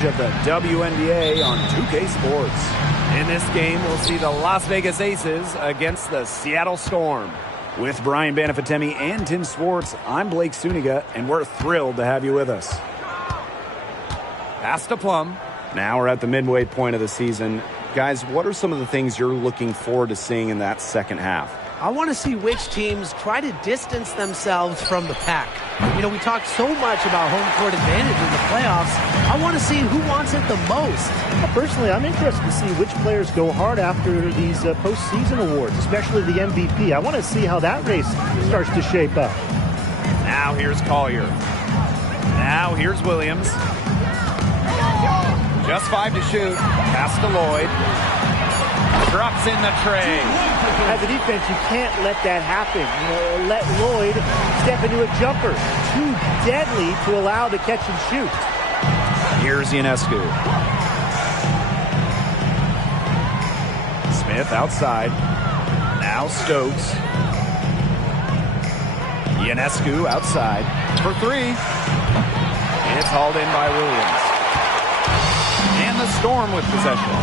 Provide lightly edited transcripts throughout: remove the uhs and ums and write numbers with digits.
Of the Wnba on 2K Sports. In this game, we'll see the Las Vegas Aces against the Seattle Storm. With Brian Banafatemi and Tim Swartz, I'm Blake Suniga, and we're thrilled to have you with us. Pass to Plum. Now we're at the midway point of the season. Guys, what are some of the things you're looking forward to seeing in that second half? I want to see which teams try to distance themselves from the pack. You know, we talked so much about home court advantage in the playoffs. I want to see who wants it the most. Well, personally, I'm interested to see which players go hard after these postseason awards, especially the MVP. I want to see how that race starts to shape up. Now here's Collier. Now here's Williams. Just 5 to shoot. Pass to Lloyd. Drops in the tray. As a defense, you can't let that happen. You know, let Lloyd step into a jumper. Too deadly to allow the catch and shoot. Here's Ionescu. Smith outside. Now Stokes. Ionescu outside for 3. It's hauled in by Williams. And the Storm with possession.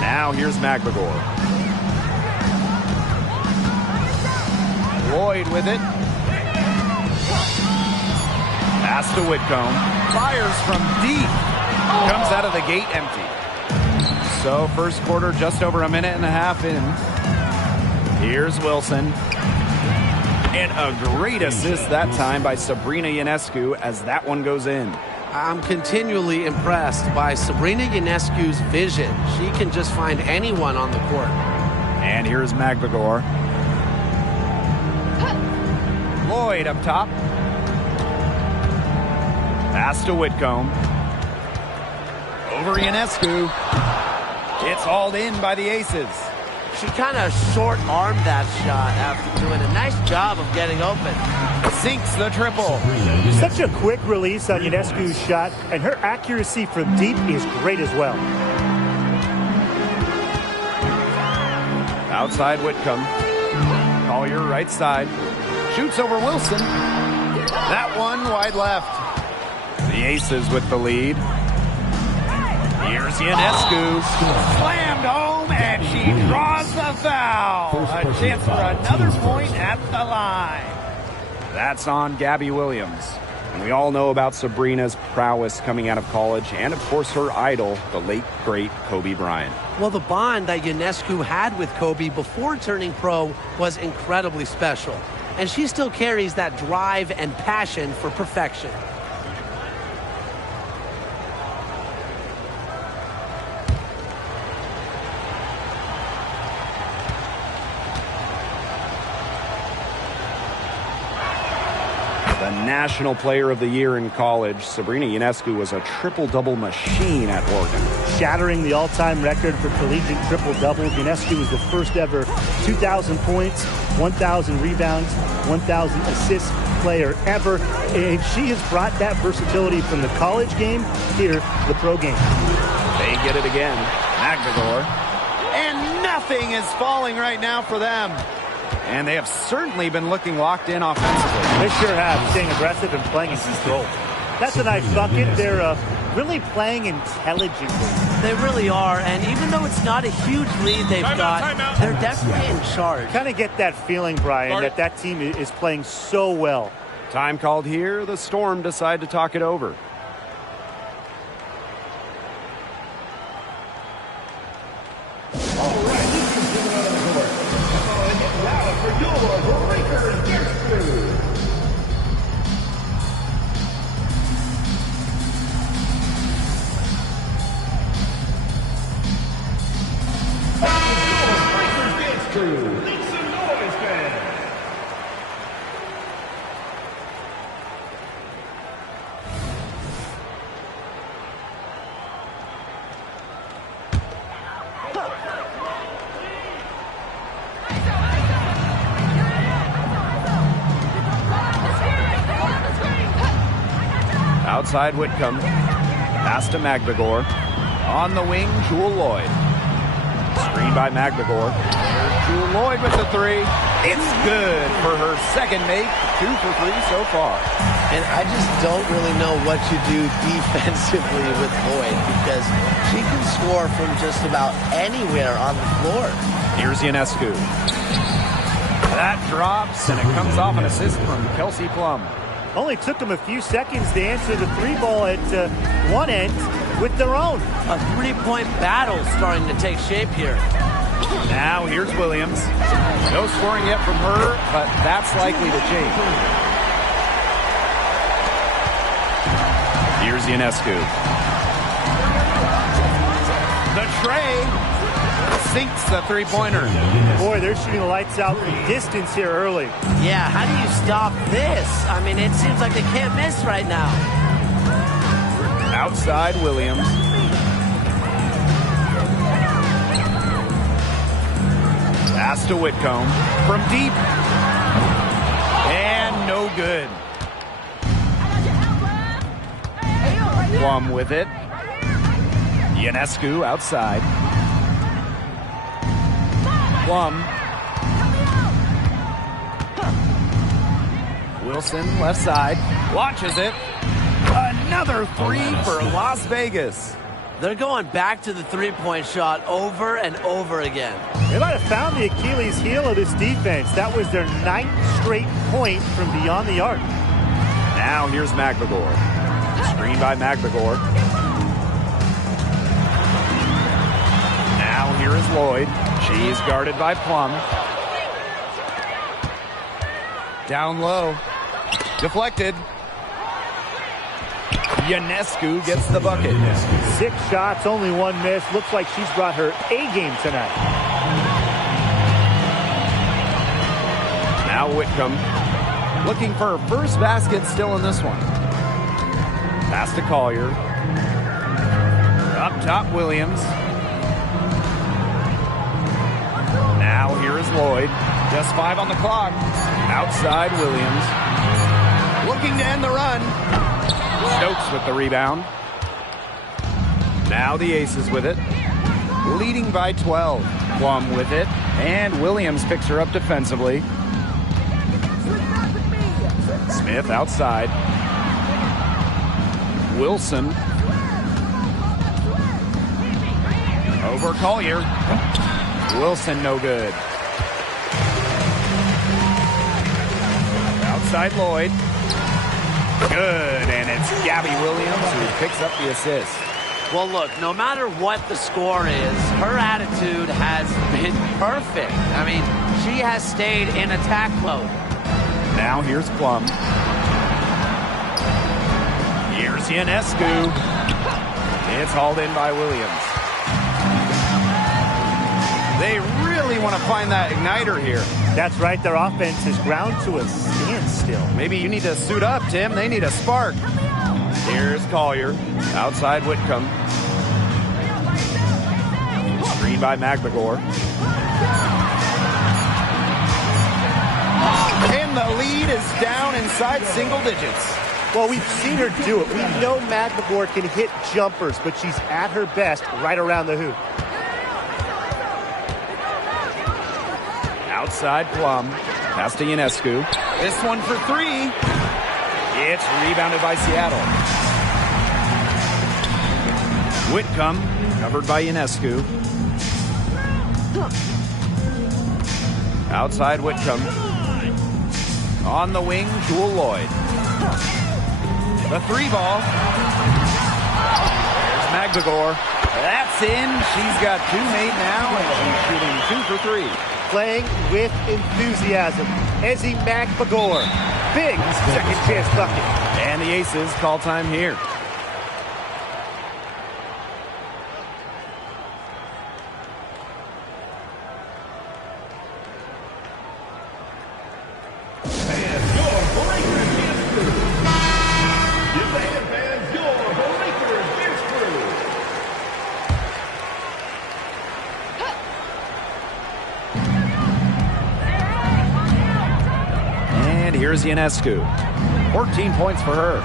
Now here's McBagor. Lloyd with it. Pass to Whitcomb. Fires from deep. Comes out of the gate empty. So first quarter just over a minute and a half in. Here's Wilson. And a great assist that time by Sabrina Ionescu as that one goes in. I'm continually impressed by Sabrina Ionescu's vision. She can just find anyone on the court. And here's McBagor. Lloyd up top. Pass to Whitcomb. Over Ionescu. It's hauled in by the Aces. She kind of short-armed that shot after doing a nice job of getting open. Sinks the triple. Such a quick release on Ionescu's shot, and her accuracy from deep is great as well. Outside Whitcomb. Collier right side. Shoots over Wilson. That one wide left. The Aces with the lead. Here's Ionescu. Slammed home, and she draws the foul. A chance for another point at the line. That's on Gabby Williams. And we all know about Sabrina's prowess coming out of college, and of course her idol, the late, great Kobe Bryant. Well, the bond that Ionescu had with Kobe before turning pro was incredibly special. And she still carries that drive and passion for perfection. The National Player of the Year in college, Sabrina Ionescu was a triple-double machine at Oregon. Shattering the all-time record for collegiate triple-doubles, Ionescu was the first ever 2,000 points, 1,000 rebounds, 1,000 assists player ever. And she has brought that versatility from the college game here to the pro game. They get it again. McBagor. And nothing is falling right now for them. And they have certainly been looking locked in offensively. They sure have, staying aggressive and playing in control. That's a nice bucket. They're really playing intelligently. They really are, and even though it's not a huge lead they've got, they're definitely in charge. Kind of get that feeling, Brian, that team is playing so well. Time called here. The Storm decide to talk it over. Outside Whitcomb. Pass to McBagor. On the wing, Jewel Lloyd. Screen by McBagor. There's Jewel Lloyd with the three. It's good for her second make. 2 for 3 so far. And I just don't really know what to do defensively with Lloyd because she can score from just about anywhere on the floor. Here's Ionescu. That drops, and it comes off an assist from Kelsey Plum. Only took them a few seconds to answer the three ball at one end with their own. A three-point battle starting to take shape here. Now here's Williams. No scoring yet from her, but that's likely to change. Here's Ionescu. The tray sinks the three-pointer. Boy, they're shooting the lights out from distance here early. Yeah, how do you stop this? I mean, it seems like they can't miss right now. Outside Williams. Pass to Whitcomb from deep. And no good. Plum with it. Ionescu outside. Plum. Wilson left side. Launches it. Another three for Las Vegas. They're going back to the three-point shot over and over again. They might have found the Achilles heel of this defense. That was their 9th straight point from beyond the arc. Now here's Magbagor. Screen by Magbagor. Now here is Lloyd. She's guarded by Plum. Down low. Deflected. Ionescu gets the bucket. 6 shots, only 1 miss. Looks like she's brought her A game tonight. Now Whitcomb looking for her first basket still in this one. Pass to Collier. Up top Williams. Now here is Lloyd. Just 5 on the clock. Outside Williams. Looking to end the run. Stokes with the rebound. Now the Aces with it. Leading by 12. Plum with it. And Williams picks her up defensively. Smith outside. Wilson. Over Collier. Wilson no good. Outside Lloyd. Good, and it's Gabby Williams who picks up the assist. Well, look, no matter what the score is, her attitude has been perfect. I mean, she has stayed in attack mode. Now here's Plum. Here's Ionescu. It's hauled in by Williams. They really want to find that igniter here. That's right, their offense is ground to a standstill. Maybe you need to suit up, Tim. They need a spark. Here's Collier. Outside Whitcomb. Screen by Magbagor. And the lead is down inside single digits. Well, we've seen her do it. We know Magbagor can hit jumpers, but she's at her best right around the hoop. Outside Plum. Pass to Ionescu. This one for 3. It's rebounded by Seattle. Whitcomb covered by Ionescu. Outside Whitcomb. On the wing, Jewel Lloyd. The 3 ball. There's Magbagor. That's in. She's got 2 made now, and she's shooting 2 for 3. Playing with enthusiasm. Ezzy Magbagor. Big second chance bucket. And the Aces call time here. Here's Ionescu. 14 points for her.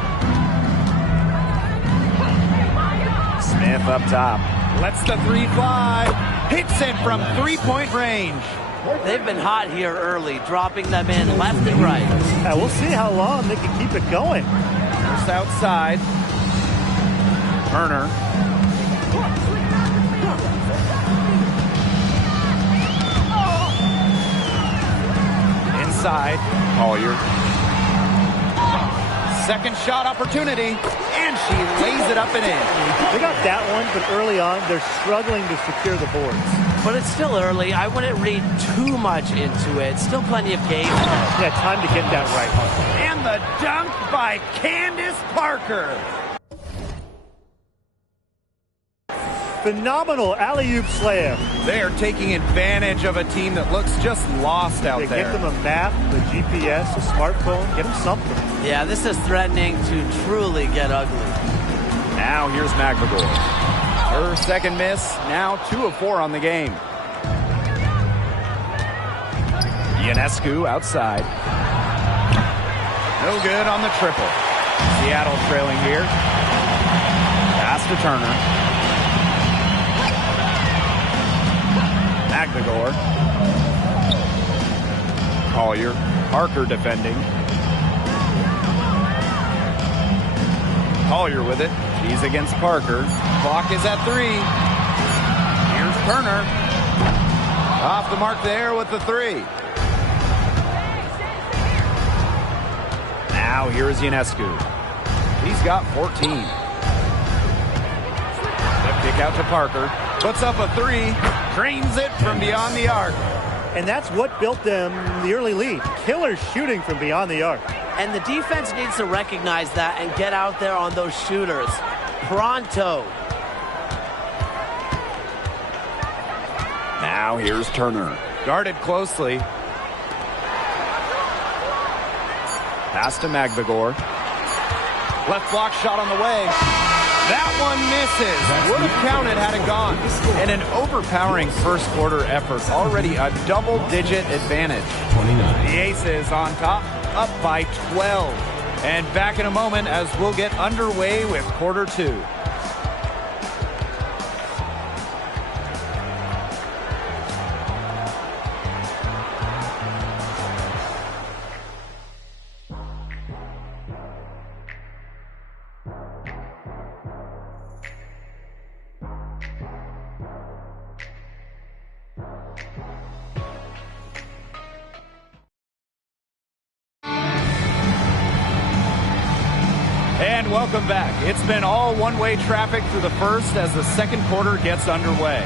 Smith up top. Lets the 3 fly. Hits it from 3-point range. They've been hot here early, dropping them in left and right. Yeah, we'll see how long they can keep it going. First outside. Turner. Inside. Collier. Second shot opportunity, and she lays it up and in. They got that one, but early on, they're struggling to secure the boards. But it's still early. I wouldn't read too much into it. Still plenty of game. Yeah, time to get that right. And the dunk by Candace Parker. Phenomenal alley-oop slam. They are taking advantage of a team that looks just lost out there. Get them a map, a GPS, a smartphone, get them something. Yeah, this is threatening to truly get ugly. Now here's McAvoy. Her second miss, now 2 of 4 on the game. Ionescu outside. No good on the triple. Seattle trailing here. Pass to Turner. Magdagor. Collier. Parker defending. Collier with it. She's against Parker. Clock is at 3. Here's Turner. Off the mark there with the 3. Now here is Ionescu. He's got 14. The kick out to Parker. Puts up a 3. Drains it from beyond the arc. And that's what built them the early lead. Killer shooting from beyond the arc. And the defense needs to recognize that and get out there on those shooters. Pronto. Now here's Turner. Guarded closely. Pass to Magdagor. Left block shot on the way. That one misses. Would have counted had it gone. And an overpowering first quarter effort. Already a double-digit advantage. 29. The Aces on top, up by 12. And back in a moment as we'll get underway with quarter 2. And welcome back. It's been all one-way traffic through the first as the second quarter gets underway.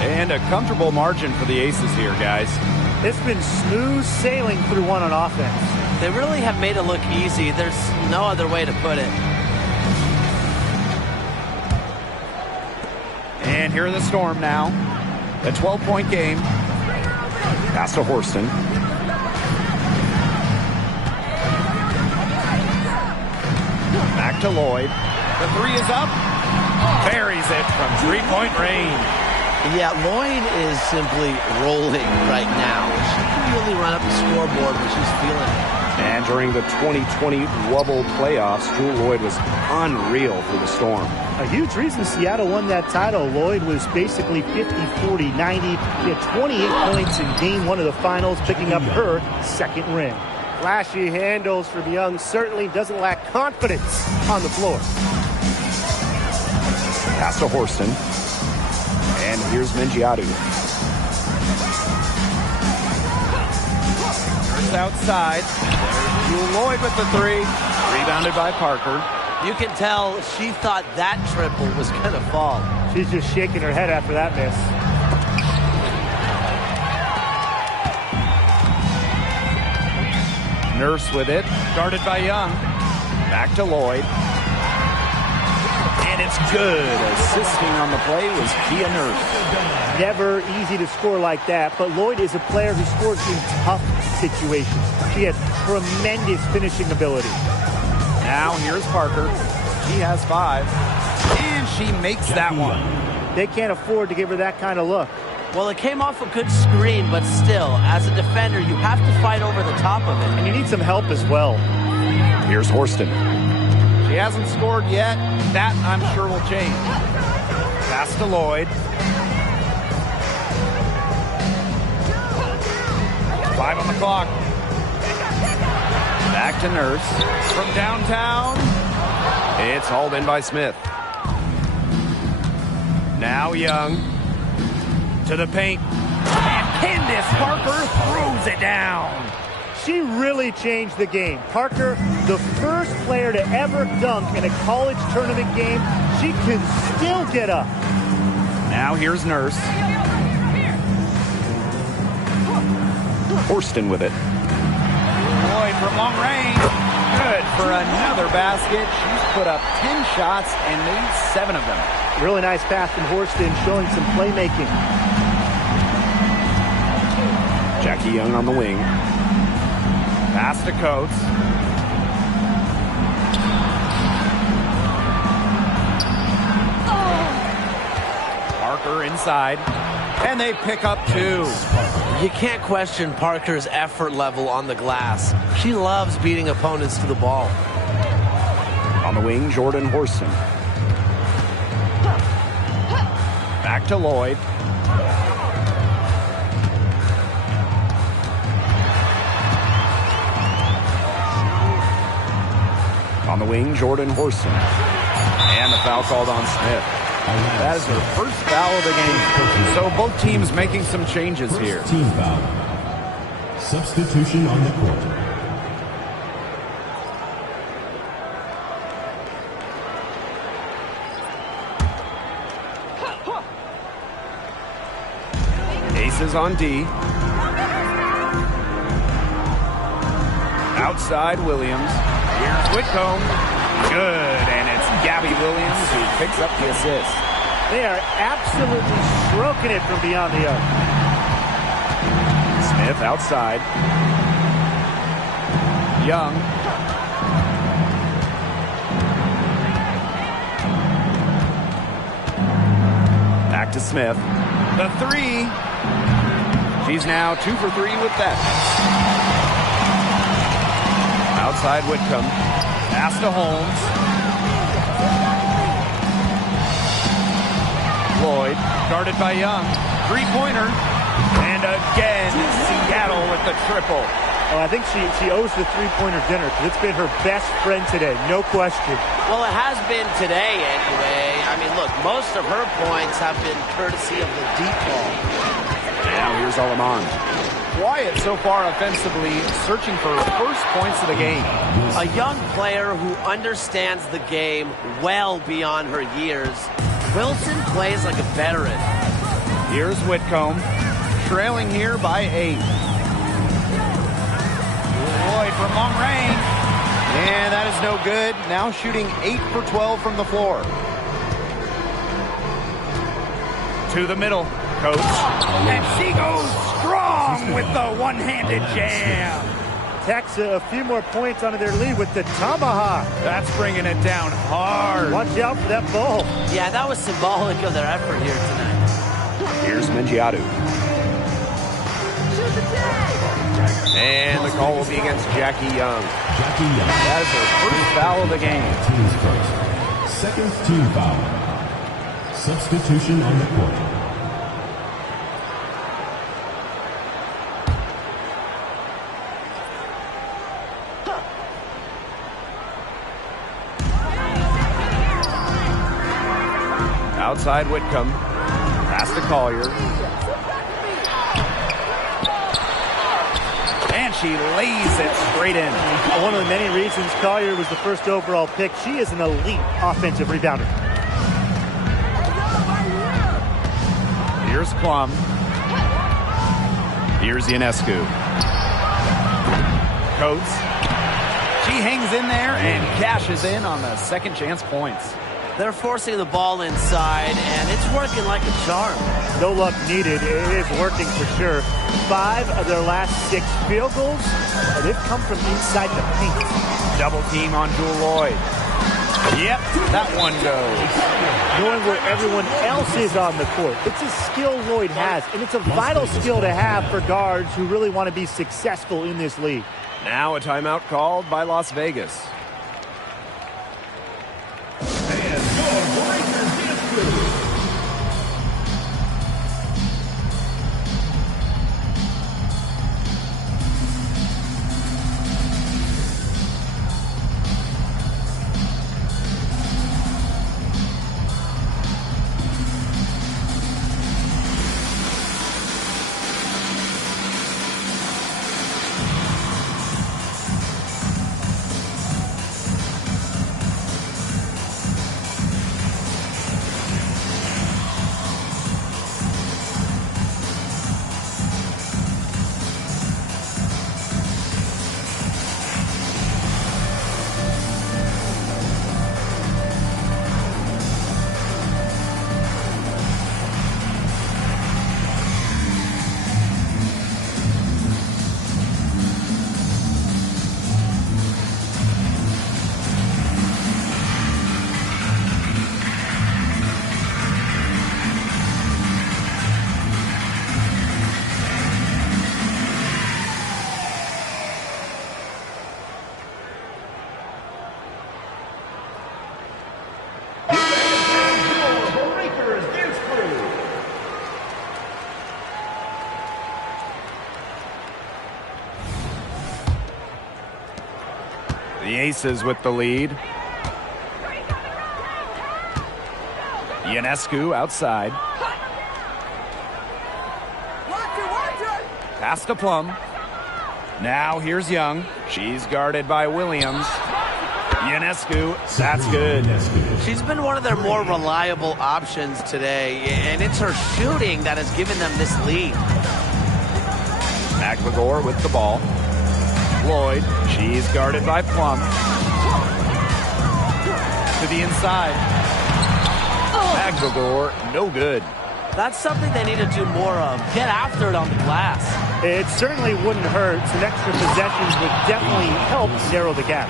And a comfortable margin for the Aces here, guys. It's been smooth sailing through one on offense. They really have made it look easy. There's no other way to put it. And here are the Storm now. A 12-point game. Pass to Horston. Back to Lloyd. The 3 is up. Buries it from three-point range. Yeah, Lloyd is simply rolling right now. She can really run up the scoreboard when she's feeling it. And during the 2020 Wubble playoffs, Jewel Lloyd was unreal for the Storm. A huge reason Seattle won that title. Lloyd was basically 50, 40, 90. He had 28 points in game 1 of the finals, picking up her second ring. Flashy handles from Young, certainly doesn't lack confidence on the floor. Pass to Horston. And here's Mengiadu. First outside. Jewel Lloyd with the 3. Rebounded by Parker. You can tell she thought that triple was going to fall. She's just shaking her head after that miss. Nurse with it. Guarded by Young. Back to Lloyd. And it's good. Assisting on the play was Kia Nurse. Never easy to score like that, but Lloyd is a player who scores in tough situations. She has tremendous finishing ability. Now here's Parker. She has 5. And she makes that one. They can't afford to give her that kind of look. Well, it came off a good screen, but still, as a defender, you have to fight over the top of it. And you need some help as well. Here's Horston. She hasn't scored yet. That, I'm sure, will change. Pass to Lloyd. 5 on the clock. Back to Nurse. From downtown. It's hauled in by Smith. Now Young. To the paint. And Candace Parker throws it down. She really changed the game. Parker, the first player to ever dunk in a college tournament game. She can still get up. Now here's Nurse. Horston with it. Lloyd from long range. Good for another basket. She's put up 10 shots and made 7 of them. Really nice pass from Horston, showing some playmaking. Jackie Young on the wing. Pass to Coates. Parker inside. And they pick up 2. You can't question Parker's effort level on the glass. She loves beating opponents to the ball. On the wing, Jordan Horston. Back to Lloyd. On the wing, Jordan Horston. And the foul called on Smith. That is her first foul of the game. So both teams making some changes here. Team foul. Substitution on the court. Aces on D. Outside Williams. Here's Whitcomb. Good, and it's Gabby Williams who picks up the assist. They are absolutely stroking it from beyond the arc. Smith outside. Young. Back to Smith. The 3. She's now 2 for 3 with that. Outside Whitcomb. Pass to Holmes. Lloyd, guarded by Young. 3-pointer. And again, Seattle with the triple. Oh, I think she owes the 3-pointer dinner because it's been her best friend today, no question. Well, it has been today anyway. I mean, look, most of her points have been courtesy of the deep ball. Now here's Alaman. Quiet so far offensively, searching for first points of the game. A young player who understands the game well beyond her years. Wilson plays like a veteran. Here's Whitcomb, trailing here by 8. Lloyd from long range. And that is no good. Now shooting 8 for 12 from the floor. To the middle. Coach. And she goes strong with the one-handed jam. Tacks a few more points onto their lead with the tomahawk. That's bringing it down hard. Watch out for that ball. Yeah, that was symbolic of their effort here tonight. Here's Mengiadu. And the call will be against Jackie Young. Jackie Young. That is her first foul of the game. Team's first. Second team foul. Substitution on the court. Outside Whitcomb. Pass to Collier. And she lays it straight in. One of the many reasons Collier was the first overall pick. She is an elite offensive rebounder. Here's Plum. Here's Ionescu. Coates. She hangs in there and cashes in on the second chance points. They're forcing the ball inside, and it's working like a charm. No luck needed. It is working for sure. 5 of their last 6 field goals, they've come from inside the paint. Double team on Jewel Lloyd. Yep, that one goes. Knowing where everyone else is on the court. It's a skill Lloyd has, and it's a vital skill to have for guards who really want to be successful in this league. Now a timeout called by Las Vegas. The Aces with the lead. Ionescu outside. Pass to Plum. Now here's Young. She's guarded by Williams. Ionescu, that's good. She's been one of their more reliable options today, and it's her shooting that has given them this lead. McLegore with the ball. Lloyd, she's guarded by Plum. To the inside. McLegore, no good. That's something they need to do more of. Get after it on the glass. It certainly wouldn't hurt. Some extra possessions would definitely help narrow the gap.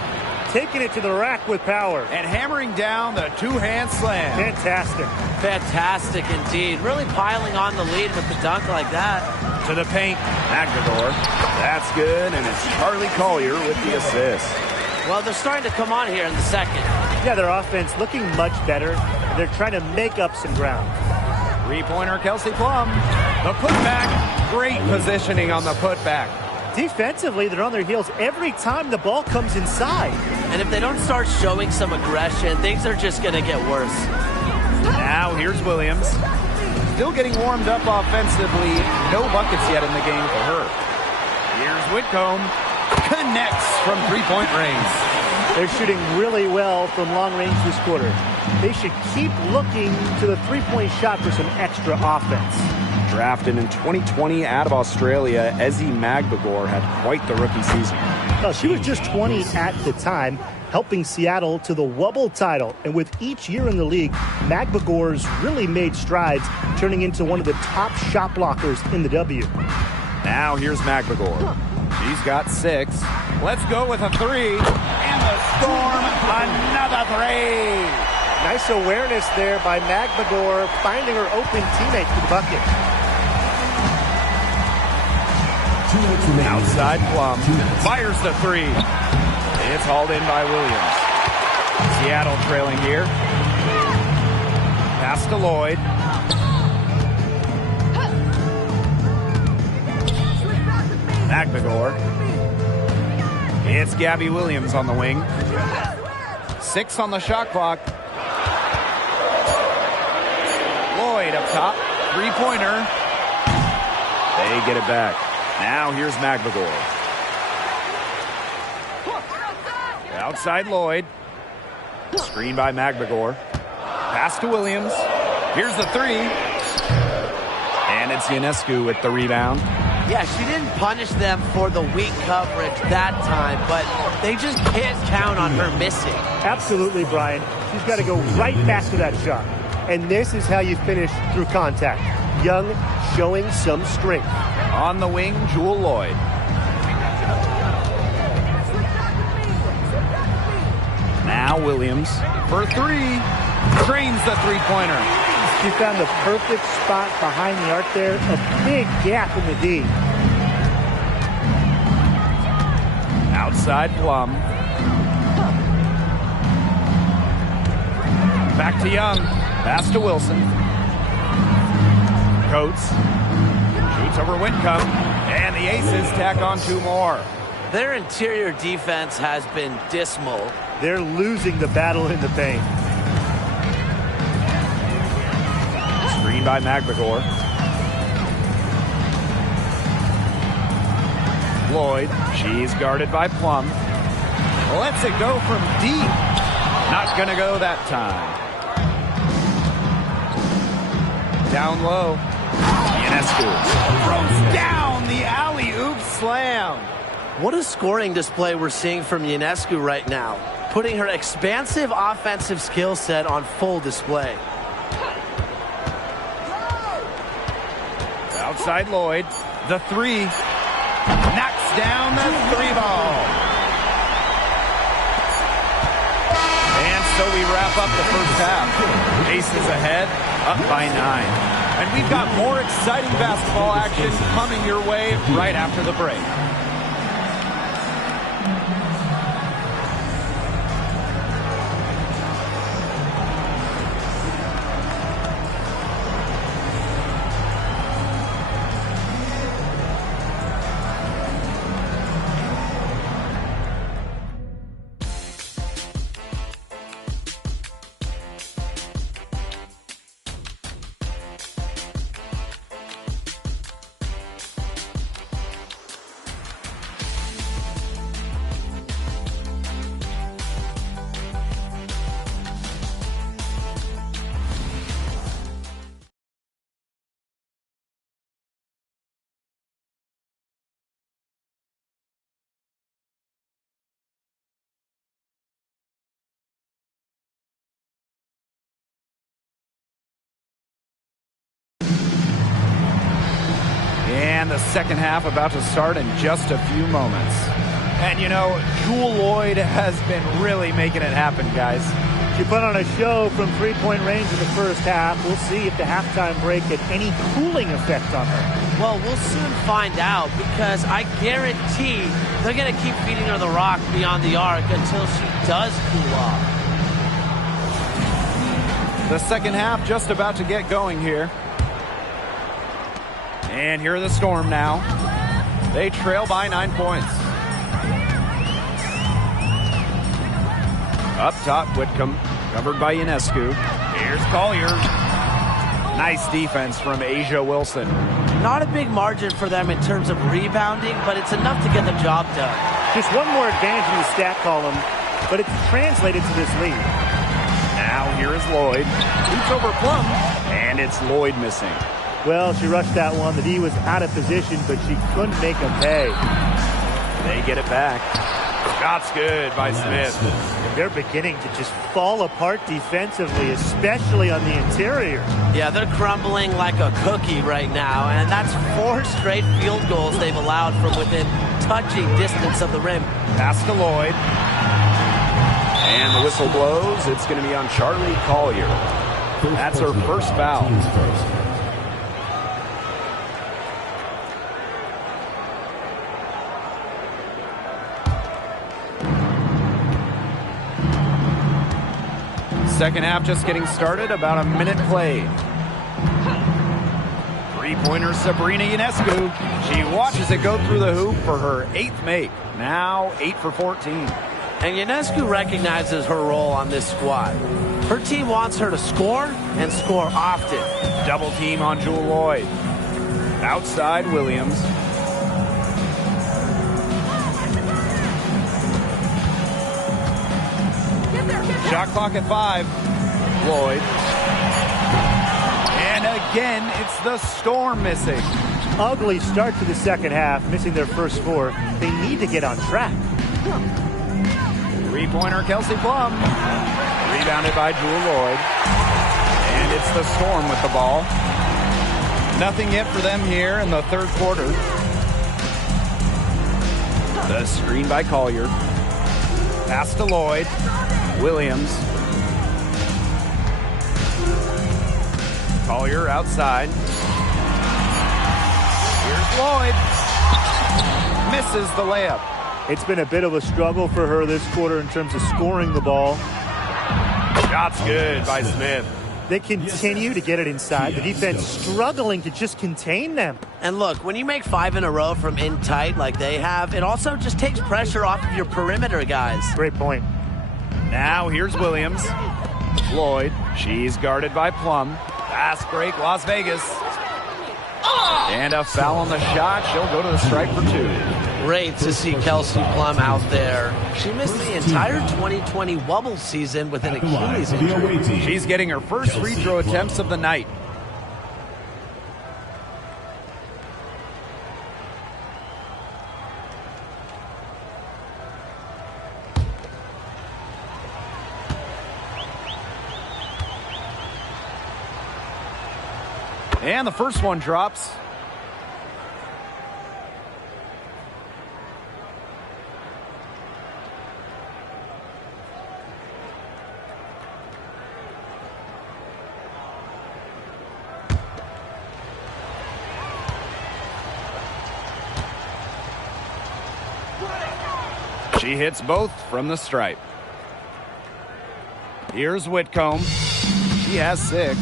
Taking it to the rack with power. And hammering down the two-hand slam. Fantastic. Fantastic indeed. Really piling on the lead with the dunk like that. To the paint, McLegore. That's good, and it's Charlie Collier with the assist. Well, they're starting to come on here in the second. Yeah, their offense looking much better. They're trying to make up some ground. Three-pointer, Kelsey Plum. The putback, great positioning on the putback. Defensively, they're on their heels every time the ball comes inside. And if they don't start showing some aggression, things are just going to get worse. Now here's Williams. Still getting warmed up offensively. No buckets yet in the game for her. Here's Whitcomb. Connects from three-point range. They're shooting really well from long range this quarter. They should keep looking to the three-point shot for some extra offense. Drafted in 2020 out of Australia, Ezi McLegore had quite the rookie season. Well, she was just 20 at the time, helping Seattle to the Wubble title. And with each year in the league, McLegore's really made strides, turning into one of the top shot blockers in the W. Now here's McLegore. She's got 6. Let's go with a 3. And the Storm, another 3. Nice awareness there by McLegore, finding her open teammate for the bucket. Outside Plum. Fires the 3. It's hauled in by Williams. Seattle trailing here. Pass to Lloyd. McLegore. It's Gabby Williams on the wing. 6 on the shot clock. Lloyd up top. Three-pointer. They get it back. Now here's McLegore. Outside Lloyd. Screen by McLegore. Pass to Williams. Here's the 3. And it's Ionescu with the rebound. Yeah, she didn't punish them for the weak coverage that time, but they just can't count on her missing. Absolutely, Brian. She's got to go right back to that shot. And this is how you finish through contact. Young showing some strength. On the wing, Jewel Lloyd. Now Williams for 3. Drains the three-pointer. She found the perfect spot behind the arc there. A big gap in the D. Outside Plum. Back to Young. Pass to Wilson. Coates. Shoots over Whitcomb. And the Aces tack on 2 more. Their interior defense has been dismal. They're losing the battle in the paint. Screen by McLegore. Lloyd. She's guarded by Plum. Lets it go from deep. Not going to go that time. Down low. Ionescu throws down the alley-oop slam. What a scoring display we're seeing from Ionescu right now, putting her expansive offensive skill set on full display. Outside Lloyd, the 3. Knocks down the 3 ball. And so we wrap up the first half. Aces ahead, up by 9. And we've got more exciting basketball action coming your way right after the break. And the second half about to start in just a few moments. And you know, Jewel Lloyd has been really making it happen, guys. She put on a show from three-point range in the first half. We'll see if the halftime break had any cooling effect on her. Well, we'll soon find out, because I guarantee they're going to keep feeding her the rock beyond the arc until she does cool off. The second half just about to get going here. And here are the Storm now. They trail by 9 points. Up top, Whitcomb, covered by Ionescu. Here's Collier. Nice defense from Asia Wilson. Not a big margin for them in terms of rebounding, but it's enough to get the job done. Just one more advantage in the stat column, but it's translated to this lead. Now here is Lloyd. Shoots over Plum, and it's Lloyd missing. Well, she rushed that one. The D was out of position, but she couldn't make him pay. They get it back. Shot's good by Smith. They're beginning to just fall apart defensively, especially on the interior. Yeah, they're crumbling like a cookie right now, and that's 4 straight field goals they've allowed from within touching distance of the rim. Pass to Lloyd. And the whistle blows. It's going to be on Charlie Collier. That's her first foul. Second half just getting started, about a minute played. Three-pointer Sabrina Ionescu. She watches it go through the hoop for her 8th make. Now 8 for 14. And Ionescu recognizes her role on this squad. Her team wants her to score and score often. Double team on Jewel Lloyd. Outside Williams. Shot clock at 5. Lloyd. And again, it's the Storm missing. Ugly start to the second half, missing their first 4. They need to get on track. Three-pointer Kelsey Plum. Rebounded by Jewel Lloyd. And it's the Storm with the ball. Nothing yet for them here in the third quarter. The screen by Collier. Pass to Lloyd. Williams. Collier outside. Here's Lloyd. Misses the layup. It's been a bit of a struggle for her this quarter in terms of scoring the ball. Shot's good by Smith. They continue to get it inside. The defense struggling to just contain them. And look, when you make 5 in a row from in tight like they have, it also just takes pressure off of your perimeter guys. Great point. Now here's Williams. Lloyd. She's guarded by Plum. Fast break, Las Vegas. And a foul on the shot. She'll go to the stripe for 2. Great to see Kelsey Plum out there. She missed the entire 2020 Wubble season with an Achilles injury. She's getting her first free throw attempts of the night. And the first one drops. She hits both from the stripe. Here's Whitcomb. She has 6.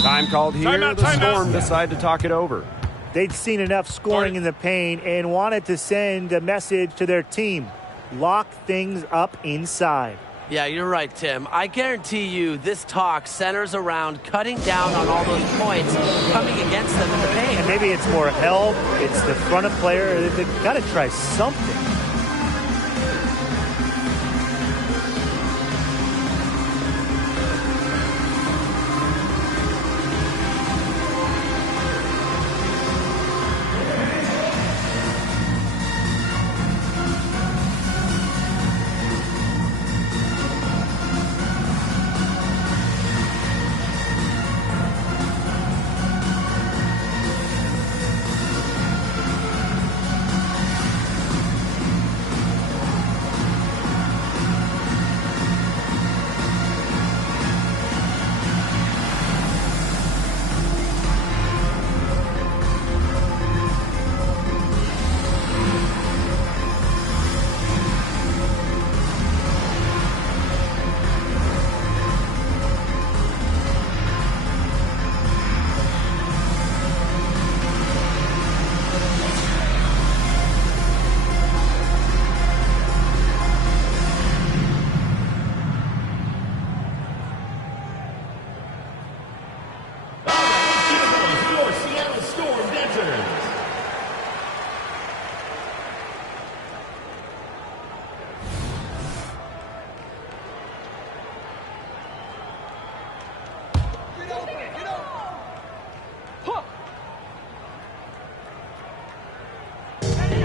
Time called here. The Storm decide to talk it over. They'd seen enough scoring in the paint and wanted to send a message to their team. Lock things up inside. Yeah, you're right, Tim. I guarantee you this talk centers around cutting down on all those points coming against them in the paint. And maybe it's more help. It's the front of player. They've got to try something.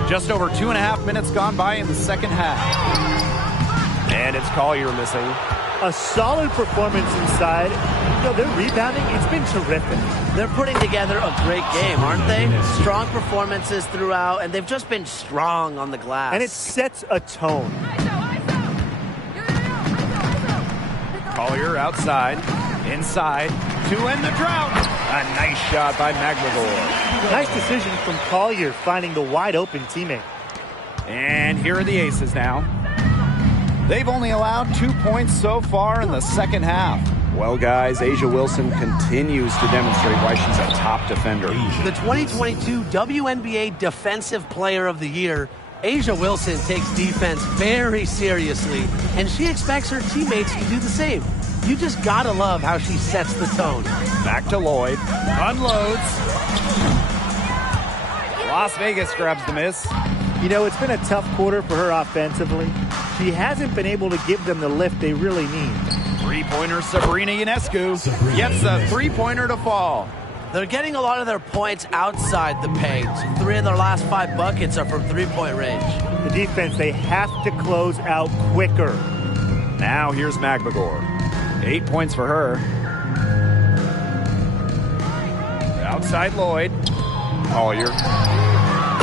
Just over 2.5 minutes gone by in the second half. And it's Collier missing. A solid performance inside. You know, their rebounding, it's been terrific. They're putting together a great game, aren't they? Strong performances throughout, and they've just been strong on the glass. And it sets a tone. Collier outside, inside, to end the drought. A nice shot by McGregor. Nice decision from Collier, finding the wide open teammate. And here are the Aces now. They've only allowed 2 points so far in the second half. Well, guys, A'ja Wilson continues to demonstrate why she's a top defender. The 2022 WNBA Defensive Player of the Year, A'ja Wilson takes defense very seriously, and she expects her teammates to do the same. You just gotta love how she sets the tone. Back to Lloyd. Unloads. Las Vegas grabs the miss. You know, it's been a tough quarter for her offensively. She hasn't been able to give them the lift they really need. Three-pointer Sabrina Ionescu gets a three-pointer to fall. They're getting a lot of their points outside the paint. 3 of their last 5 buckets are from three-point range. The defense, they have to close out quicker. Now here's McGregor. 8 points for her. Outside Lloyd. Collier.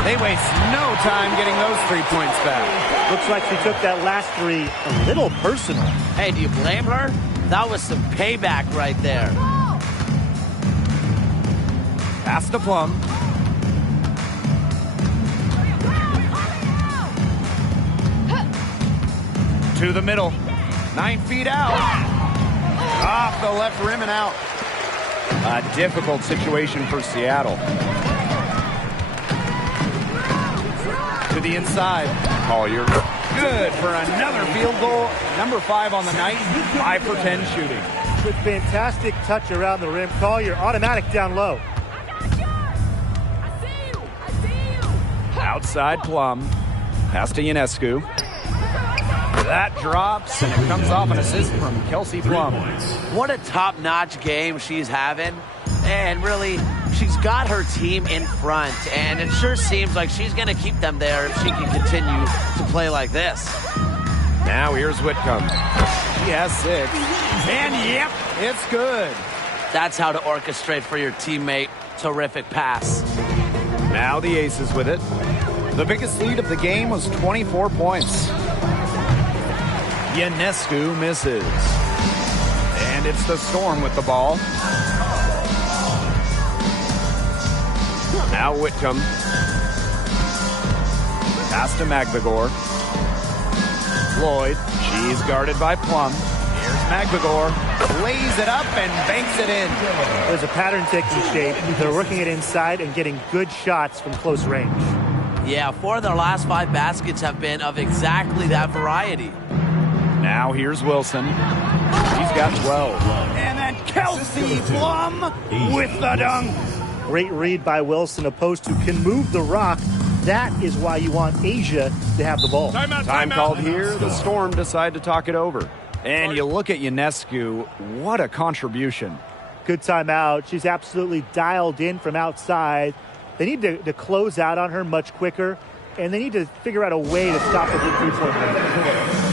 They waste no time getting those 3 points back. Looks like she took that last three a little personal. Hey, do you blame her? That was some payback right there. Pass to Plum. To the middle. 9 feet out. Off the left rim and out. A difficult situation for Seattle. To the inside. Collier. Good for another field goal. Number 5 on the night. 5 for 10 shooting. With fantastic touch around the rim. Collier automatic down low. Outside Plum. Pass to Ionescu. That drops, and it comes off an assist from Kelsey Plum. What a top-notch game she's having. And really, she's got her team in front. And it sure seems like she's going to keep them there if she can continue to play like this. Now here's Whitcomb. She has 6. And yep, it's good. That's how to orchestrate for your teammate. Terrific pass. Now the Aces with it. The biggest lead of the game was 24 points. Ionescu misses. And it's the Storm with the ball. Now Whitcomb. Pass to McGregor. Lloyd. She's guarded by Plum. Here's McGregor. Lays it up and banks it in. There's a pattern taking shape. They're working it inside and getting good shots from close range. Yeah, 4 of their last 5 baskets have been of exactly that variety. Now here's Wilson. He's got 12. And then Kelsey Plum with the dunk. Great read by Wilson. A post who can move the rock. That is why you want A'ja to have the ball. Time called here. The Storm decide to talk it over. And you look at Ionescu. What a contribution. Good timeout. She's absolutely dialed in from outside. They need to close out on her much quicker, and they need to figure out a way to stop her from three-point range.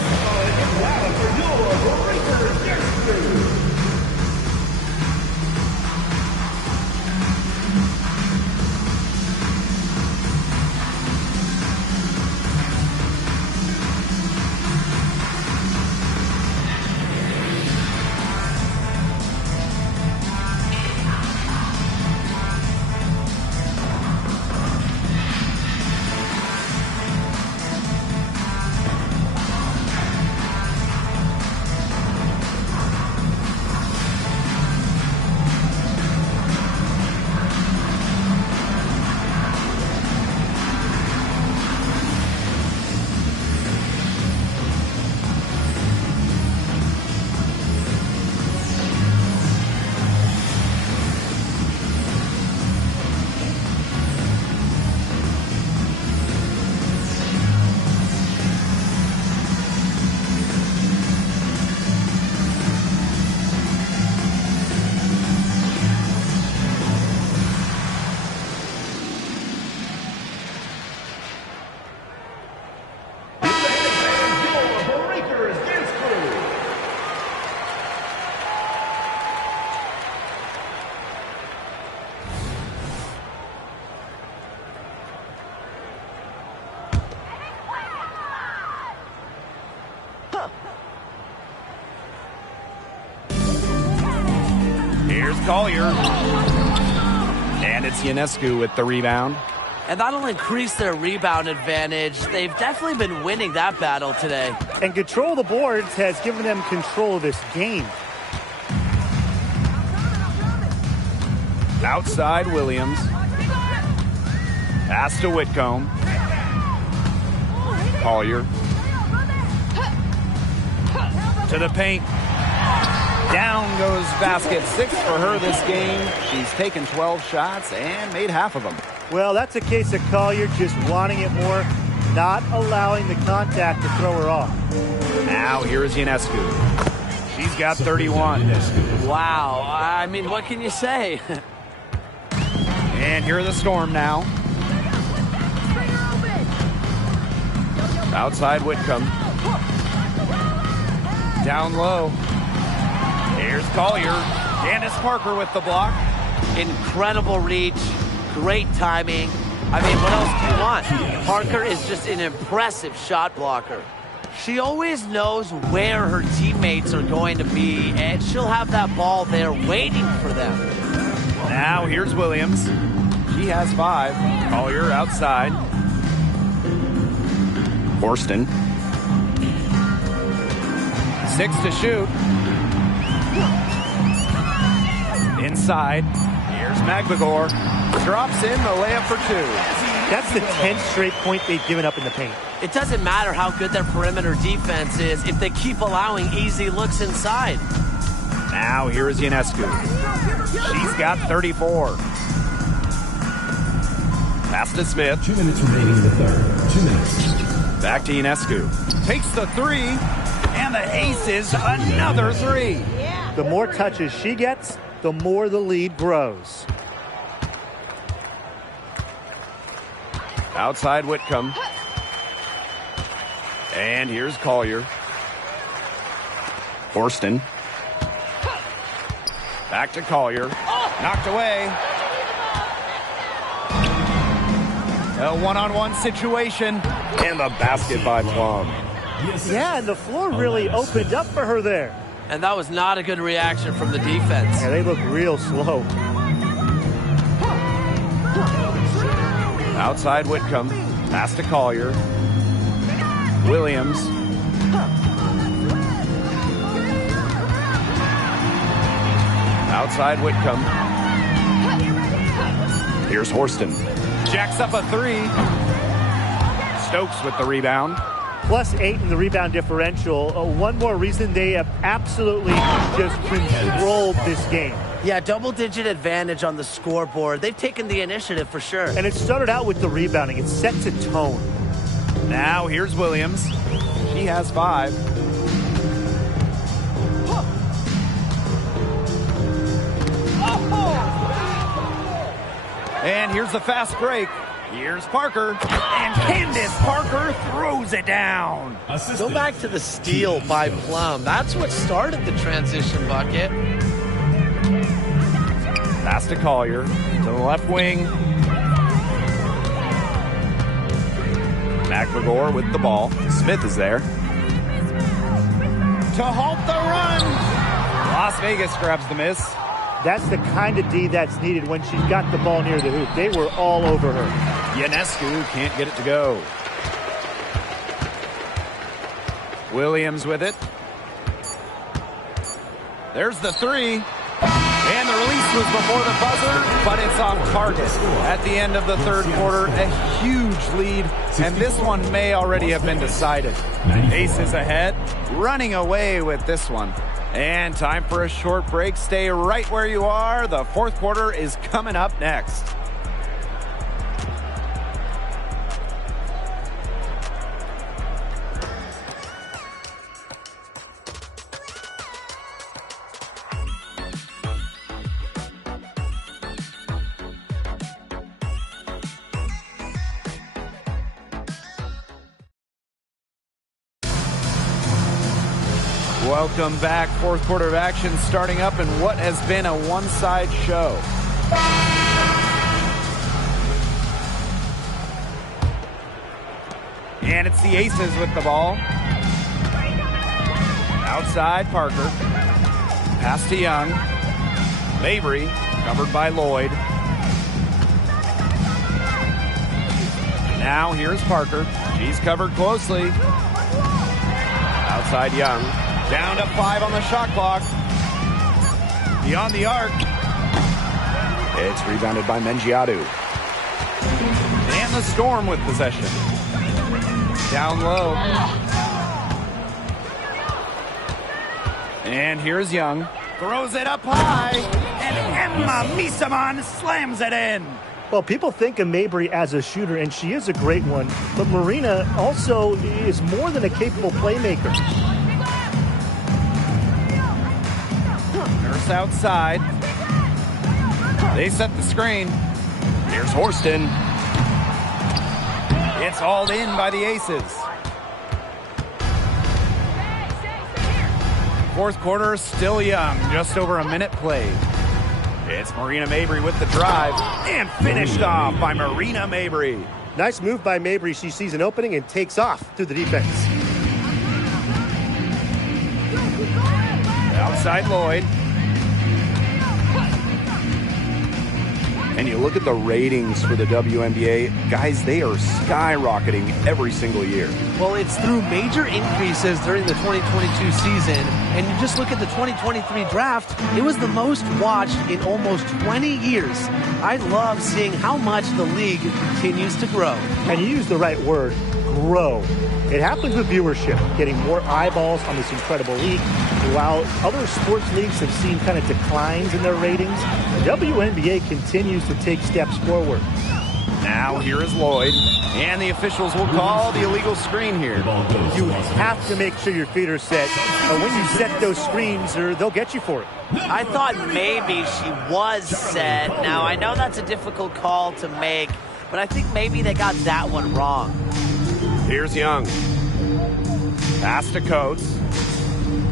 Here's Collier. And it's Ionescu with the rebound. And that'll increase their rebound advantage. They've definitely been winning that battle today. And control of the boards has given them control of this game. Outside Williams. Pass to Whitcomb. Collier. To the paint. Down goes basket. 6 for her this game. She's taken 12 shots and made half of them. Well, that's a case of Collier just wanting it more, not allowing the contact to throw her off. Now here is Ionescu. She's got 31. Wow. I mean, what can you say? And here are the Storm now. Outside Whitcomb. Down low. Here's Collier. Candace Parker with the block. Incredible reach. Great timing. I mean, what else do you want? Parker is just an impressive shot blocker. She always knows where her teammates are going to be, and she'll have that ball there waiting for them. Now here's Williams. She has 5. Collier outside. Horston. 6 to shoot. Inside. Here's McLegore. Drops in the layup for 2. That's the 10th straight point they've given up in the paint. It doesn't matter how good their perimeter defense is if they keep allowing easy looks inside. Now here is Ionescu. She's got 34. Pass to Smith. 2 minutes remaining in the third. 2 minutes. Back to Ionescu. Takes the 3. And the aces another 3. The more touches she gets, the more the lead grows. Outside Whitcomb. And here's Collier. Horston. Back to Collier. Knocked away. A one-on-one situation. And the basket by Plum. Yeah, and the floor really opened up for her there. And that was not a good reaction from the defense. Yeah, they look real slow. Outside Whitcomb. Pass to Collier. Williams. Outside Whitcomb. Here's Horston. Jacks up a 3. Stokes with the rebound. +8 in the rebound differential. One more reason they have absolutely just controlled this game. Yeah, double-digit advantage on the scoreboard. They've taken the initiative for sure. And it started out with the rebounding. It sets a tone. Now here's Williams. She has 5. And here's the fast break. Here's Parker. And Candace Parker throws it down. Go back to the steal by Plum. That's what started the transition bucket. Pass to Collier. To the left wing. McLegore with the ball. Smith is there. To halt the run. Las Vegas grabs the miss. That's the kind of D that's needed when she's got the ball near the hoop. They were all over her. Ionescu can't get it to go. Williams with it. There's the 3. And the release was before the buzzer, but it's on target. At the end of the third quarter, a huge lead, and this one may already have been decided. Aces ahead, running away with this one. And time for a short break. Stay right where you are. The fourth quarter is coming up next. Welcome back. Fourth quarter of action starting up in what has been a one-side show. And it's the Aces with the ball. Outside Parker. Pass to Young. Mabry, covered by Lloyd. Now here's Parker. She's covered closely. Outside Young. Down to 5 on the shot clock. Beyond the arc. It's rebounded by Mengiadu. And the Storm with possession. Down low. And here's Young. Throws it up high. And Emma Misaman slams it in. Well, people think of Mabry as a shooter, and she is a great one. But Marina also is more than a capable playmaker. Nurse outside. They set the screen. Here's Horston. It's hauled in by the Aces. Fourth quarter, still Young. Just over a minute played. It's Marina Mabry with the drive. And finished off by Marina Mabry. Nice move by Mabry. She sees an opening and takes off through the defense. Outside Lloyd. And you look at the ratings for the WNBA, guys, they are skyrocketing every single year. Well, it's through major increases during the 2022 season, and you just look at the 2023 draft, it was the most watched in almost 20 years. I love seeing how much the league continues to grow. And you use the right word, grow. It happens with viewership, getting more eyeballs on this incredible league. While other sports leagues have seen kind of declines in their ratings, the WNBA continues to take steps forward. Now here is Lloyd, and the officials will call the illegal screen here. You have to make sure your feet are set. When you set those screens, they'll get you for it. I thought maybe she was set. Now, I know that's a difficult call to make, but I think maybe they got that one wrong. Here's Young. Pass to Coates.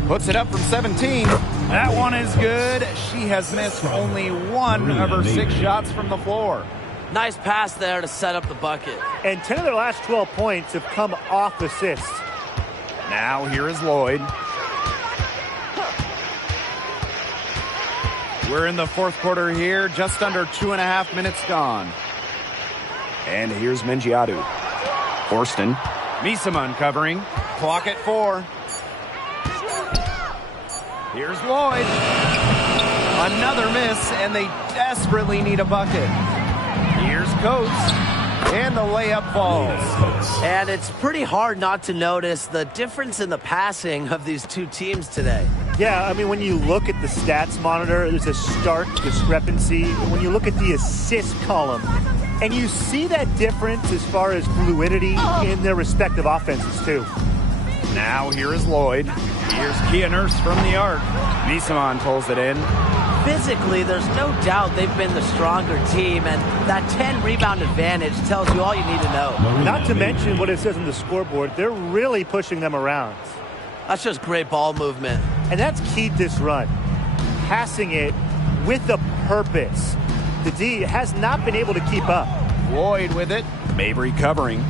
Puts it up from 17. That one is good. She has missed only one of her 6 shots from the floor. Nice pass there to set up the bucket. And 10 of their last 12 points have come off assists. Now here is Lloyd. We're in the fourth quarter here, just under 2.5 minutes gone. And here's Mengiadu. Horston. Misaman covering. Clock at 4. Here's Lloyd. Another miss, and they desperately need a bucket. Here's Coates, and the layup falls. And it's pretty hard not to notice the difference in the passing of these two teams today. Yeah, I mean, when you look at the stats monitor, there's a stark discrepancy. When you look at the assist column, and you see that difference as far as fluidity in their respective offenses, too. Now here is Lloyd. Here's Kia Nurse from the arc. Misaman pulls it in. Physically, there's no doubt they've been the stronger team, and that 10-rebound advantage tells you all you need to know. Not to mention what it says on the scoreboard, they're really pushing them around. That's just great ball movement. And that's key to this run. Passing it with a purpose. The D has not been able to keep up. Lloyd with it. Mabry covering.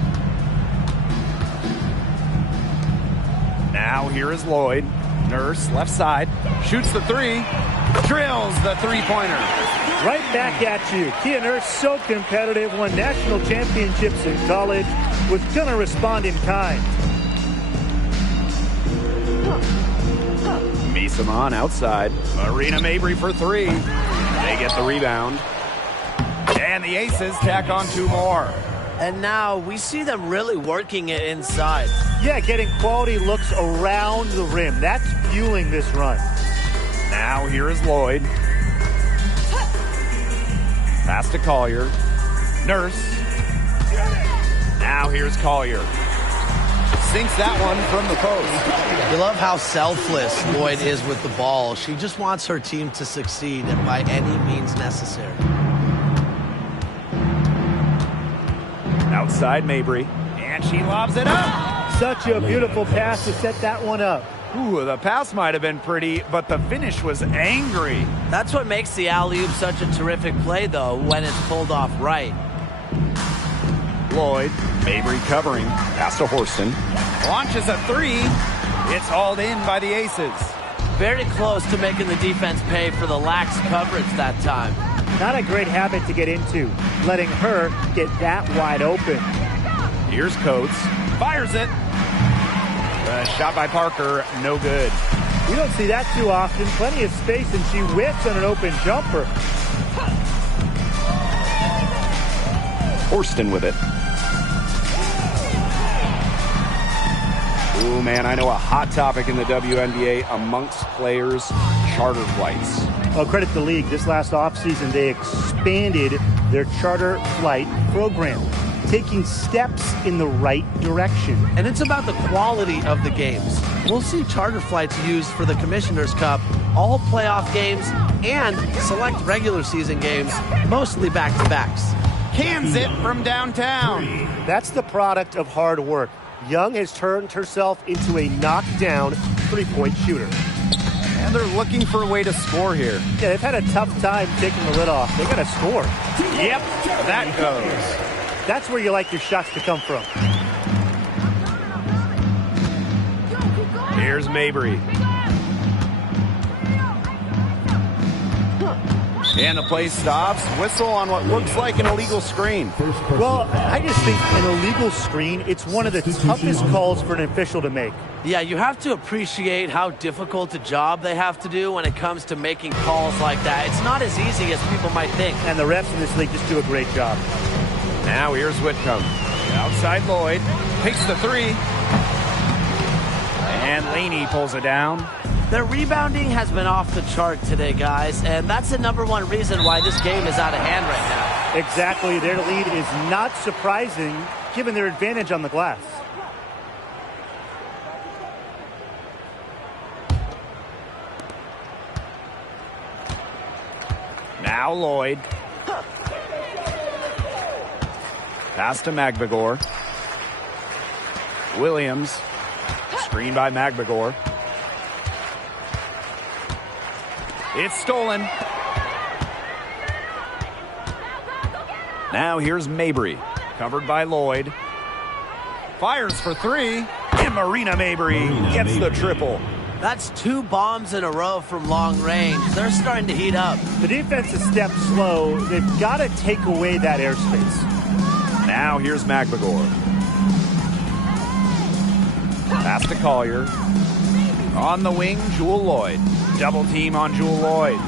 Now here is Lloyd. Nurse, left side. Shoots the 3. Drills the 3-pointer. Right back at you. Kia Nurse, so competitive, won national championships in college, was going to respond in kind. Misaman outside. Marina Mabry for 3. They get the rebound. And the Aces tack on 2 more. And now we see them really working it inside. Yeah, getting quality looks around the rim. That's fueling this run. Now here is Lloyd. Pass to Collier. Nurse. Now here's Collier. Sinks that one from the post. You love how selfless Lloyd is with the ball. She just wants her team to succeed by any means necessary. Outside Mabry. And she lobs it up. Such a beautiful pass to set that one up. Ooh, the pass might have been pretty, but the finish was angry. That's what makes the alley-oop such a terrific play, though, when it's pulled off right. Lloyd. Mabry covering. Pass to Horston. Launches a 3. It's hauled in by the Aces. Very close to making the defense pay for the lax coverage that time. Not a great habit to get into, letting her get that wide open. Here's Coates. Fires it. Shot by Parker, no good. We don't see that too often. Plenty of space, and she whiffs on an open jumper. Horston with it. Ooh, man, I know a hot topic in the WNBA amongst players, charter flights. Well, credit the league. This last offseason, they expanded their charter flight program, taking steps in the right direction. And it's about the quality of the games. We'll see charter flights used for the Commissioner's Cup, all playoff games, and select regular season games, mostly back-to-backs. Cans it from downtown. That's the product of hard work. Young has turned herself into a knockdown three-point shooter. And they're looking for a way to score here. Yeah, they've had a tough time taking the lid off. They got to score. Yep, that goes. That's where you like your shots to come from. Here's Mabry. And the play stops. Whistle on what looks like an illegal screen. Well, I just think an illegal screen, it's one of the toughest calls for an official to make. Yeah, you have to appreciate how difficult a job they have to do when it comes to making calls like that. It's not as easy as people might think. And the refs in this league just do a great job. Now here's Whitcomb. Outside Lloyd. Takes the three. And Laney pulls it down. Their rebounding has been off the chart today, guys, and that's the #1 reason why this game is out of hand right now. Exactly. Their lead is not surprising given their advantage on the glass. Now Lloyd. Pass to Magbagor. Williams. Screen by Magbagor. It's stolen. Now here's Mabry. Covered by Lloyd. Fires for three. And Marina Mabry gets the triple. That's 2 bombs in a row from long range. They're starting to heat up. The defense is stepped slow. They've got to take away that airspace. Now here's Magbagor. Pass to Collier. On the wing, Jewel Lloyd. Double team on Jewel Lloyd.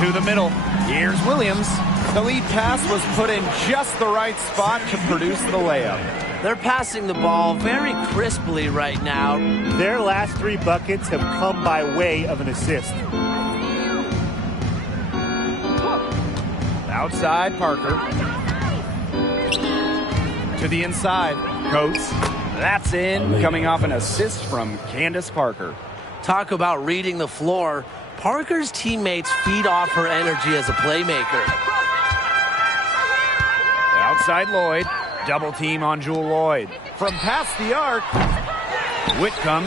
To the middle. Here's Williams. The lead pass was put in just the right spot to produce the layup. They're passing the ball very crisply right now. Their last 3 buckets have come by way of an assist. Outside, Parker. To the inside, Coates. That's in, coming off an assist from Candace Parker. Talk about reading the floor. Parker's teammates feed off her energy as a playmaker. Outside Lloyd. Double team on Jewel Lloyd. From past the arc. Whitcomb.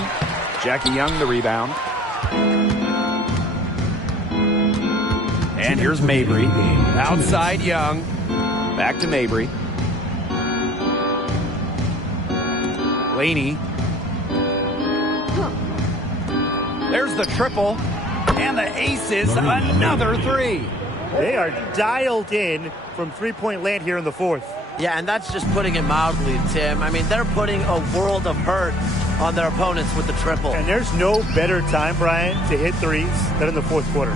Jackie Young the rebound. And here's Mabry. Outside Young. Back to Mabry. Laney. There's the triple. And the aces, another 3. They are dialed in from three-point land here in the fourth. Yeah, and that's just putting it mildly, Tim. I mean, they're putting a world of hurt on their opponents with the triple. And there's no better time, Brian, to hit threes than in the fourth quarter.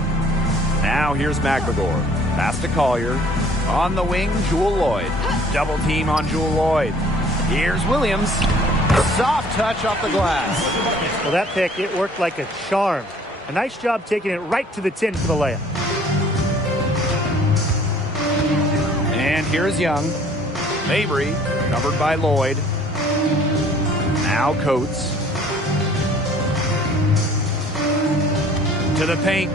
Now here's Magbagor. Pass to Collier. On the wing, Jewel Lloyd. Double team on Jewel Lloyd. Here's Williams. Soft touch off the glass. Well, that pick, it worked like a charm. A nice job taking it right to the tin for the layup. And here's Young. Mabry, covered by Lloyd. Now Coates. To the paint.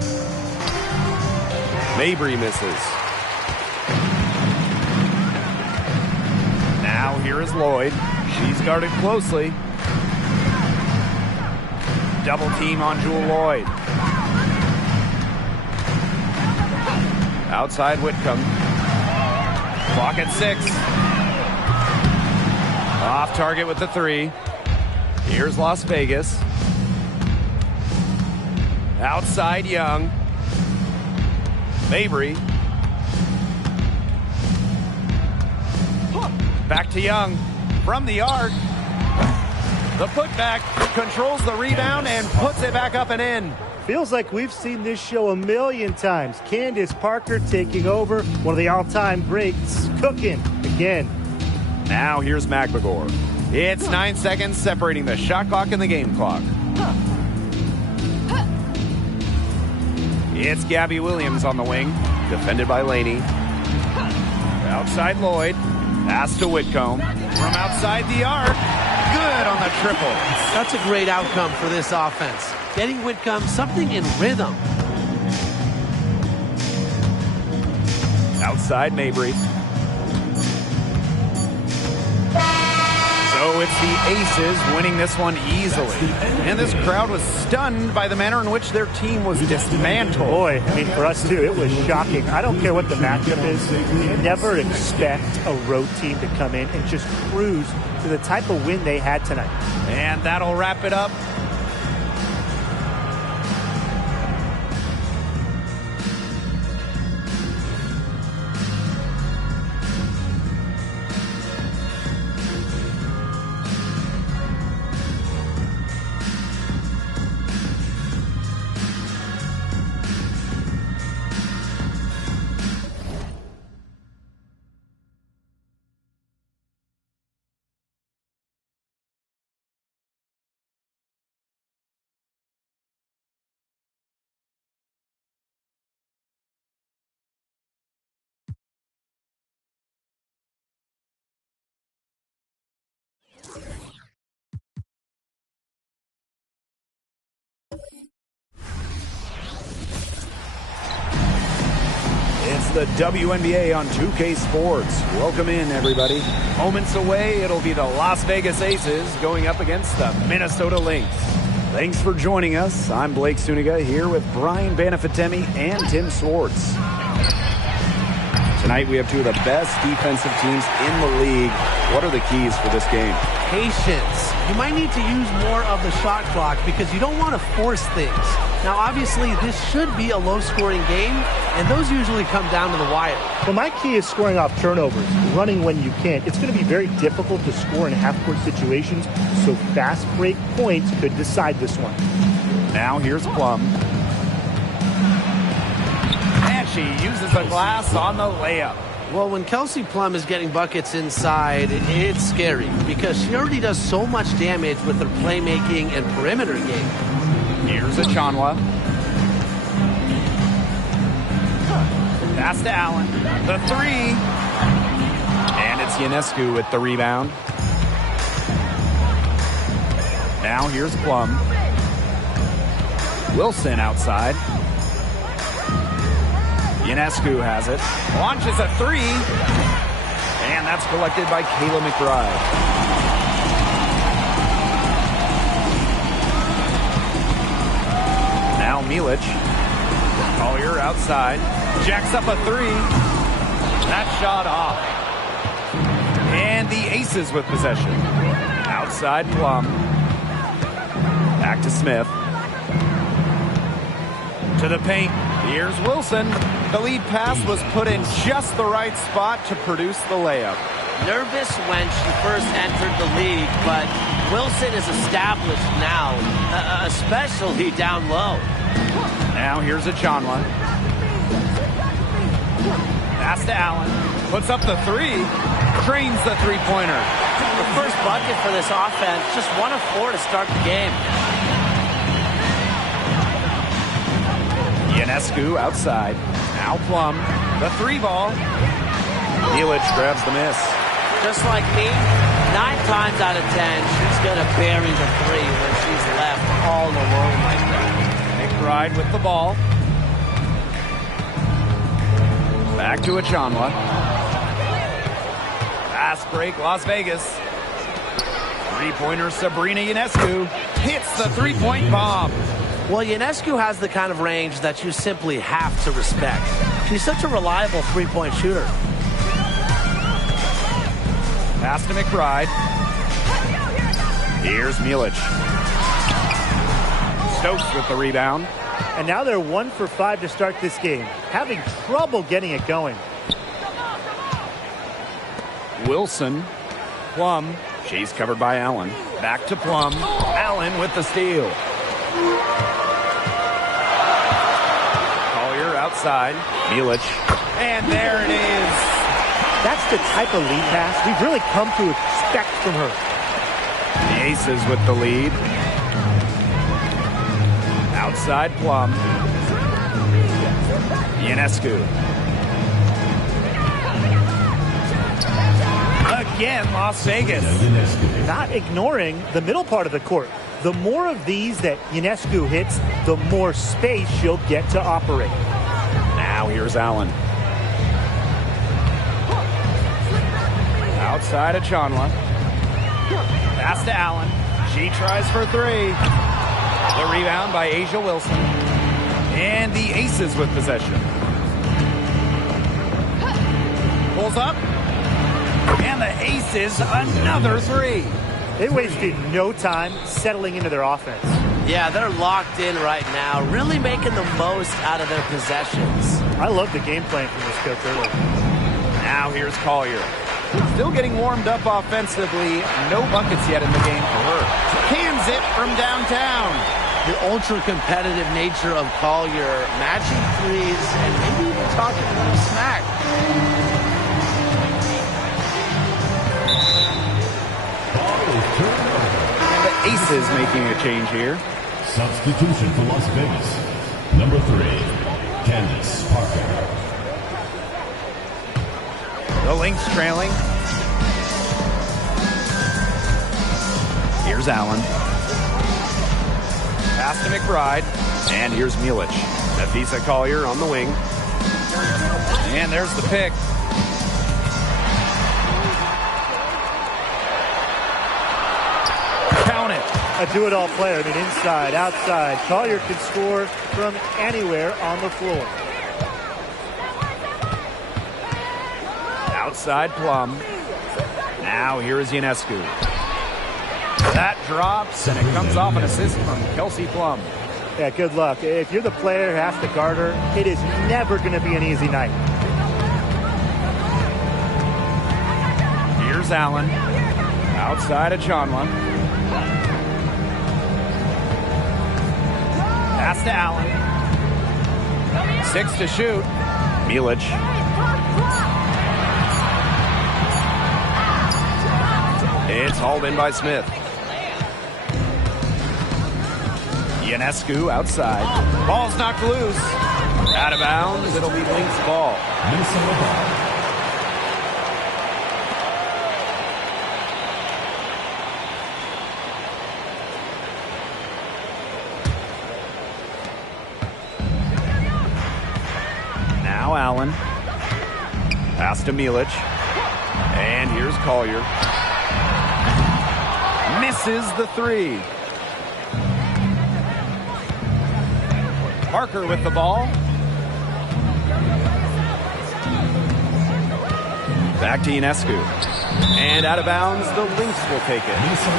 Mabry misses. Now here is Lloyd. She's guarded closely. Double team on Jewel Lloyd. Outside Whitcomb. Clock at 6. Off target with the 3. Here's Las Vegas. Outside Young. Mabry. Back to Young. From the arc. The putback controls the rebound and puts it back up and in. Feels like we've seen this show a million times. Candace Parker taking over, one of the all-time greats, cooking again. Now here's McBagor. It's 9 seconds separating the shot clock and the game clock. It's Gabby Williams on the wing, defended by Laney. Outside Lloyd, pass to Whitcomb. From outside the arc, good on the triple. That's a great outcome for this offense. Getting Whitcomb something in rhythm. Outside Mabry. So it's the Aces winning this one easily. And this crowd was stunned by the manner in which their team was dismantled. Boy, I mean, for us too, it was shocking. I don't care what the matchup is. You never expect a road team to come in and just cruise to the type of win they had tonight. And that'll wrap it up. It's the WNBA on 2K Sports. Welcome in, everybody. Moments away, it'll be the Las Vegas Aces going up against the Minnesota Lynx. Thanks for joining us. I'm Blake Suniga here with Brian Banafitemi and Tim Swartz. Tonight we have two of the best defensive teams in the league. What are the keys for this game? Patience. You might need to use more of the shot clock because you don't want to force things. Now, obviously, this should be a low-scoring game, and those usually come down to the wire. Well, my key is scoring off turnovers, running when you can. It's going to be very difficult to score in half-court situations, so fast break points could decide this one. Now here's Plum. And she uses the glass on the layup. Well, when Kelsey Plum is getting buckets inside, it's scary because she already does so much damage with her playmaking and perimeter game. Here's Achanwa. Pass to Allen. The three. And it's Ionescu with the rebound. Now here's Plum. Wilson outside. Ionescu has it. Launches a three. And that's collected by Kayla McBride. Now Milic. Collier outside. Jacks up a three. That shot off. And the Aces with possession. Outside Plum. Back to Smith. To the paint. Here's Wilson. The lead pass was put in just the right spot to produce the layup. Nervous when she first entered the league, but Wilson is established now, especially down low. Now here's Achanwa. Pass to Allen. Puts up the three. Trains the three-pointer. The first bucket for this offense, just 1 of 4 to start the game. Ionescu outside. Now Plum. The three ball. Milic grabs the miss. Just like me, 9 times out of 10, she's going to bury the three when she's left all alone like that. McBride with the ball. Back to Achanwa. Fast break, Las Vegas. Three-pointer Sabrina Ionescu hits the three-point bomb. Well, Ionescu has the kind of range that you simply have to respect. She's such a reliable three-point shooter. Pass to McBride. Here's Milic. Stokes with the rebound. And now they're 1 for 5 to start this game. Having trouble getting it going. Wilson. Plum. She's covered by Allen. Back to Plum. Allen with the steal. Collier outside. Milic. And there it is. That's the type of lead pass we've really come to expect from her. The Aces with the lead. Outside Plum. Ionescu. Again, Las Vegas. Not ignoring the middle part of the court. The more of these that Ionescu hits, the more space she'll get to operate. Now here's Allen. Outside of Chanwa. Pass to Allen. She tries for 3. The rebound by Asia Wilson. And the Aces with possession. Pulls up. And the Aces, another 3. They wasted no time settling into their offense. Yeah, they're locked in right now, really making the most out of their possessions. I love the game plan from this coach early. Now here's Collier. Still getting warmed up offensively. No buckets yet in the game for her. Cans it from downtown. The ultra-competitive nature of Collier, matching threes, and maybe even talking a little smack. And the Aces making a change here. Substitution for Las Vegas. Number 3, Candace Parker. The Lynx trailing. Here's Allen. Pass to McBride. And here's Milic. Nafisa Collier on the wing. And there's the pick. Count it. A do-it-all player. I mean, inside, outside. Collier can score from anywhere on the floor. Outside Plum. Now here is Ionescu. That drops, and it comes off an assist from Kelsey Plum. Yeah, good luck. If you're the player who has to guard her, it is never going to be an easy night. Here's Allen. Outside of Chanwa. Pass to Allen. 6 to shoot. Milic. It's hauled in by Smith. Ionescu outside. Ball's knocked loose. Out of bounds. It'll be Lynx ball. Minnesota ball. Now Allen. Pass to Milic. And here's Collier. Misses the 3. Parker with the ball. Back to Ionescu. And out of bounds, the Lynx will take it.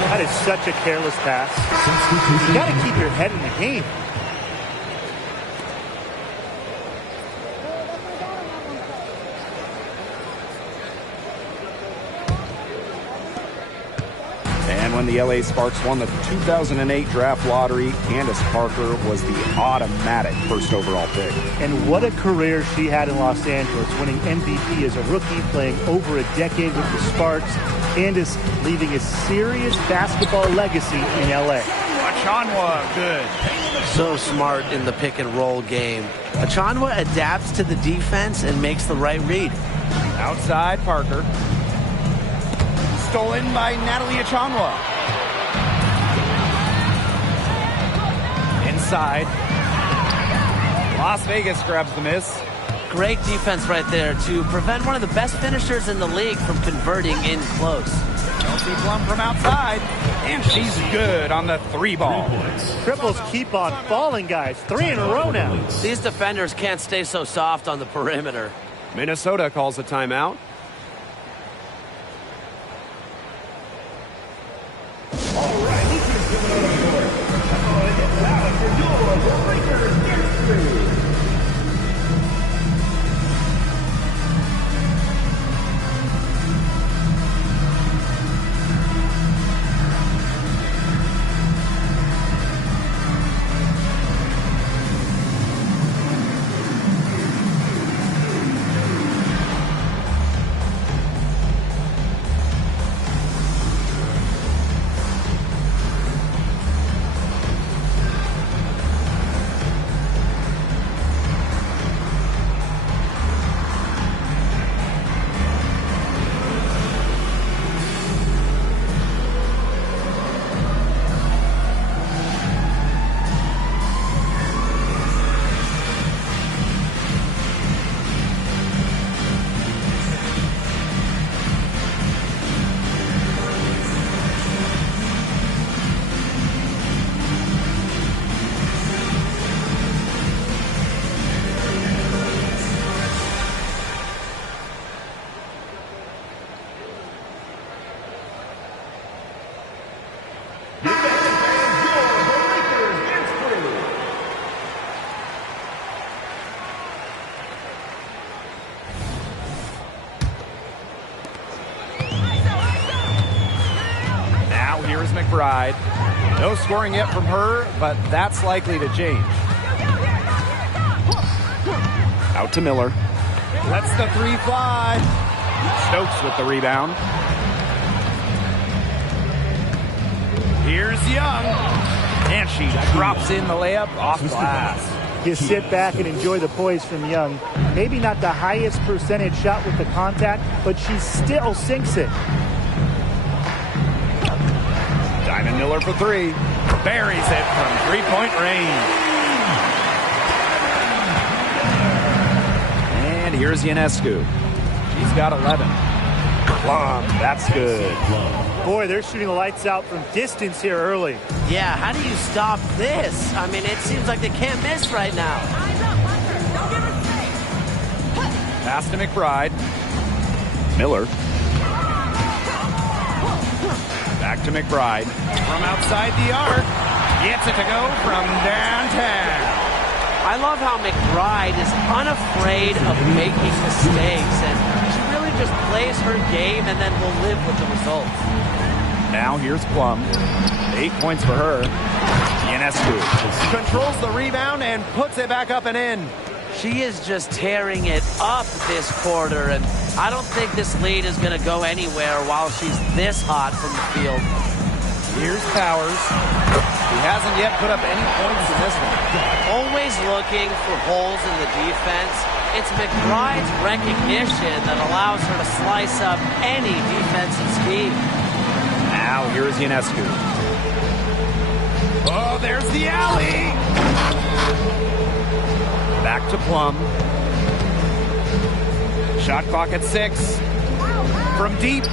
That is such a careless pass. You got to keep your head in the game. And when the LA Sparks won the 2008 draft lottery, Candace Parker was the automatic first overall pick. And what a career she had in Los Angeles, winning MVP as a rookie, playing over a decade with the Sparks. Candace leaving a serious basketball legacy in LA. Achanwa, good. So smart in the pick and roll game. Achanwa adapts to the defense and makes the right read. Outside Parker. Stolen by Natalie Achanwa. Inside. Las Vegas grabs the miss. Great defense right there to prevent one of the best finishers in the league from converting in close. Kelsey Plum from outside. And she's good on the 3 ball. Triples keep on falling, guys. 3 in a row now. These defenders can't stay so soft on the perimeter. Minnesota calls a timeout. All right, let's give it up for your Lakers McBride. No scoring yet from her, but that's likely to change. Out to Miller. Lets the three fly. Stokes with the rebound. Here's Young. And she drops in the layup off glass. You sit back and enjoy the poise from Young. Maybe not the highest percentage shot with the contact, but she still sinks it. Diamond Miller for three. Buries it from three-point range. And here's Ionescu. She's got 11. Plum, that's good. Boy, they're shooting the lights out from distance here early. Yeah, how do you stop this? I mean, it seems like they can't miss right now. Pass to McBride. Miller. Back to McBride. From outside the arc. Gets it to go from downtown. I love how McBride is unafraid of making mistakes, and she really just plays her game and then will live with the results. Now here's Plum. 8 points for her. Ionescu controls the rebound and puts it back up and in. She is just tearing it up this quarter, and I don't think this lead is going to go anywhere while she's this hot from the field. Here's Powers. He hasn't yet put up any points in this one. Always looking for holes in the defense. It's McBride's recognition that allows her to slice up any defensive scheme. Now here's Ionescu. Oh, there's the alley. Back to Plum. Shot clock at 6. From deep.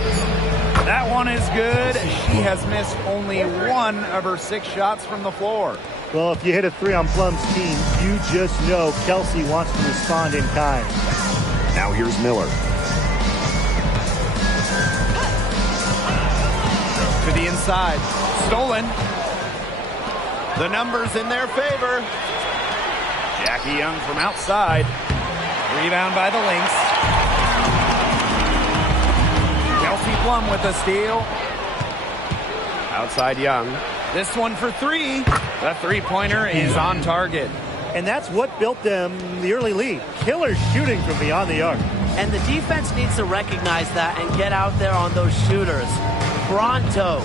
That one is good. She has missed only 1 of her 6 shots from the floor. Well, if you hit a 3 on Plum's team, you just know Kelsey wants to respond in kind. Now here's Miller. To the inside. Stolen. The numbers in their favor. Jackie Young from outside. Rebound by the Lynx. Kelsey Plum with the steal. Outside Young. This one for 3. The three-pointer is on target. And that's what built them the early lead. Killer shooting from beyond the arc. And the defense needs to recognize that and get out there on those shooters. Pronto.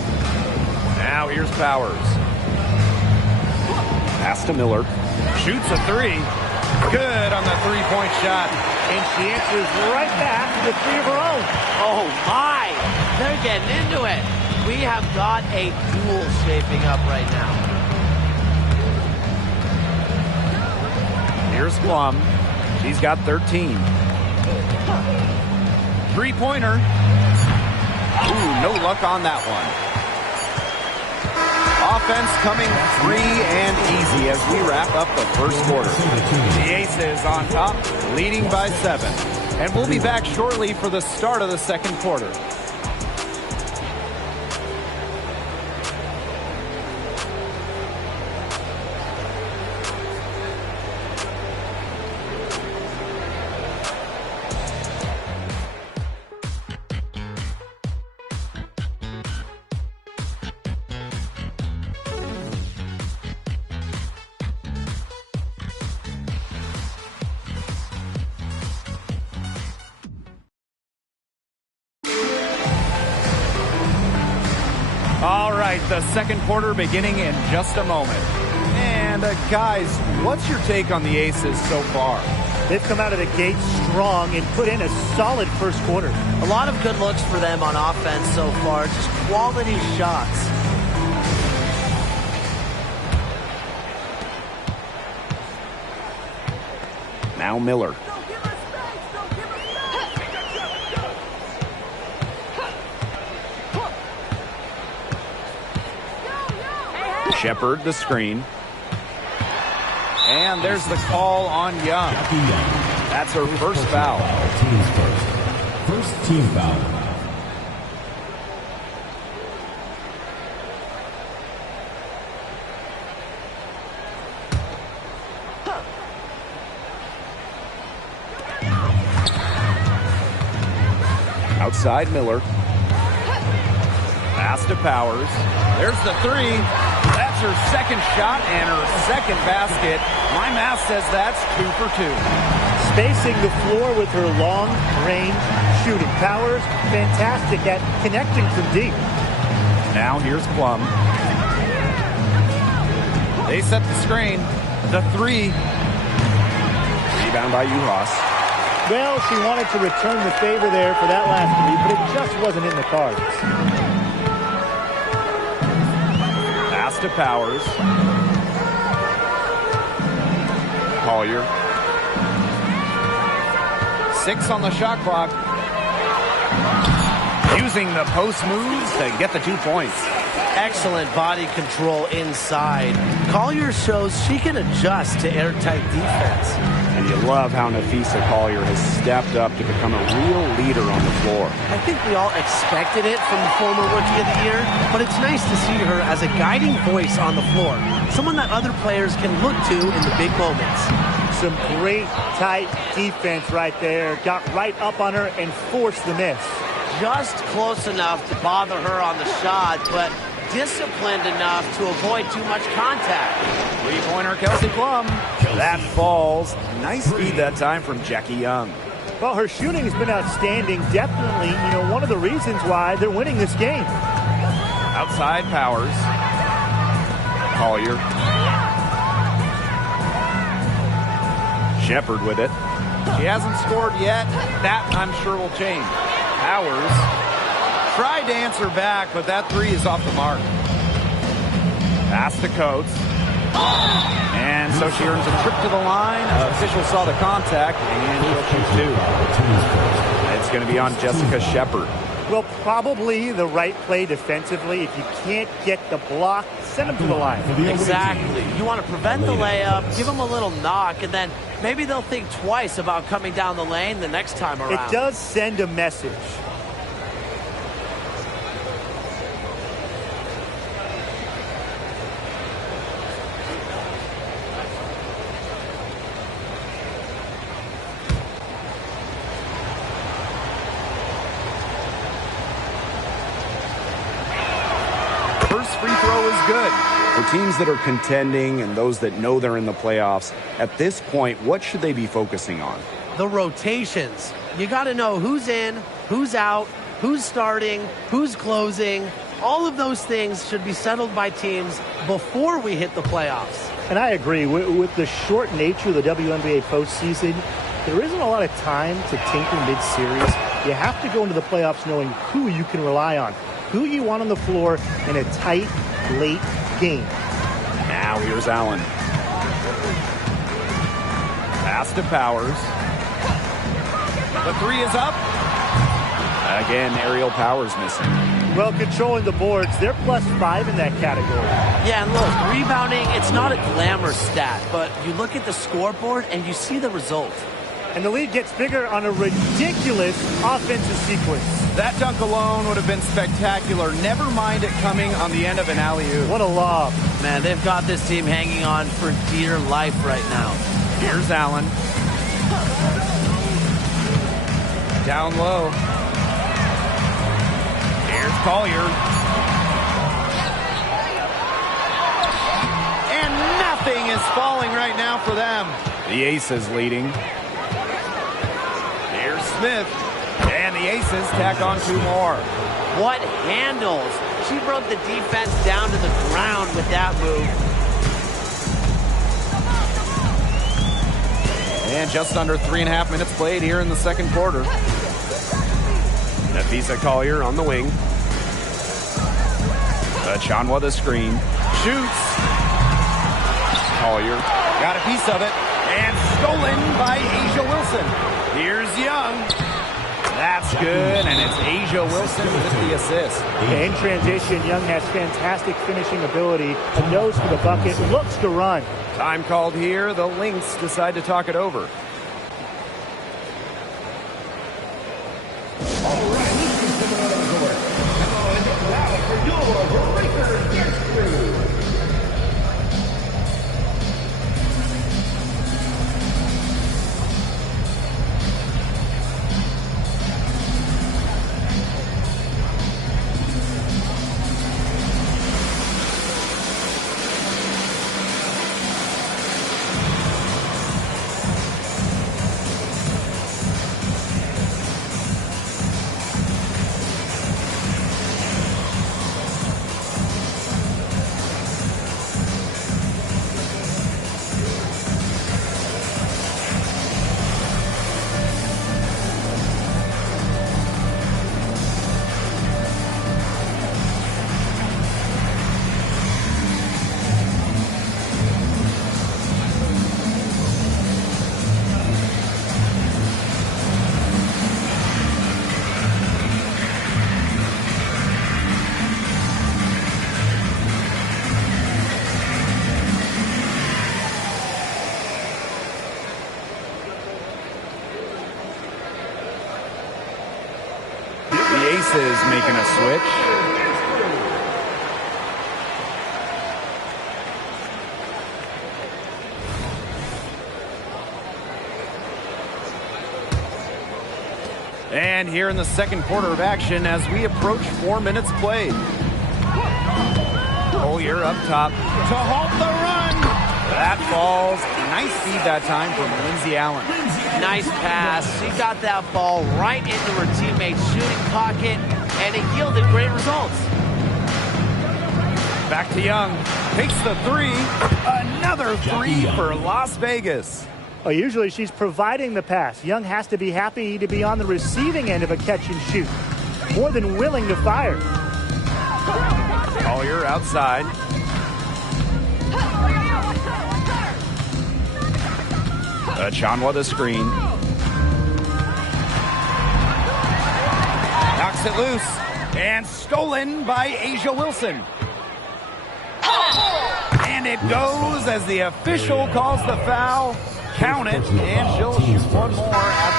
Now here's Powers. Pass to Miller. Shoots a 3. Good on the three-point shot. And she answers right back with 3 of her own. Oh, my. They're getting into it. We have got a duel shaping up right now. Here's Plum. She's got 13. Three-pointer. Ooh, no luck on that one. Offense coming free and easy as we wrap up the first quarter. The Aces on top, leading by 7. And we'll be back shortly for the start of the second quarter. All right, the second quarter beginning in just a moment. And guys, what's your take on the Aces so far? They've come out of the gate strong and put in a solid first quarter. A lot of good looks for them on offense so far. Just quality shots. Now Miller. Shepard, the screen. And there's the call on Young. That's her first foul. Team's first. First team foul. Outside Miller. Pass to Powers. There's the three. That's her second shot and her second basket. My math says that's 2 for 2. Spacing the floor with her long-range shooting. Powers, fantastic at connecting from deep. Now here's Plum. They set the screen. The three. Rebound by Uhas. Well, she wanted to return the favor there for that last three, but it just wasn't in the cards. Pass to Powers. Collier. 6 on the shot clock. Using the post moves to get the 2 points. Excellent body control inside. Collier shows she can adjust to airtight defense. And you love how Nafisa Collier has stepped up to become a real leader on the floor. I think we all expected it from the former Rookie of the Year, but it's nice to see her as a guiding voice on the floor. Someone that other players can look to in the big moments. Some great tight defense right there. Got right up on her and forced the miss. Just close enough to bother her on the shot, but disciplined enough to avoid too much contact. Three-pointer Kelsey Plum. That falls. Nice feed that time from Jackie Young. Well, her shooting has been outstanding. Definitely, one of the reasons why they're winning this game. Outside Powers. Collier. Shepard with it. She hasn't scored yet. That, I'm sure, will change. Powers tried to answer back, but that three is off the mark. Pass to Coates. And so she earns a trip to the line. Official saw the contact, and she'll shoot 2. It's going to be on Jessica Shepard. Well, probably the right play defensively. If you can't get the block, send them to the line. Exactly. You want to prevent the layup, give them a little knock, and then maybe they'll think twice about coming down the lane the next time around. It does send a message. Free throw is good. For teams that are contending and those that know they're in the playoffs, at this point, what should they be focusing on? The rotations. You got to know who's in, who's out, who's starting, who's closing. All of those things should be settled by teams before we hit the playoffs. And I agree. With the short nature of the WNBA postseason, there isn't a lot of time to tinker mid-series. You have to go into the playoffs knowing who you can rely on, who you want on the floor in a tight, late game. Now here's Allen. Pass to Powers. The three is up. Again, Aerial Powers missing. Well, controlling the boards, they're +5 in that category. Yeah, and look, rebounding, it's not a glamour stat, but you look at the scoreboard and you see the result. And the lead gets bigger on a ridiculous offensive sequence. That dunk alone would have been spectacular. Never mind it coming on the end of an alley-oop. What a lob. Man, they've got this team hanging on for dear life right now. Here's Allen. Down low. Here's Collier. And nothing is falling right now for them. The Aces leading. Here's Smith. And the Aces tack on 2 more. What handles? She broke the defense down to the ground with that move. And just under 3.5 minutes played here in the second quarter. Nafisa Collier on the wing. Chanwa the screen. Shoots. Collier got a piece of it. And stolen by Asia Wilson. Here's Young. That's good, and it's Asia Wilson with the assist. In transition, Young has fantastic finishing ability. A nose for the bucket, looks to run. Time called here. The Lynx decide to talk it over. Aces making a switch. And here in the second quarter of action as we approach 4 minutes played. Collier up top to halt the run. That falls. Nice feed that time from Lindsay Allen. Nice pass. She got that ball right into her teammate's shooting pocket, and it yielded great results. Back to Young. Takes the three. Another three for Las Vegas. Well, usually she's providing the pass. Young has to be happy to be on the receiving end of a catch and shoot. More than willing to fire. Collier outside. Chanwa the screen. Knocks it loose. And stolen by Asia Wilson. And it goes as the official calls the foul. Count it, and she'll shoot one more at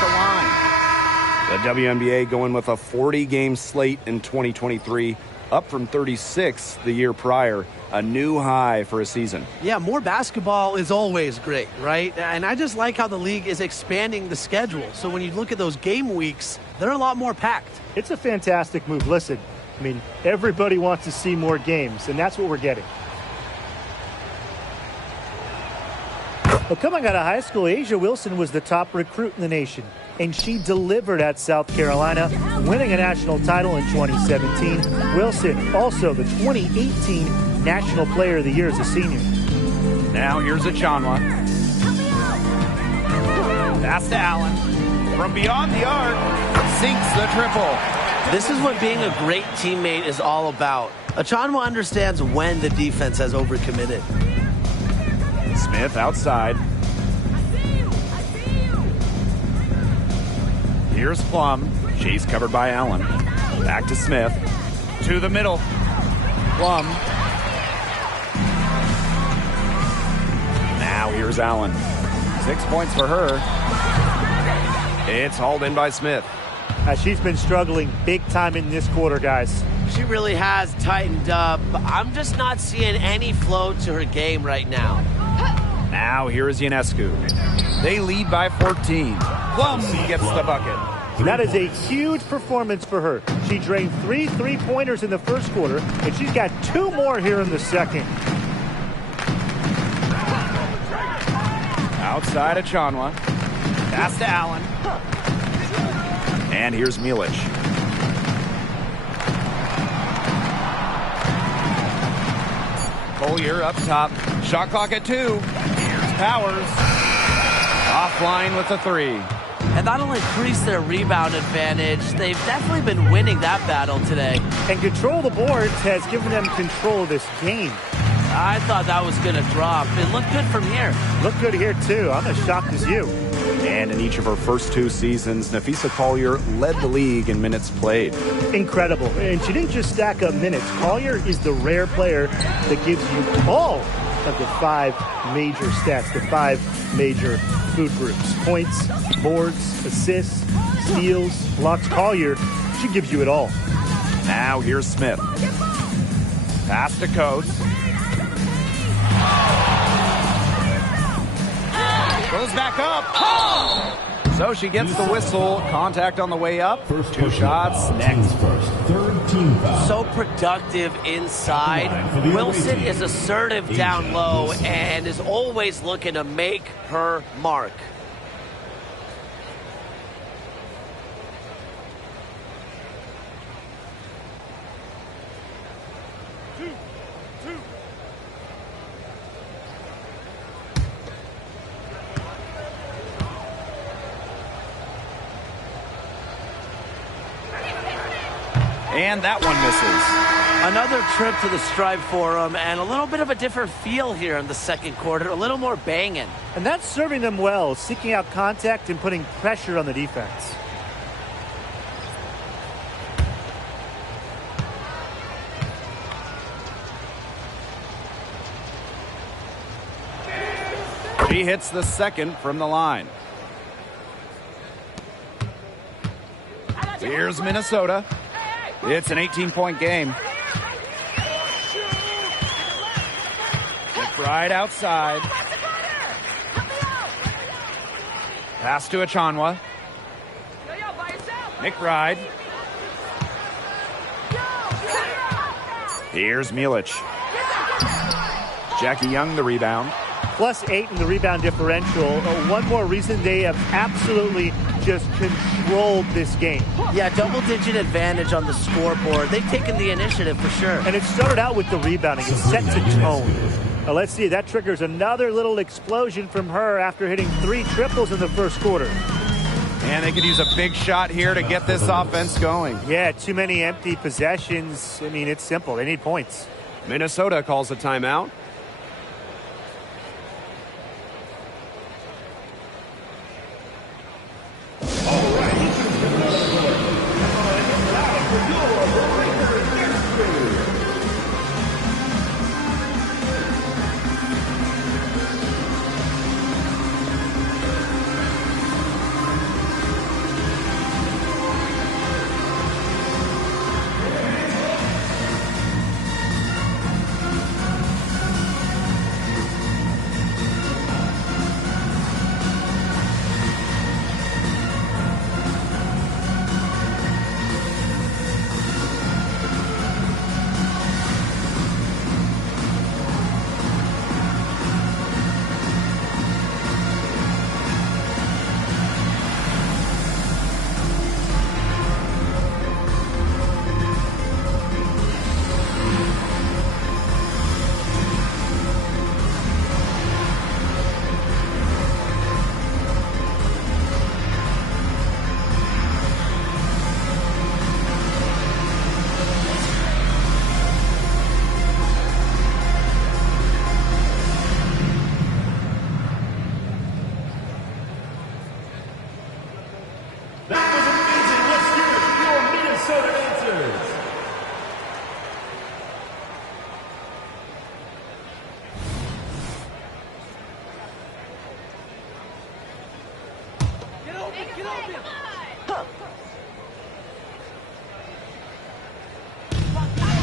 The WNBA going with a 40-game slate in 2023, up from 36 the year prior, a new high for a season. Yeah, more basketball is always great, right? And I just like how the league is expanding the schedule. So when you look at those game weeks, they're a lot more packed. It's a fantastic move. Listen, I mean, everybody wants to see more games, and that's what we're getting. Well, coming out of high school, Asia Wilson was the top recruit in the nation, and she delivered at South Carolina, winning a national title in 2017. Wilson, also the 2018 National Player of the Year as a senior. Now here's a Chanwa. Pass to Allen. From beyond the arc, sinks the triple. This is what being a great teammate is all about. Achanwa understands when the defense has overcommitted. Smith outside. Here's Plum. She's covered by Allen. Back to Smith. To the middle. Plum. Now here's Allen. 6 points for her. It's hauled in by Smith. She's been struggling big time in this quarter, guys. She really has tightened up. I'm just not seeing any flow to her game right now. Now here is Ionescu. They lead by 14. Plum gets the bucket. That is a huge performance for her. She drained 3 3-pointers in the first quarter, and she's got 2 more here in the second. Outside of Chanwa. Pass to Allen. And here's Milic. Collier up top. Shot clock at 2. Here's Powers. Offline with the 3. And that'll increase their rebound advantage. They've definitely been winning that battle today. And control the boards has given them control of this game. I thought that was going to drop. It looked good from here. Looked good here, too. I'm as shocked as you. And in each of her first 2 seasons, Napheesa Collier led the league in minutes played. Incredible. And she didn't just stack up minutes. Collier is the rare player that gives you all of the 5 major stats, the 5 major food groups. Points, boards, assists, steals, blocks. Collier, she gives you it all. Now here's Smith. Pass to Coates. Goes back up. So she gets the whistle. Contact on the way up. 2 shots next. Third team foul. So productive inside. Wilson is assertive down low and is always looking to make her mark. And that one misses. Another trip to the Stripe Forum and a little bit of a different feel here in the second quarter. A little more banging. And that's serving them well, seeking out contact and putting pressure on the defense. She hits the second from the line. Here's Minnesota. It's an 18-point game. McBride outside. Pass to Achanwa. McBride. Here's Milic. Jackie Young the rebound. +8 in the rebound differential. One more reason they have absolutely just controlled this game. Yeah, double-digit advantage on the scoreboard. They've taken the initiative for sure. And it started out with the rebounding. It sets a tone. Let's see, that triggers another little explosion from her after hitting 3 triples in the first quarter. And they could use a big shot here to get this offense going. Yeah, too many empty possessions. I mean, it's simple. They need points. Minnesota calls a timeout.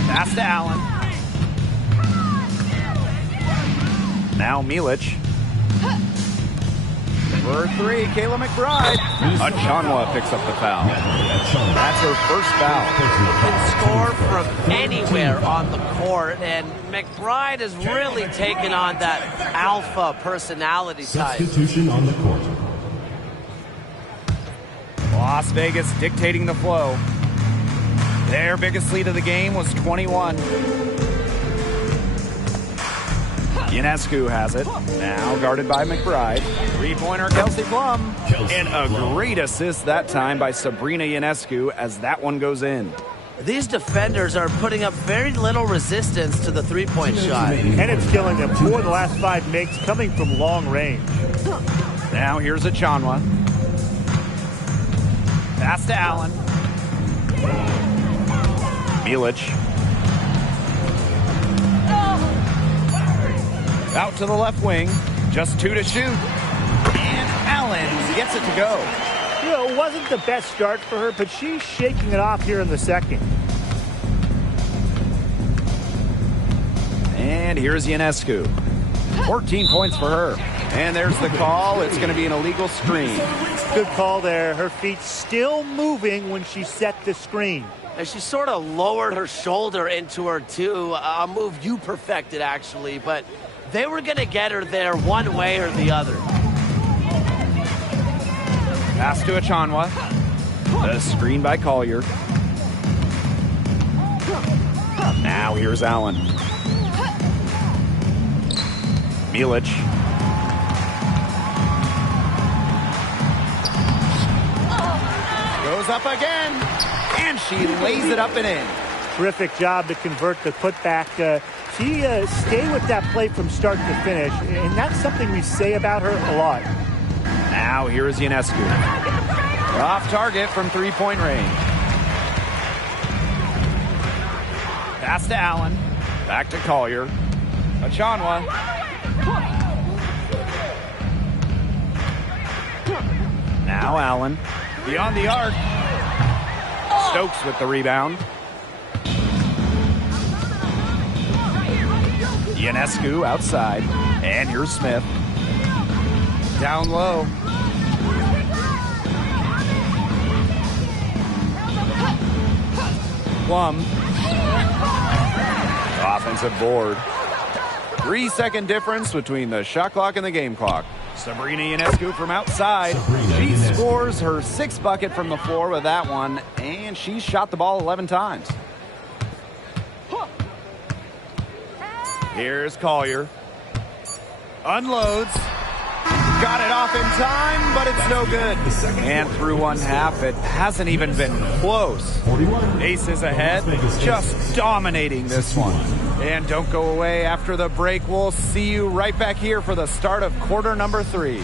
Pass to Allen. Now Milic. For 3, Kayla McBride. Achanwa picks up the foul. That's her first foul. Can score from anywhere on the court, and McBride has really taken on that alpha personality type. Substitution on the court. Las Vegas dictating the flow. Their biggest lead of the game was 21. Ionescu has it. Now guarded by McBride. Three-pointer Kelsey Plum. And a great assist that time by Sabrina Ionescu as that one goes in. These defenders are putting up very little resistance to the three-point shot. And it's killing them. 4 of the last 5 makes coming from long range. Now here's Achanwa. Pass to Allen. Milic. Out to the left wing. Just 2 to shoot. And Allen gets it to go. You know, it wasn't the best start for her, but she's shaking it off here in the second. And here's Ionescu. 14 points for her. And there's the call. It's going to be an illegal screen. Good call there. Her feet still moving when she set the screen. And she sort of lowered her shoulder into her, too. A move you perfected, actually. But they were going to get her there one way or the other. Pass to Achanwa. The screen by Collier. Now here's Allen. Milic. Goes up again. And she lays it up and in. Terrific job to convert the putback. She stayed with that play from start to finish, and that's something we say about her a lot. Now here's Ionescu. Off target from three-point range. Pass to Allen. Back to Collier. Achanwa. Now Allen. Beyond the arc. Stokes with the rebound. Ionescu outside. And here's Smith. Down low. Plum. Offensive board. 3-second difference between the shot clock and the game clock. Sabrina Ionescu from outside. She scores her 6th bucket from the floor with that one, and she shot the ball 11 times. Here's Collier. Unloads. Got it off in time, but it's no good. And through one half, it hasn't even been close. Aces ahead, just dominating this one. And don't go away after the break. We'll see you right back here for the start of quarter number 3.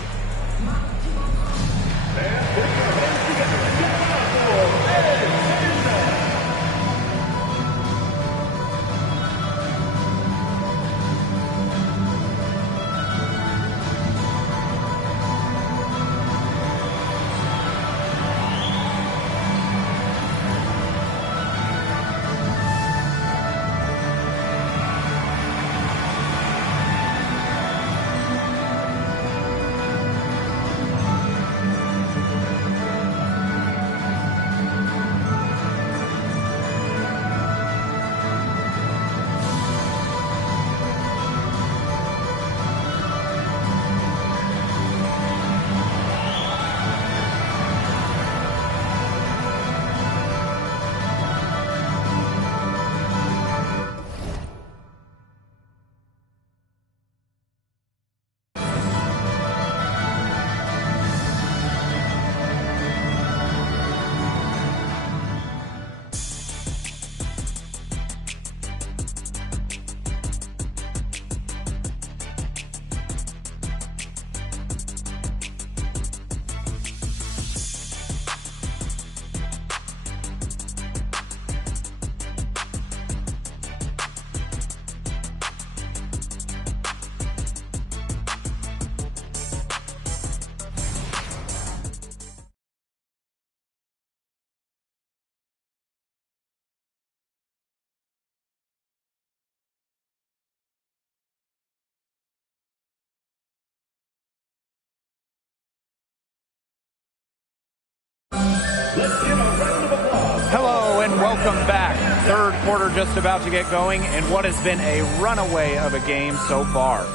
Hello and welcome back. Third quarter just about to get going, and what has been a runaway of a game so far.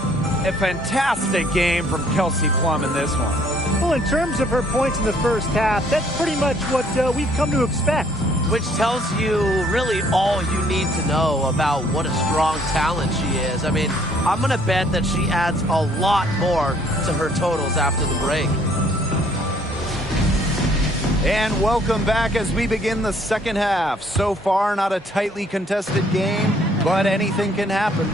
A fantastic game from Kelsey Plum in this one. Well, in terms of her points in the first half, that's pretty much what we've come to expect. Which tells you really all you need to know about what a strong talent she is. I mean, I'm going to bet that she adds a lot more to her totals after the break. And welcome back as we begin the second half. So far, not a tightly contested game, but anything can happen.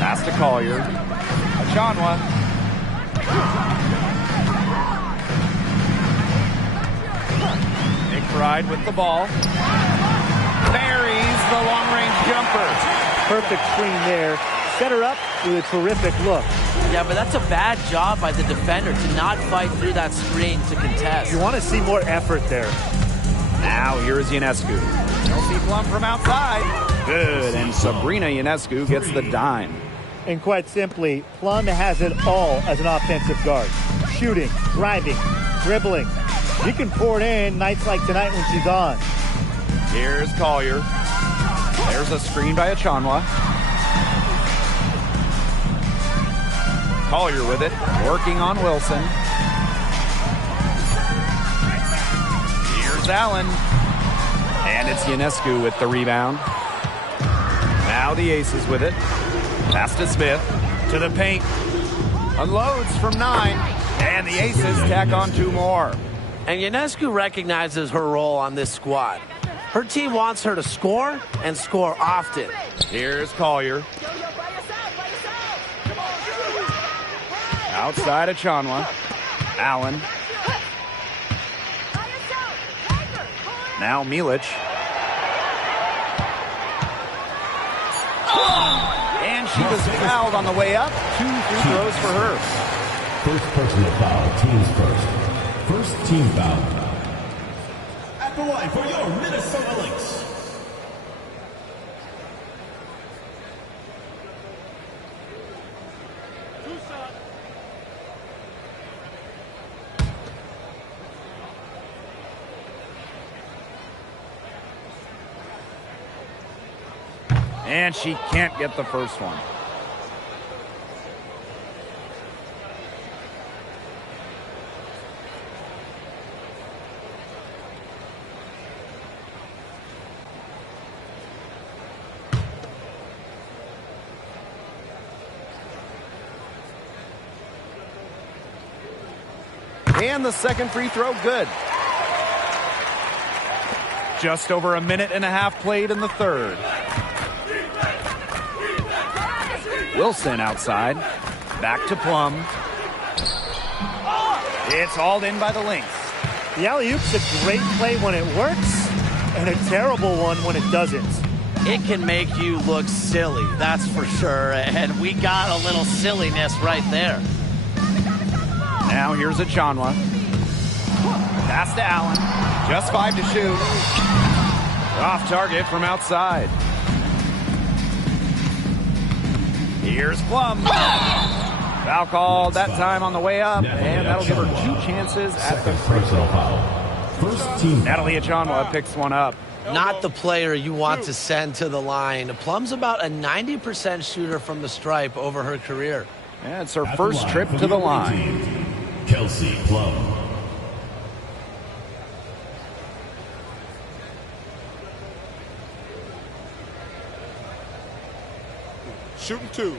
Pass to Collier. Achanwa. McBride with the ball. Buries the long-range jumper. Perfect screen there. Set her up with a terrific look. Yeah, but that's a bad job by the defender to not fight through that screen to contest. You want to see more effort there. Now here's Ionescu. Kelsey Plum from outside. Good, and Sabrina Ionescu gets the dime. And quite simply, Plum has it all as an offensive guard. Shooting, driving, dribbling. She can pour it in nights like tonight when she's on. Here's Collier. There's a screen by Achanwa. Collier with it, working on Wilson. Here's Allen. And it's Ionescu with the rebound. Now the Aces with it. Pass to Smith. To the paint. Unloads from 9. And the Aces tack on 2 more. And Ionescu recognizes her role on this squad. Her team wants her to score and score often. Here's Collier. Outside of Achanwa. Allen. Now Milic. And she was fouled on the way up. 2 free throws for her. First personal foul, teams first. First team foul. At the line for your Minnesota Lynx. And she can't get the first one. And the second free throw, good. Just over a minute and a half played in the third. Wilson outside. Back to Plum. It's hauled in by the Lynx. The alley-oop's a great play when it works, and a terrible one when it doesn't. It can make you look silly, that's for sure. And we got a little silliness right there. Now here's a Chanwa. Pass to Allen. Just 5 to shoot. Off target from outside. Here's Plum. Foul called that time on the way up, and that'll give her 2 chances at the Personal foul. First team. Natalie Chanwa picks one up. Not the player you want to send to the line. Plum's about a 90% shooter from the stripe over her career. Yeah, it's her first trip to the line. Kelsey Plum. Shooting 2.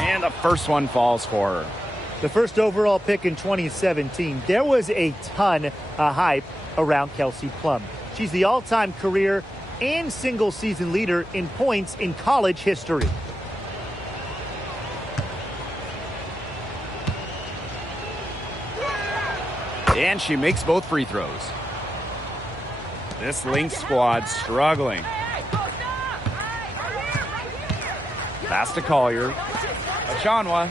And the first one falls for her. The first overall pick in 2017, there was a ton of hype around Kelsey Plum. She's the all-time career and single-season leader in points in college history. And she makes both free throws. This Lynx squad struggling. Pass to Collier. Achanwa.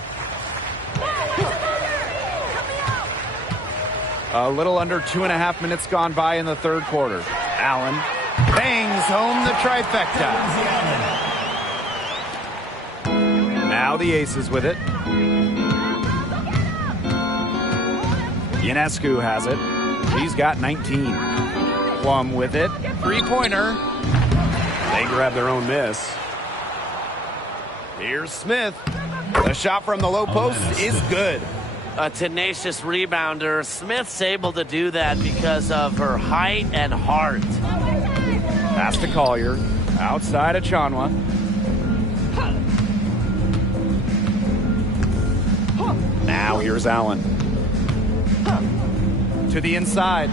A little under 2.5 minutes gone by in the third quarter. Allen bangs home the trifecta. Now the Aces with it. Ionescu has it. She's got 19. Plum with it. Three-pointer. They grab their own miss. Here's Smith. The shot from the low post is good. A tenacious rebounder. Smith's able to do that because of her height and heart. Pass to Collier. Outside of Chanwa. Now here's Allen. To the inside.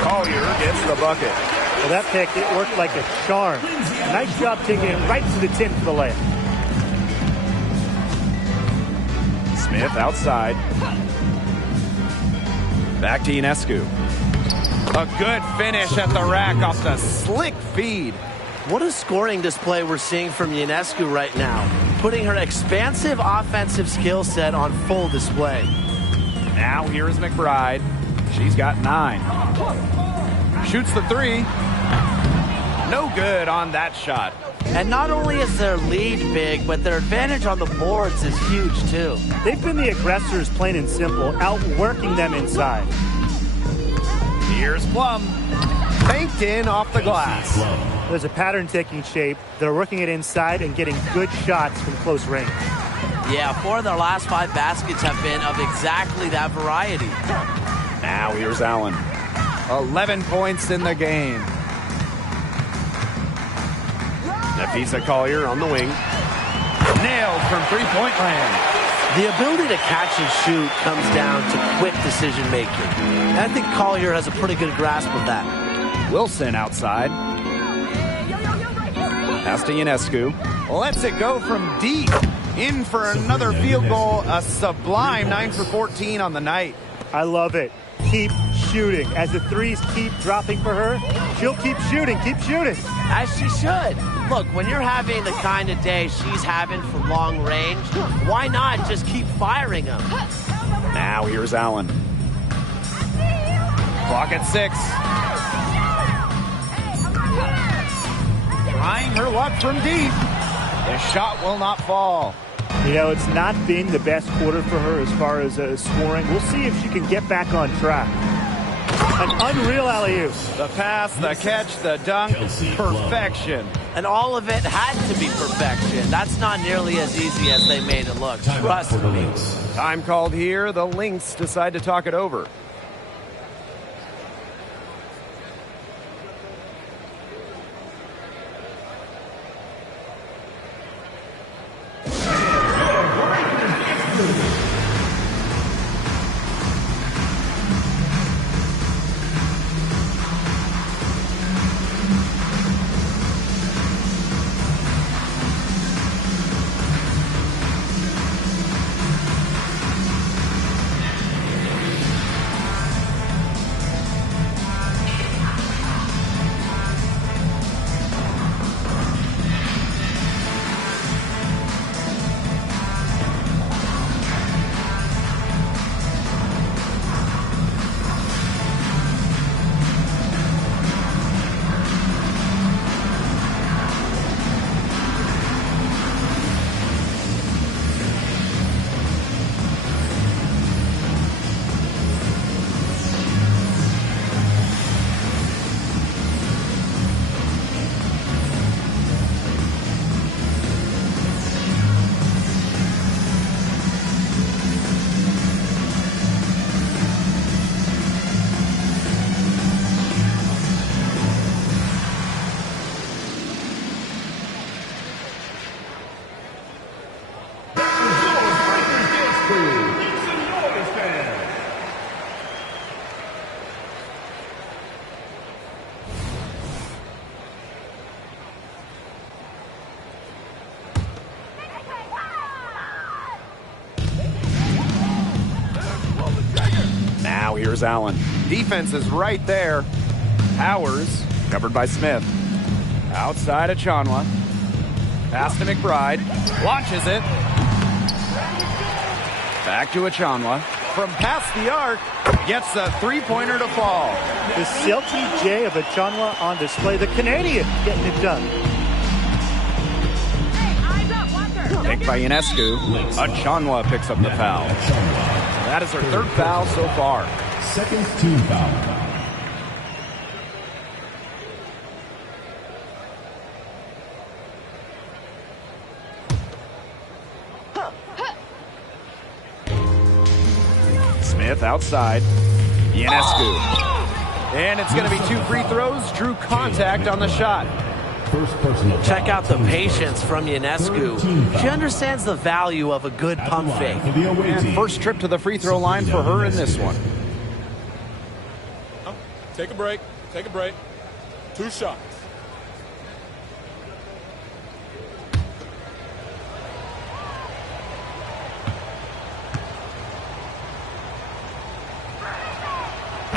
Collier gets the bucket. Well, that pick, it worked like a charm. Nice job taking it right to the tin for the layup. Smith outside. Back to Ionescu. A good finish at the rack off the slick feed. What a scoring display we're seeing from Ionescu right now, putting her expansive offensive skill set on full display. Now here's McBride. She's got 9. Shoots the 3. No good on that shot. And not only is their lead big, but their advantage on the boards is huge too. They've been the aggressors, plain and simple, outworking them inside. Here's Plum. Banked in off the glass. There's a pattern taking shape. They're working it inside and getting good shots from close range. Yeah, 4 of their last 5 baskets have been of exactly that variety. Now here's Allen. 11 points in the game. Nafisa Collier on the wing. Nailed from three-point land. The ability to catch and shoot comes down to quick decision making. And I think Collier has a pretty good grasp of that. Wilson outside. Pass to Ionescu. Lets it go from deep. In for another field goal. A sublime 9 for 14 on the night. I love it. Keep shooting. As the threes keep dropping for her, she'll keep shooting, As she should. Look, when you're having the kind of day she's having from long range, why not just keep firing them? Now here's Allen. Clock at 6. Trying her luck from deep. The shot will not fall. You know, it's not been the best quarter for her as far as scoring. We'll see if she can get back on track. An unreal alley-oop. The pass, the catch, the dunk, perfection. And all of it had to be perfection. That's not nearly as easy as they made it look. Trust me. Time called here. The Lynx decide to talk it over. Now here's Allen. Defense is right there. Powers, covered by Smith. Outside of Chanwa. Pass to McBride. Launches it. Back to Achanwa. From past the arc, gets a three-pointer to fall. The Silky J of Achanwa on display. The Canadian getting it done. Picked by Ionescu. Achanwa picks up the foul. That is her third foul so far. Second team foul. Smith outside. Ionescu. And it's going to be 2 free throws. Drew contact on the shot. Check out the patience from Ionescu. She understands the value of a good pump fake. And first trip to the free throw line for her in this one. Take a break. Take a break. 2 shots.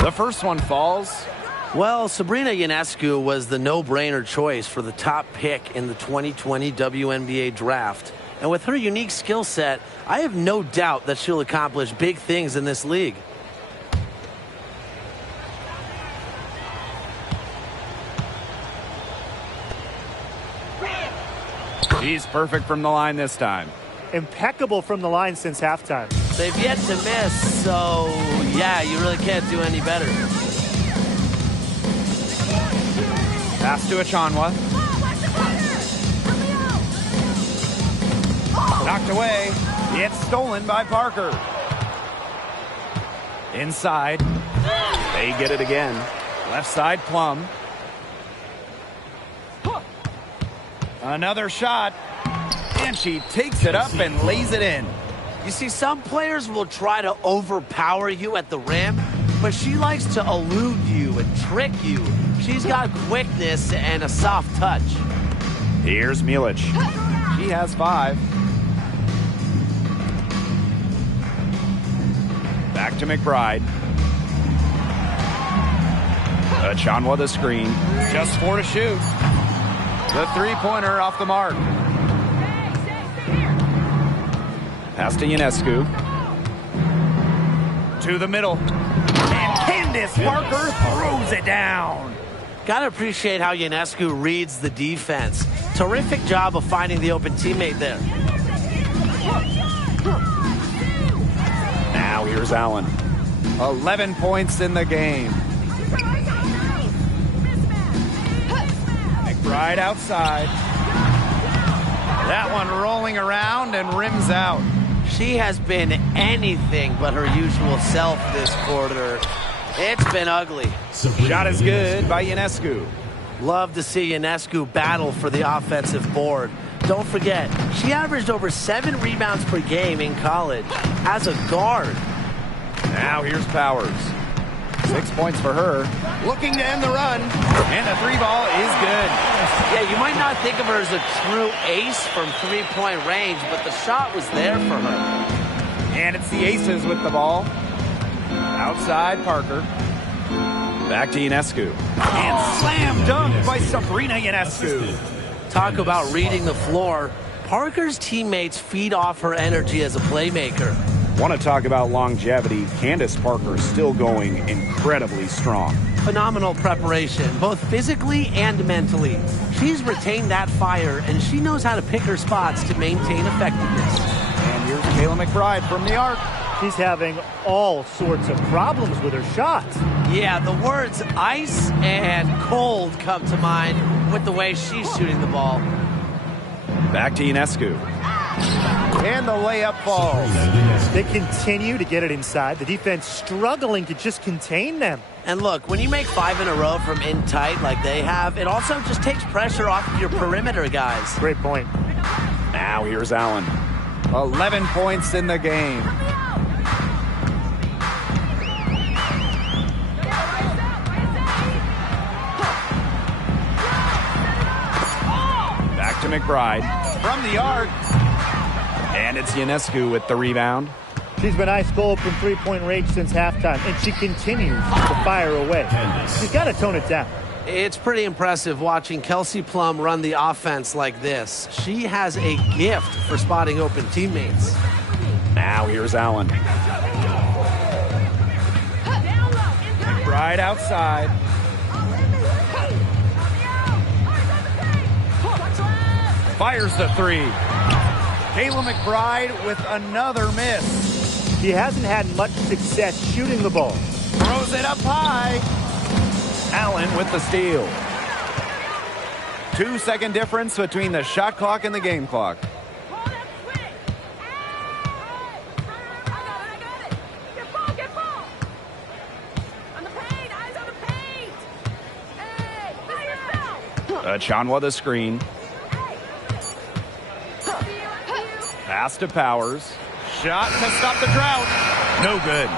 The first one falls. Well, Sabrina Ionescu was the no-brainer choice for the top pick in the 2020 WNBA draft. And with her unique skill set, I have no doubt that she'll accomplish big things in this league. She's perfect from the line this time. Impeccable from the line since halftime. They've yet to miss, so yeah, you really can't do any better. Pass to Achanwa. Knocked away. It's stolen by Parker. Inside. They get it again. Left side, Plum. Another shot. And she takes it up and lays it in. You see, some players will try to overpower you at the rim, but she likes to elude you and trick you. She's got quickness and a soft touch. Here's Milic. She has 5. Back to McBride. Achanwa the screen. Just 4 to shoot. The three-pointer off the mark. Pass to Ionescu. To the middle. And can't Candace Parker throws it down. Gotta appreciate how Ionescu reads the defense. Terrific job of finding the open teammate there. Now here's Allen. 11 points in the game. McBride outside. That one rolling around and rims out. She has been anything but her usual self this quarter. It's been ugly. Shot is good by Ionescu. Love to see Ionescu battle for the offensive board. Don't forget, she averaged over 7 rebounds per game in college as a guard. Now here's Powers. 6 points for her. Looking to end the run. And the 3-ball is good. Yeah, you might not think of her as a true ace from 3-point range, but the shot was there for her. And it's the Aces with the ball. Outside Parker. Back to Ionescu. And slam dunk by Sabrina Ionescu. Talk about reading the floor. Parker's teammates feed off her energy as a playmaker. Want to talk about longevity? Candace Parker is still going incredibly strong. Phenomenal preparation, both physically and mentally. She's retained that fire, and she knows how to pick her spots to maintain effectiveness. And here's Kayla McBride from the arc. She's having all sorts of problems with her shots. Yeah, the words ice and cold come to mind with the way she's shooting the ball. Back to Ionescu. And the layup falls. They continue to get it inside. The defense struggling to just contain them. And look, when you make 5 in a row from in tight like they have, it also just takes pressure off of your perimeter guys. Great point. Now here's Allen. 11 points in the game. Back to McBride from the arc. And it's Ionescu with the rebound. She's been ice cold from 3-point range since halftime, and she continues to fire away. She's got to tone it down. It's pretty impressive watching Kelsey Plum run the offense like this. She has a gift for spotting open teammates. Now here's Allen. McBride outside. Fires the 3. Kayla McBride with another miss. She hasn't had much success shooting the ball. Throws it up high. Allen with the steal. 2-second difference between the shot clock and the game clock. Chanwa the screen. Pass to Powers. Shot to stop the drought. No good.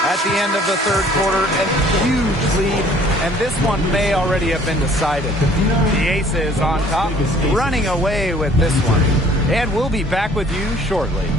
At the end of the third quarter, a huge lead, and this one may already have been decided. The Aces on top, running away with this one. And we'll be back with you shortly.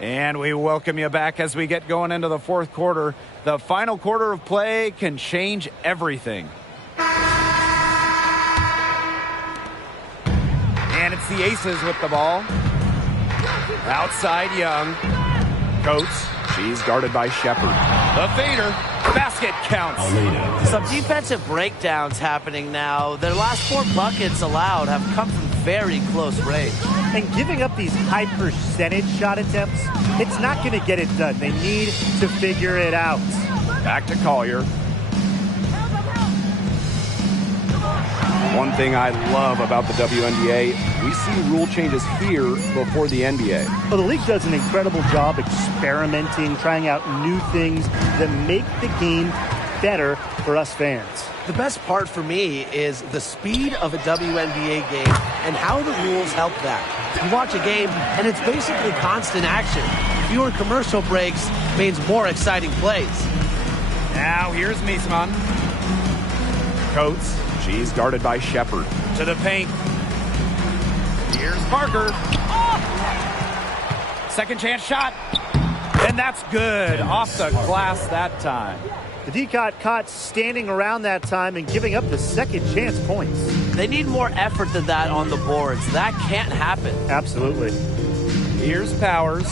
And we welcome you back as we get going into the fourth quarter. The final quarter of play can change everything. And it's the Aces with the ball. Outside Young. Coates. She's guarded by Shepard. The fader. Basket counts. Some defensive breakdowns happening now. Their last 4 buckets allowed have come from very close range. And giving up these high percentage shot attempts, it's not going to get it done. They need to figure it out. Back to Collier. One thing I love about the WNBA, we see rule changes here before the NBA. Well, the league does an incredible job experimenting, trying out new things that make the game better for us fans. The best part for me is the speed of a WNBA game and how the rules help that. You watch a game and it's basically constant action. Fewer commercial breaks means more exciting plays. Now here's Miesman. Coates. She's guarded by Shepard. To the paint. Here's Parker. Second chance shot. And that's good. Off the glass that time. The D got caught standing around that time and giving up the second chance points. They need more effort than that on the boards. That can't happen. Absolutely. Here's Powers.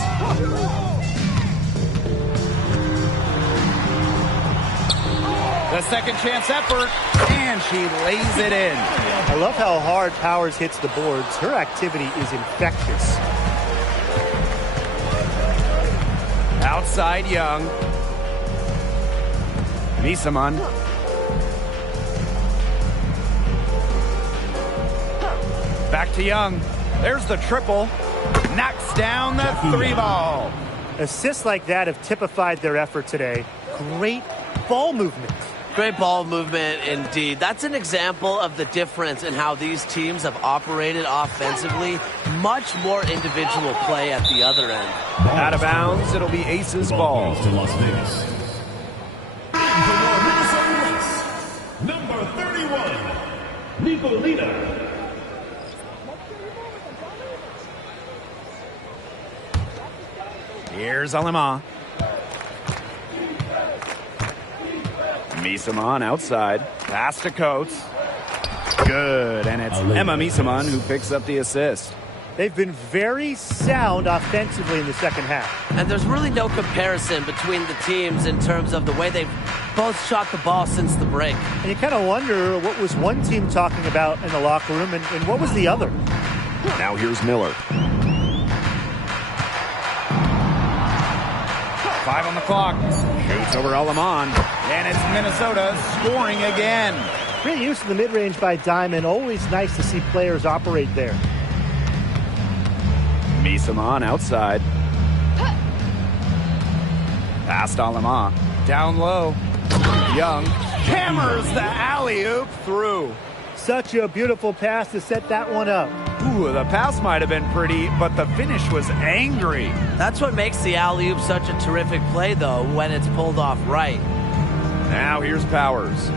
The second chance effort, and she lays it in. I love how hard Powers hits the boards. Her activity is infectious. Outside Young. Miesman. Back to Young. There's the triple. Knocks down the three ball. Assists like that have typified their effort today. Great ball movement. Great ball movement indeed. That's an example of the difference in how these teams have operated offensively. Much more individual play at the other end. Out of bounds, it'll be Aces ball. To Las Vegas. Number 31, Nicolina. Here's Alema. Miesman outside. Pass to Coates. Good, and it's Emma Miesman who picks up the assist. They've been very sound offensively in the second half. And there's really no comparison between the teams in terms of the way they've both shot the ball since the break. And you kind of wonder what was one team talking about in the locker room and what was the other. Now here's Miller. 5 on the clock. Shoots over Aleman. And it's Minnesota scoring again. Great use of the mid-range by Diamond. Always nice to see players operate there. Miesman outside. Past Alema. Down low. Young hammers the alley-oop through. Such a beautiful pass to set that one up. Ooh, the pass might have been pretty, but the finish was angry. That's what makes the alley-oop such a terrific play, though, when it's pulled off right. Now here's Powers.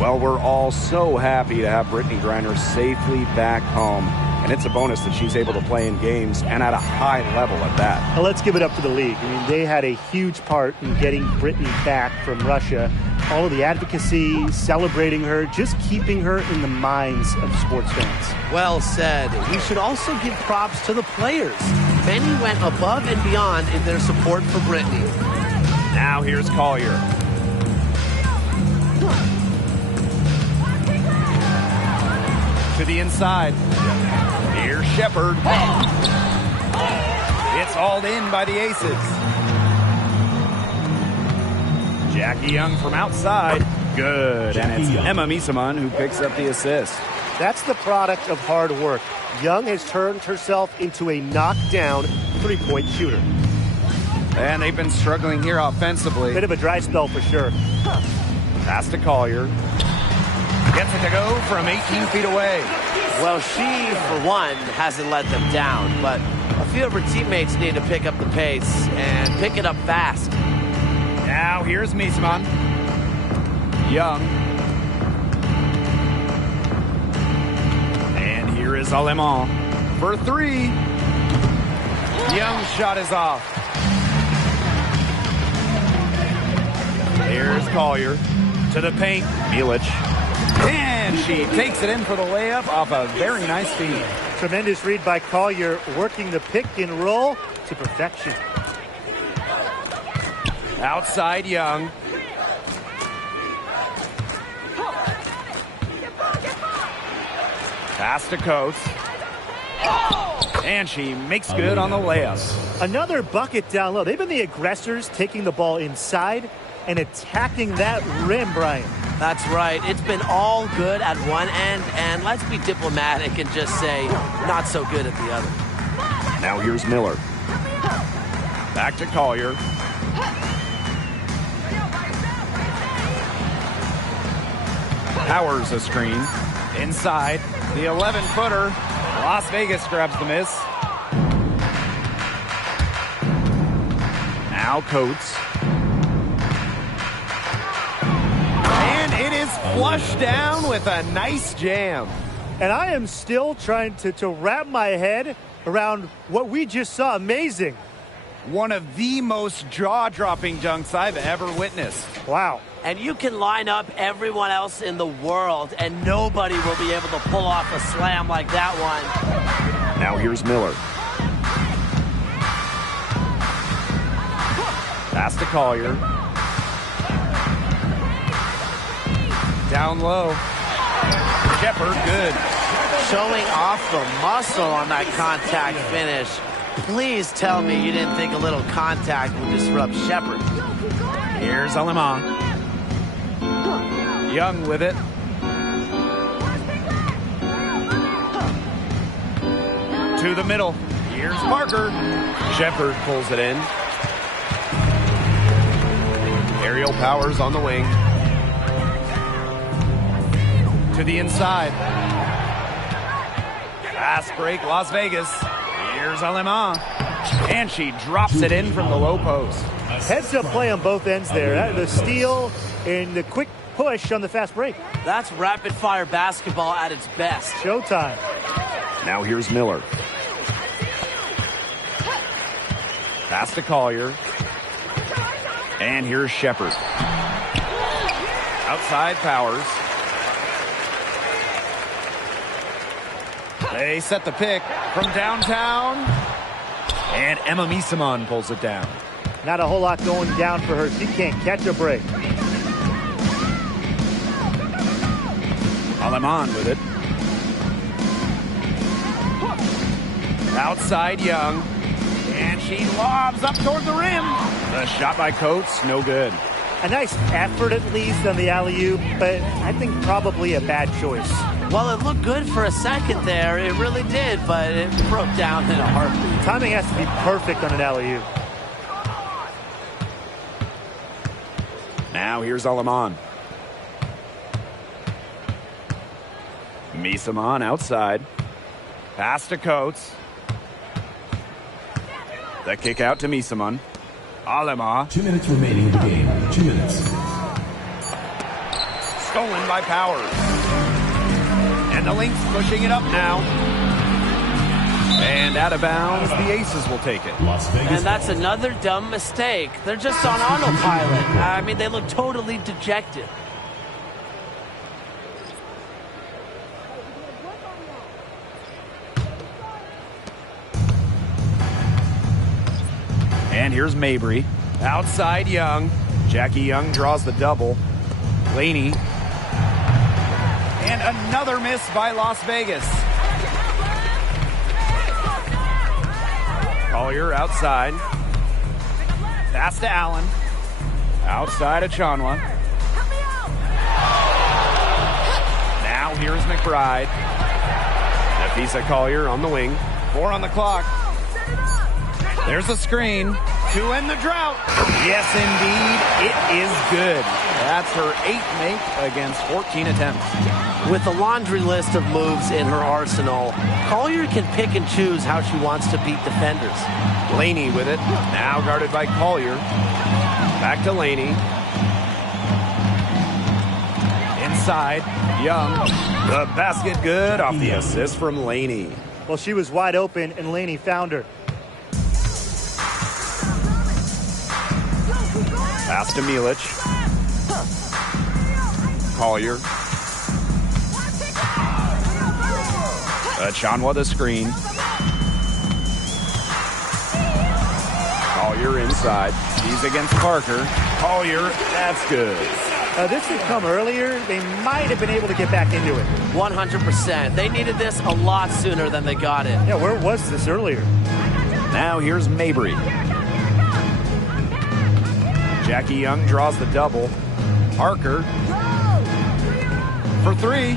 Well, we're all so happy to have Brittany Griner safely back home. And it's a bonus that she's able to play in games and at a high level at that. Now let's give it up to the league. I mean, they had a huge part in getting Brittany back from Russia. All of the advocacy, celebrating her, just keeping her in the minds of sports fans. Well said. We should also give props to the players. Many went above and beyond in their support for Brittany. Now here's Collier. To the inside. Here's Shepard. It's hauled in by the Aces. Jackie Young from outside. Good. And it's Emma Miesman who picks up the assist. That's the product of hard work. Young has turned herself into a knockdown three-point shooter. And they've been struggling here offensively. Bit of a dry spell for sure. Pass to Collier. Gets it to go from 18 feet away. Well, she, for one, hasn't let them down, but a few of her teammates need to pick up the pace and pick it up fast. Now here's Miesman. Young. And here is Aleman for three. Young's shot is off. Here's Collier to the paint. Milic. And she takes it in for the layup off a very nice feed. Tremendous read by Collier, working the pick and roll to perfection. Outside Young. Pass to Coates. And she makes good on the layup. Another bucket down low. They've been the aggressors, taking the ball inside and attacking that rim, Brian. That's right. It's been all good at one end, and let's be diplomatic and just say not so good at the other. Now here's Miller. Back to Collier. Powers a screen. Inside, the 11-footer. Las Vegas grabs the miss. Now Coates. And it is flushed down with a nice jam. And I am still trying to wrap my head around what we just saw. Amazing. One of the most jaw-dropping dunks I've ever witnessed. Wow. And you can line up everyone else in the world, and nobody will be able to pull off a slam like that one. Now here's Miller. Pass to Collier. Down low. Shepard, good. Showing off the muscle on that contact finish. Please tell me you didn't think a little contact would disrupt Shepard. Here's Alemán. Young with it. To the middle. Here's Parker. Shepard pulls it in. Aerial Powers on the wing. To the inside. Fast break, Las Vegas. Here's Alemán. And she drops it in from the low post. Heads-up play on both ends there. The steal and the quick push on the fast break. That's rapid-fire basketball at its best. Showtime. Now here's Miller. Pass to Collier. And here's Shepard. Outside Powers. They set the pick from downtown. And Emma Misamon pulls it down. Not a whole lot going down for her. She can't catch a break. Alemán with it. Outside Young. And she lobs up toward the rim. The shot by Coates, no good. A nice effort at least on the alley-oop, but I think probably a bad choice. Well, it looked good for a second there. It really did, but it broke down in a heartbeat. Timing has to be perfect on an alley-oop. Now here's Alemán. Misamon outside. Pass to Coates. The kick out to Misamon. Alemán. 2 minutes remaining in the game. 2 minutes. Stolen by Powers. And the Lynx pushing it up now. And out of bounds, the Aces will take it. Las Vegas. And that's another dumb mistake. They're just on autopilot. I mean, they look totally dejected. And here's Mabry. Outside Young. Jackie Young draws the double. Laney. And another miss by Las Vegas. Collier outside. Pass to Allen. Outside of Chanwa. Now here's McBride. Nafisa Collier on the wing. 4 on the clock. There's a screen to end the drought. Yes, indeed, it is good. That's her 8th make against 14 attempts. With a laundry list of moves in her arsenal, Collier can pick and choose how she wants to beat defenders. Laney with it. Now guarded by Collier. Back to Laney. Inside, Young. The basket good off the assist from Laney. Well, she was wide open, and Laney found her. Pass to Milic. Collier. Chanwa the screen. Collier inside. He's against Parker. Collier, that's good. This had come earlier. They might have been able to get back into it. 100%. They needed this a lot sooner than they got it. Yeah, where was this earlier? Now here's Mabry. Jackie Young draws the double. Parker for 3.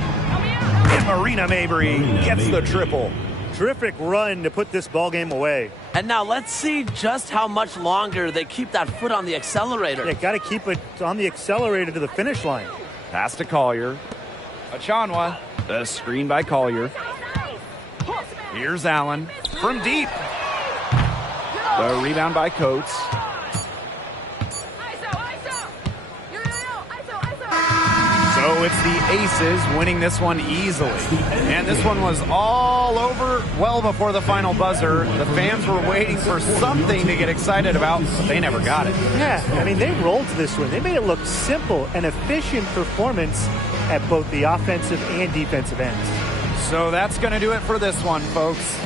And Marina Mabry gets the triple. Terrific run to put this ball game away. And now let's see just how much longer they keep that foot on the accelerator. They got to keep it on the accelerator to the finish line. Pass to Collier. Achanwa. The screen by Collier. Here's Allen from deep. The rebound by Coates. So it's the Aces winning this one easily. And this one was all over well before the final buzzer. The fans were waiting for something to get excited about, but they never got it. Yeah, I mean, they rolled this one. They made it look simple and efficient performance at both the offensive and defensive ends. So that's going to do it for this one, folks.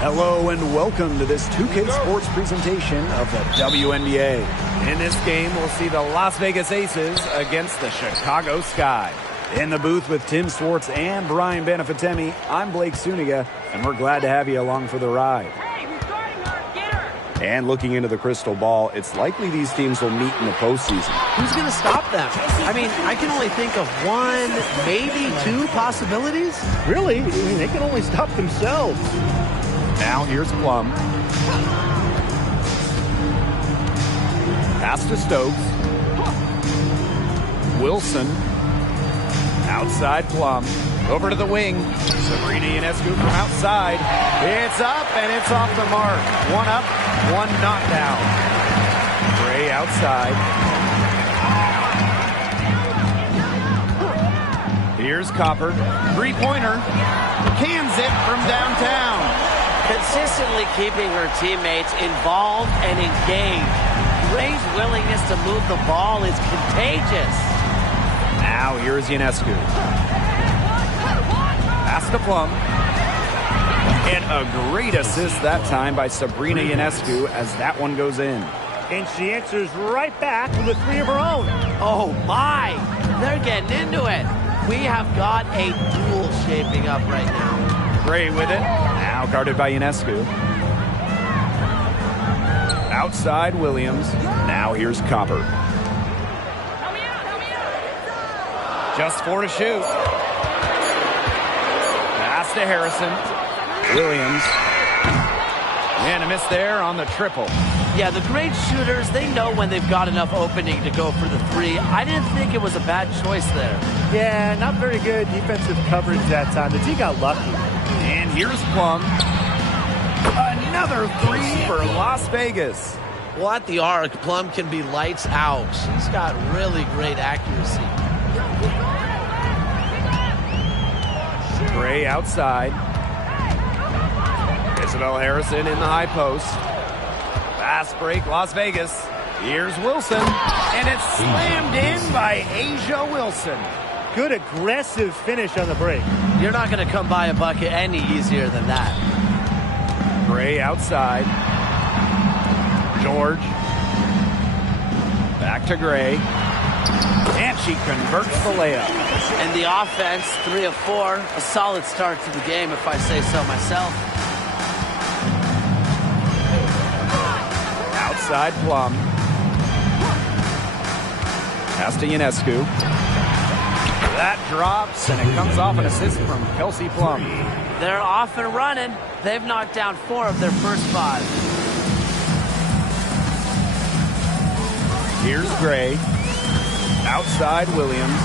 Hello and welcome to this 2K Sports presentation of the WNBA. In this game, we'll see the Las Vegas Aces against the Chicago Sky. In the booth with Tim Swartz and Brian Benefatemi, I'm Blake Suniga, and we're glad to have you along for the ride. And looking into the crystal ball, it's likely these teams will meet in the postseason. Who's going to stop them? I mean, I can only think of one, maybe two possibilities. Really? I mean, they can only stop themselves. Now here's Plum. Pass to Stokes. Wilson. Outside Plum. Over to the wing. Sabrina Ionescu from outside. It's up and it's off the mark. One up, one not down. Gray outside. Here's Copper. Three-pointer. Cans it from downtown. Consistently keeping her teammates involved and engaged. Gray's willingness to move the ball is contagious. Now here's Ionescu. Pass to Plum. And a great assist that time by Sabrina Ionescu as that one goes in. And she answers right back with a three of her own. Oh my! They're getting into it. We have got a duel shaping up right now. Gray with it. Now guarded by Ionescu. Outside Williams. Now here's Copper. Just 4 to shoot. Pass to Harrison. Williams. And a miss there on the triple. Yeah, the great shooters, they know when they've got enough opening to go for the three. I didn't think it was a bad choice there. Yeah, not very good defensive coverage that time. The team got lucky. And here's Plum. Another three for Las Vegas. Well, at the arc, Plum can be lights out. She's got really great accuracy. Gray outside. Isabel Harrison in the high post. Fast break, Las Vegas. Here's Wilson. And it's slammed in by Asia Wilson. Good aggressive finish on the break. You're not going to come by a bucket any easier than that. Gray outside. George. Back to Gray. And she converts the layup. And the offense, 3 of 4. A solid start to the game, if I say so myself. Outside Plum. Pass to Ionescu. That drops, and it comes off an assist from Kelsey Plum. They're off and running. They've knocked down 4 of their first 5. Here's Gray. Outside Williams.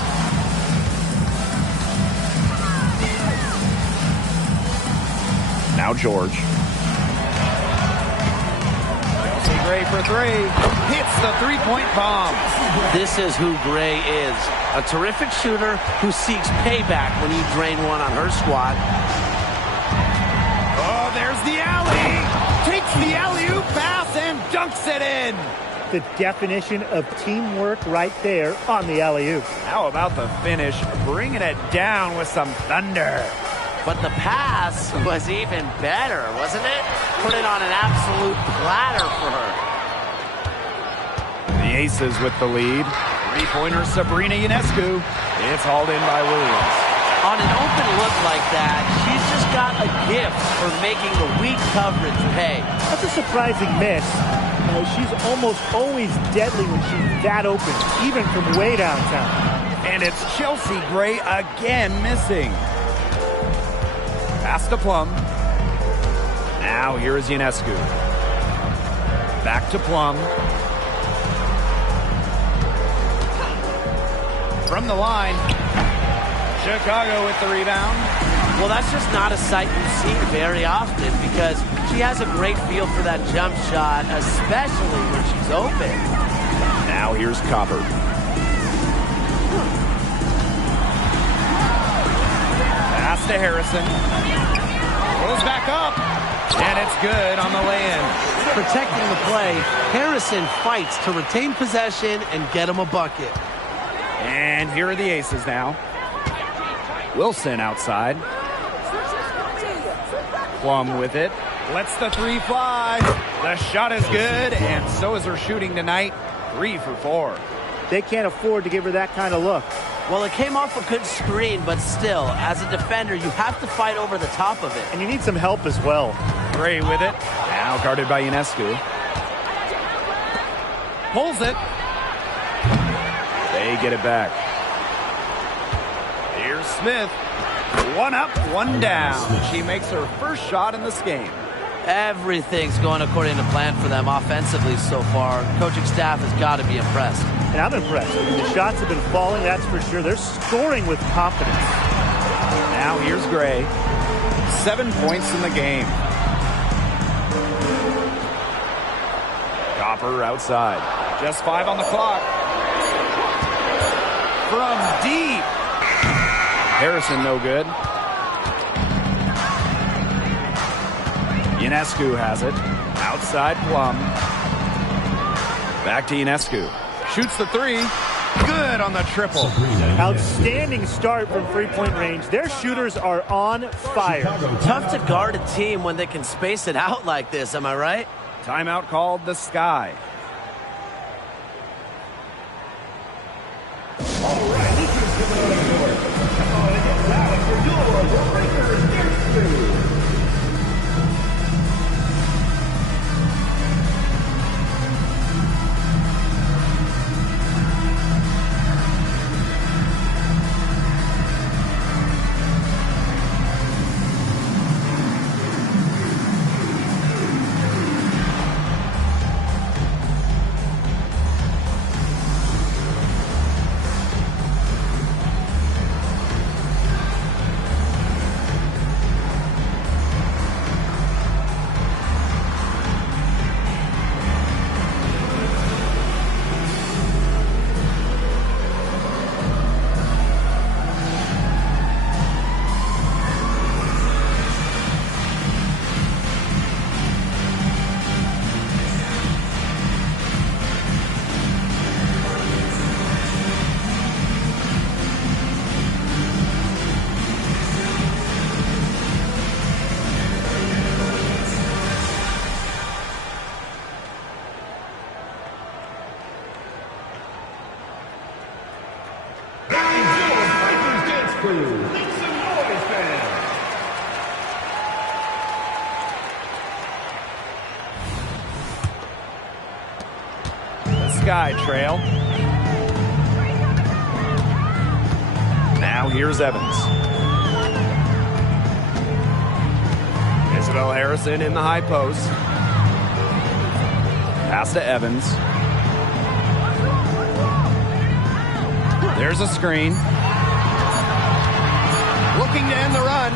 Now George. Kelsey Gray for 3. Hits the three-point bomb. This is who Gray is. A terrific shooter who seeks payback when you drain one on her squad. Oh, there's the alley. Takes the alley-oop pass and dunks it in. The definition of teamwork right there on the alley-oop. How about the finish? Bringing it down with some thunder. But the pass was even better, wasn't it? Put it on an absolute platter for her. The Aces with the lead. Three-pointer Sabrina Ionescu. It's hauled in by Williams. On an open look like that, she's just got a gift for making the weak coverage pay. That's a surprising miss. She's almost always deadly when she's that open, even from way downtown. And it's Chelsea Gray again missing. Pass to Plum. Now here is Ionescu. Back to Plum. From the line. Chicago with the rebound. Well, that's just not a sight you see very often because she has a great feel for that jump shot, especially when she's open. Now here's Copper. Pass to Harrison. Goes back up. And it's good on the lay-in. Protecting the play, Harrison fights to retain possession and get him a bucket. And here are the Aces now. Wilson outside. Plum with it. Lets the three fly. The shot is good, and so is her shooting tonight. 3 for 4. They can't afford to give her that kind of look. Well, it came off a good screen, but still, as a defender, you have to fight over the top of it. And you need some help as well. Gray with it. Now guarded by Ionescu. Pulls it. They get it back. Here's Smith. 1 up, 1 down. She makes her first shot in this game. Everything's going according to plan for them offensively so far. Coaching staff has got to be impressed. And I'm impressed. I mean, the shots have been falling, that's for sure. They're scoring with confidence. Now here's Gray. 7 points in the game. Copper outside. Just 5 on the clock. From deep. Harrison no good. Ionescu has it. Outside Plum. Back to Ionescu. Shoots the 3. Good on the triple. Outstanding start from three-point range. Their shooters are on fire. Tough to guard a team when they can space it out like this, am I right? Timeout called the Sky. Sky trail. Now here's Evans. Isabel Harrison in the high post. Pass to Evans. There's a screen. Looking to end the run.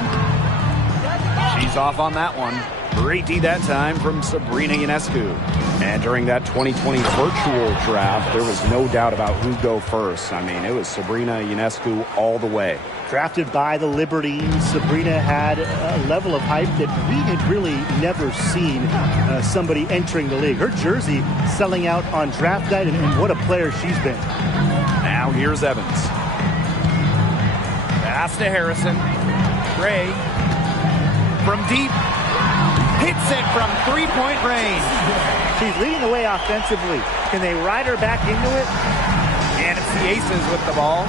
She's off on that one. Great D that time from Sabrina Ionescu. And during that 2020 virtual draft, there was no doubt about who'd go first. I mean, it was Sabrina Ionescu all the way. Drafted by the Libertines, Sabrina had a level of hype that we had really never seen somebody entering the league. Her jersey selling out on draft night, and what a player she's been. Now here's Evans. Pass to Harrison. Gray from deep. Hits it from three-point range. She's leading the way offensively. Can they ride her back into it? And it's the Aces with the ball.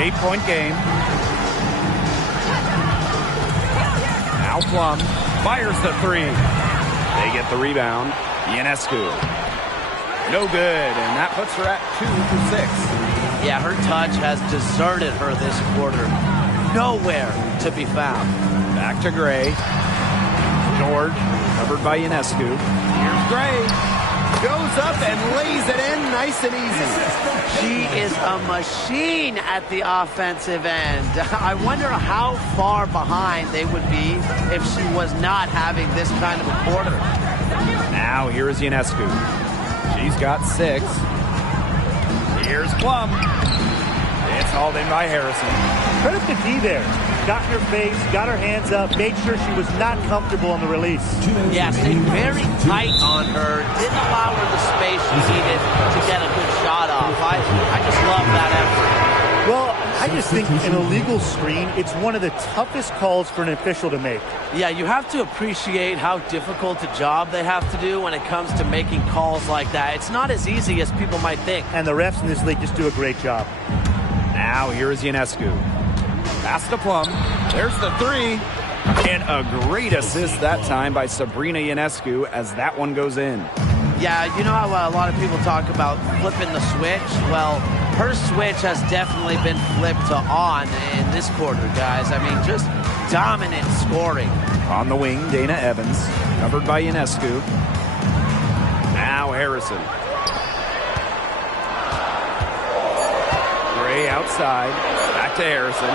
8-point game. Now Plum fires the 3. They get the rebound. Ionescu. No good, and that puts her at 2 for 6. Yeah, her touch has deserted her this quarter. Nowhere to be found. Back to Gray. George, covered by Ionescu. Here's Gray. Goes up and lays it in nice and easy. She is a machine at the offensive end. I wonder how far behind they would be if she was not having this kind of a quarter. Now here is Ionescu. She's got 6. Here's Plum. It's hauled in by Harrison. Credit to D there. Got in her face, got her hands up, made sure she was not comfortable on the release. Yeah, stayed very tight on her. Didn't allow her the space she needed to get a good shot off. I just love that effort. Well, I just think an illegal screen, it's one of the toughest calls for an official to make. Yeah, you have to appreciate how difficult a job they have to do when it comes to making calls like that. It's not as easy as people might think. And the refs in this league just do a great job. Now here is Ionescu. Pass to Plum. There's the three. And a great assist that time by Sabrina Ionescu as that one goes in. Yeah, you know how a lot of people talk about flipping the switch? Well, her switch has definitely been flipped to on in this quarter, guys. I mean, just dominant scoring. On the wing, Dana Evans, covered by Ionescu. Now Harrison. Gray outside. Back to Harrison.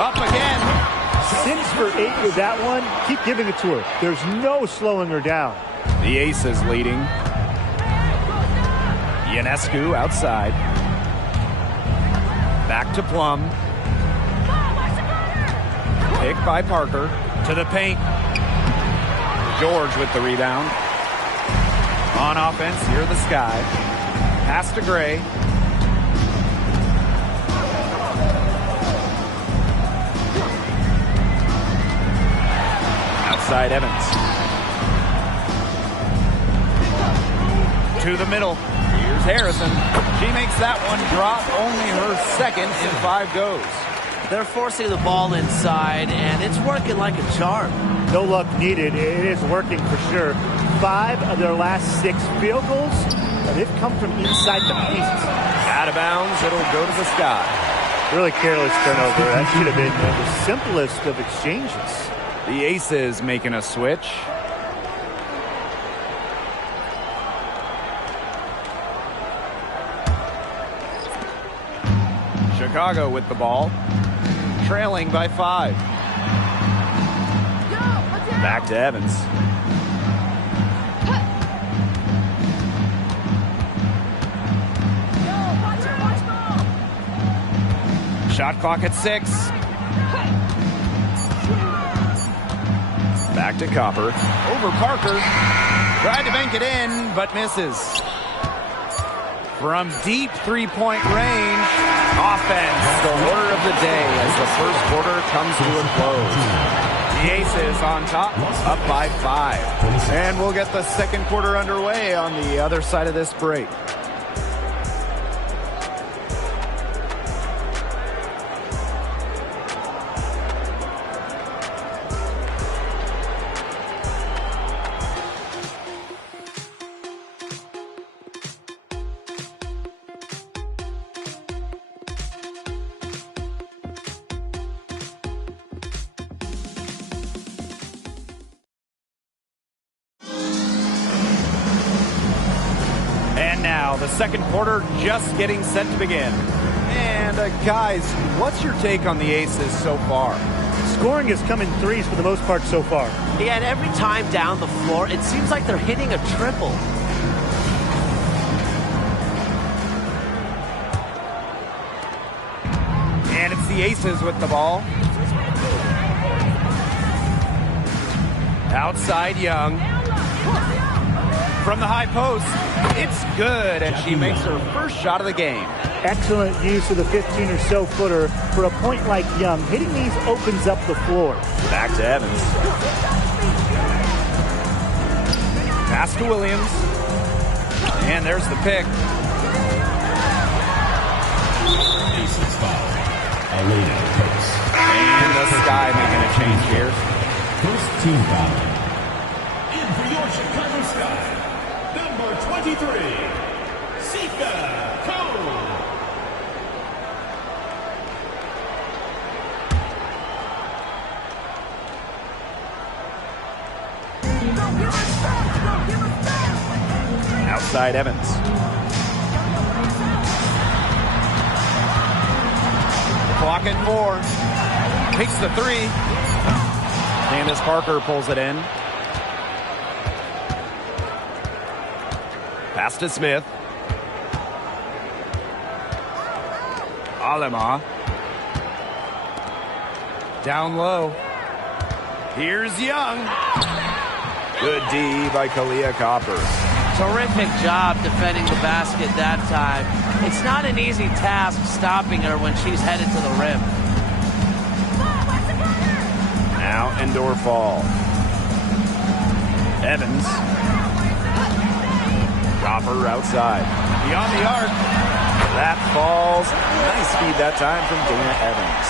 Up again. 6 for 8 with that one. Keep giving it to her. There's no slowing her down. The Aces leading. Ionescu outside. Back to Plum. Pick by Parker. To the paint. George with the rebound. On offense, here the Sky. Pass to Gray. Outside Evans. To the middle. Here's Harrison. She makes that one drop. Only her second in 5 goes. They're forcing the ball inside, and it's working like a charm. No luck needed. It is working for sure. 5 of their last 6 field goals, they've come from inside the paint. Out of bounds, it'll go to the Sky. Really careless turnover. That should have been the simplest of exchanges. The Aces making a switch. Chicago with the ball, trailing by 5. Back to Evans. Shot clock at 6. Back to Copper. Over Parker. Tried to bank it in, but misses. From deep three-point range, offense, the order of the day as the first quarter comes to a close. The Aces on top, up by 5. And we'll get the second quarter underway on the other side of this break. Now, the second quarter just getting set to begin. And guys, what's your take on the Aces so far? Scoring has come in threes for the most part so far. Yeah, and every time down the floor, it seems like they're hitting a triple. And it's the Aces with the ball. Outside Young. From the high post, it's good, and she makes her first shot of the game. Excellent use of the 15 or so footer. For a point like Young, hitting these opens up the floor. Back to Evans. Pass to Williams. And there's the pick. Aces foul. Elena Coates. And the Sky making a change here. First team foul. In for your Chicago Sky. Number 23, Sika Cole. Outside Evans. Clock at 4. Takes the 3. Candace Parker pulls it in. Pass to Smith. Alema. Down low. Here's Young. Good D by Kalia Copper. Terrific job defending the basket that time. It's not an easy task stopping her when she's headed to the rim. Now indoor fall. Evans. Copper outside. Beyond the arc. That falls. Nice feed that time from Dana Evans.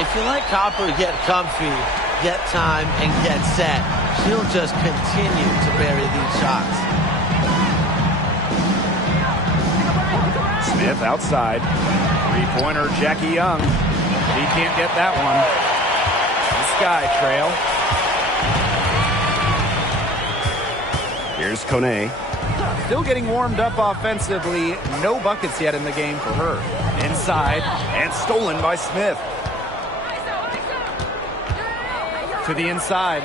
If you let Copper get comfy, get time, and get set, she'll just continue to bury these shots. Smith outside. Three-pointer, Jackie Young. He can't get that one. The Sky trail. Here's Kone. Still getting warmed up offensively. No buckets yet in the game for her. Inside and stolen by Smith. To the inside.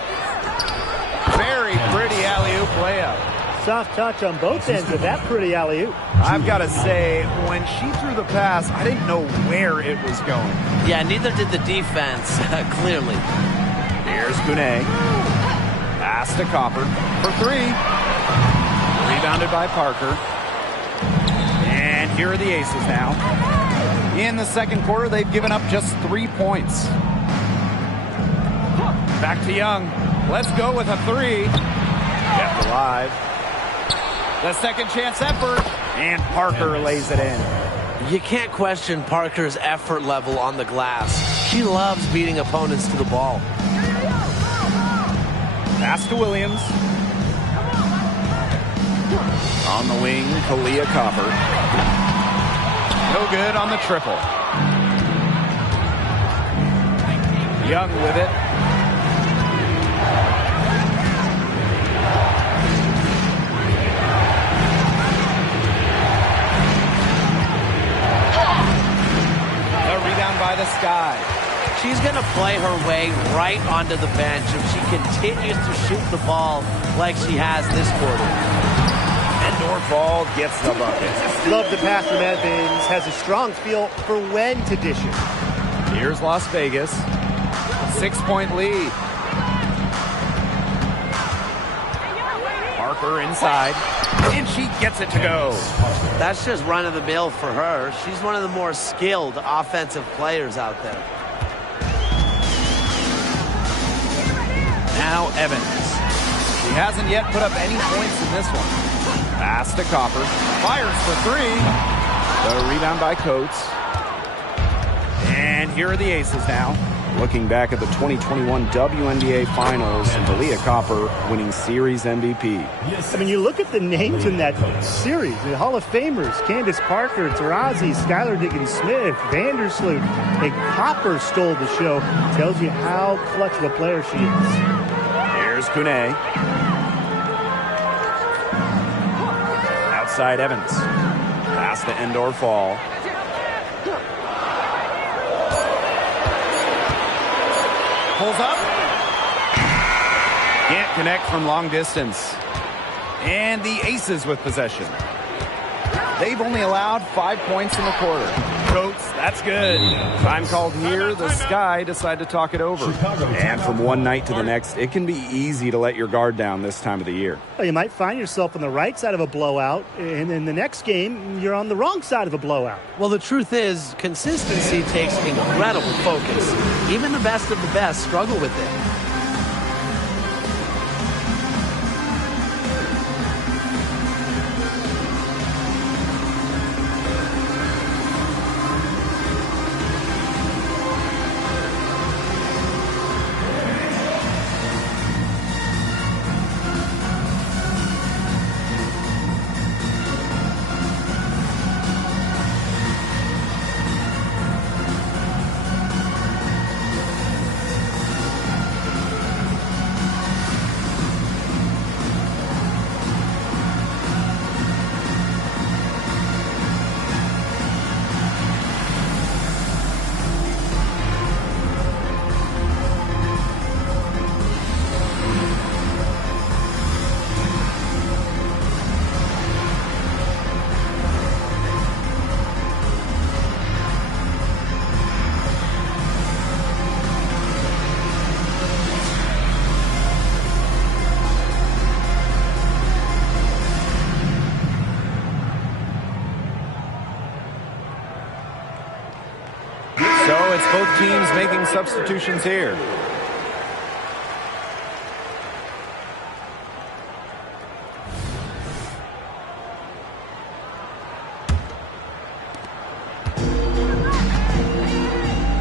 Very pretty alley-oop layup. Soft touch on both ends of that pretty alley-oop. I've got to say, when she threw the pass, I didn't know where it was going. Yeah, neither did the defense, clearly. Here's Kune. Pass to Copper for three. Rebounded by Parker. And here are the Aces now. In the second quarter, they've given up just 3 points. Back to Young. Let's go with a three. Kept alive. The second chance effort. And Parker lays it in. You can't question Parker's effort level on the glass. She loves beating opponents to the ball. Pass to Williams. On the wing, Kalia Copper. No good on the triple. Young with it. The rebound by the Sky. She's going to play her way right onto the bench if she continues to shoot the ball like she has this quarter. Northall gets the bucket. Love the pass from Evans. Has a strong feel for when to dish it. Here's Las Vegas. 6-point lead. Parker inside. And she gets it to go. That's just run-of-the-mill for her. She's one of the more skilled offensive players out there. Now Evans. He hasn't yet put up any points in this one. Pass to Copper. Fires for three. The rebound by Coates. And here are the Aces now. Looking back at the 2021 WNBA Finals, and Kalia Copper winning Series MVP. I mean, you look at the names in that series. The Hall of Famers, Candace Parker, Taurasi, Skylar Diggins-Smith, Vandersloot. And Copper stole the show. Tells you how clutch of a player she is. Here's Kune. Outside Evans. Pass to Endor Fall. Pulls up. Can't connect from long distance. And the Aces with possession. They've only allowed 5 points in the quarter. Coates, that's good. Time called here. The Sky decide to talk it over. And from one night to the next, it can be easy to let your guard down this time of the year. Well, you might find yourself on the right side of a blowout, and in the next game, you're on the wrong side of a blowout. Well, the truth is, consistency takes incredible focus. Even the best of the best struggle with it. teams making substitutions here.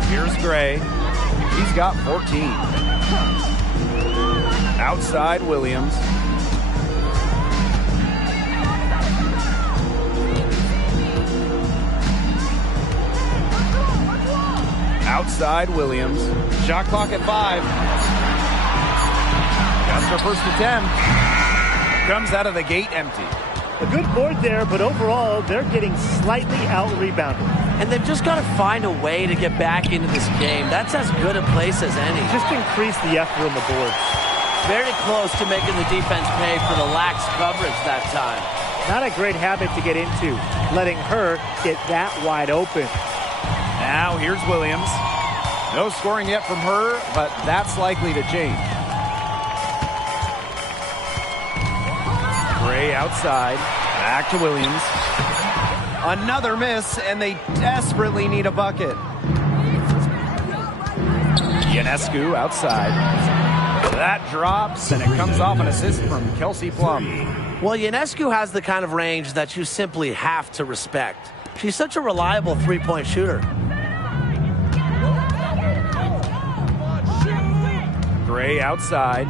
Here's Gray. He's got 14. Outside Williams. Outside Williams. Shot clock at 5. That's her first attempt. Comes out of the gate empty. A good board there, but overall, they're getting slightly out-rebounded. And they've just got to find a way to get back into this game. That's as good a place as any. Just increase the effort on the board. Very close to making the defense pay for the lax coverage that time. Not a great habit to get into, letting her get that wide open. Now here's Williams. No scoring yet from her, but that's likely to change. Gray outside. Back to Williams. Another miss, and they desperately need a bucket. Ionescu outside. That drops, and it comes off an assist from Kelsey Plum. Well, Ionescu has the kind of range that you simply have to respect. She's such a reliable three-point shooter. Gray outside.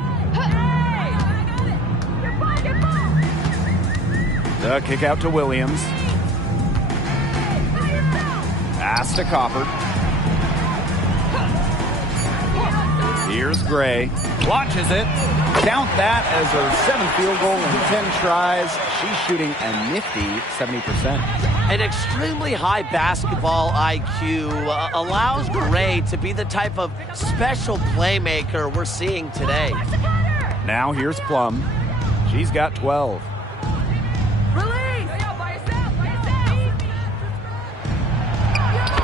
The kick out to Williams. Pass to Copper. Here's Gray. Launches it. Count that as her 7th field goal in 10 tries. She's shooting a nifty 70%. An extremely high basketball IQ allows Gray to be the type of special playmaker we're seeing today. Now here's Plum. She's got 12.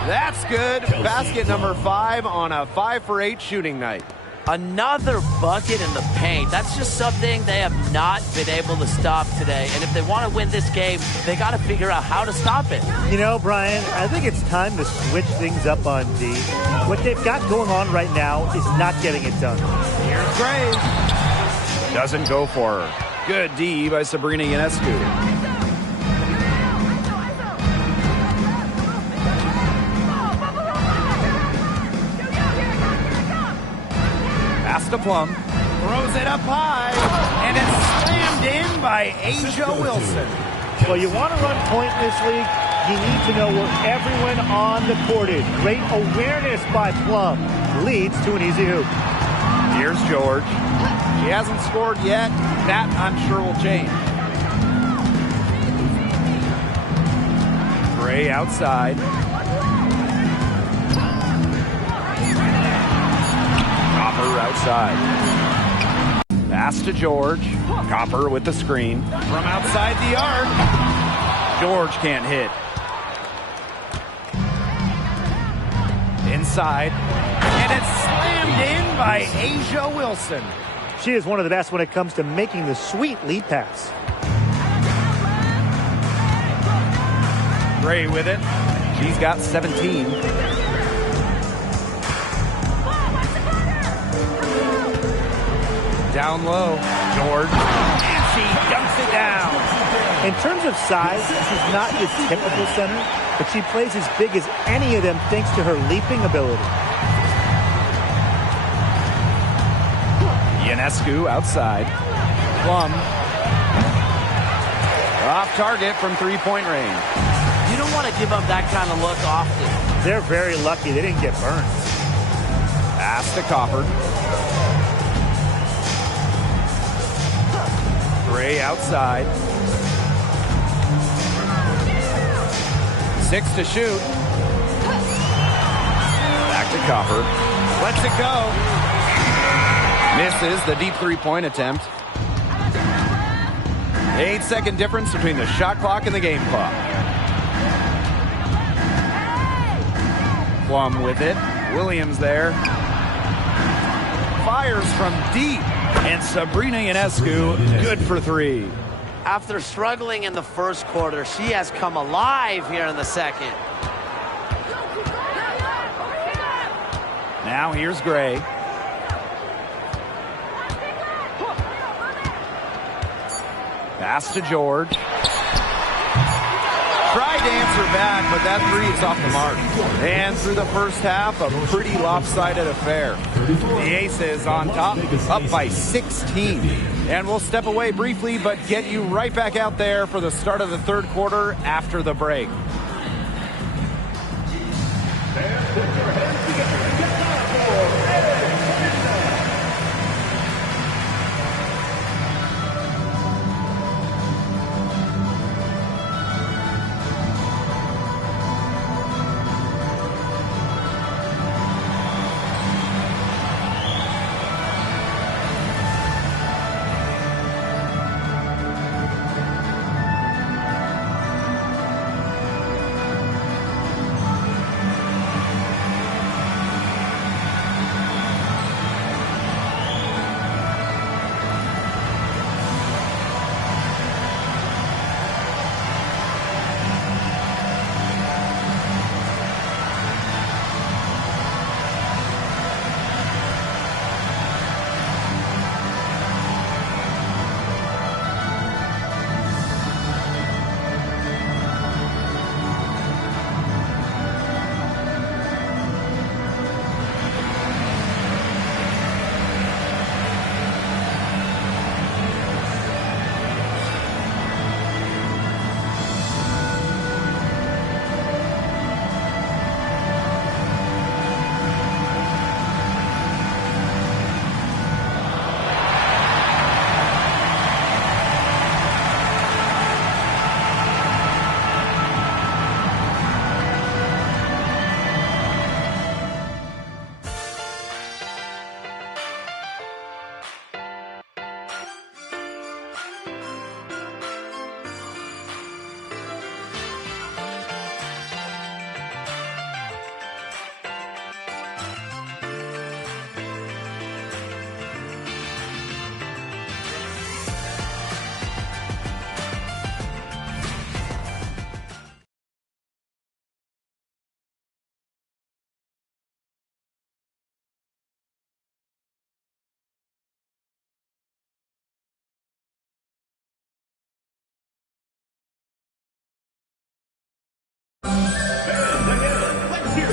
That's good. Basket number 5 on a 5 for 8 shooting night. Another bucket in the paint. That's just something they have not been able to stop today. And if they want to win this game, they got to figure out how to stop it. You know, Brian, I think it's time to switch things up on D. What they've got going on right now is not getting it done. Here's Gray. Doesn't go for her. Good D by Sabrina Ionescu. Pass to Plum. Throws it up high. And it's slammed in by Asia Wilson. Well, you want to run point in this league, you need to know where everyone on the court is. Great awareness by Plum. Leads to an easy hoop. Here's George. She hasn't scored yet. That, I'm sure, will change. Gray outside. Copper outside. Pass to George. Copper with the screen. From outside the arc. George can't hit. Inside. And it's slammed in by Asia Wilson. She is one of the best when it comes to making the sweet lead pass. Gray with it. She's got 17. Down low. George. And she dumps it down. In terms of size, she's not your typical center, but she plays as big as any of them thanks to her leaping ability. Ionescu outside. Plum. Off target from three-point range. You don't want to give up that kind of look often. They're very lucky they didn't get burned. Pass to Copper. Gray outside. 6 to shoot. Back to Copper. Lets it go. Misses the deep three-point attempt. 8-second difference between the shot clock and the game clock. Plum with it. Williams there. Fires from deep. And Sabrina Ionescu, good for 3. After struggling in the first quarter, she has come alive here in the second. Now here's Gray. Pass to George. Tried to answer back, but that three is off the mark. And through the first half, a pretty lopsided affair. The Aces on top, up by 16. And we'll step away briefly, but get you right back out there for the start of the third quarter after the break.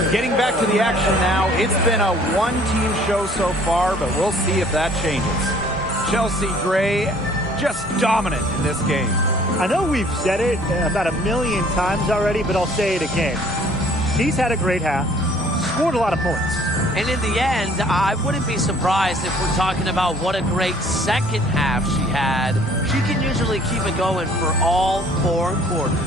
Getting back to the action now. It's been a one-team show so far, but we'll see if that changes. Chelsea Gray just dominant in this game. I know we've said it about 1,000,000 times already, but I'll say it again. She's had a great half, scored a lot of points. And in the end, I wouldn't be surprised if we're talking about what a great second half she had. She can usually keep it going for all 4 quarters.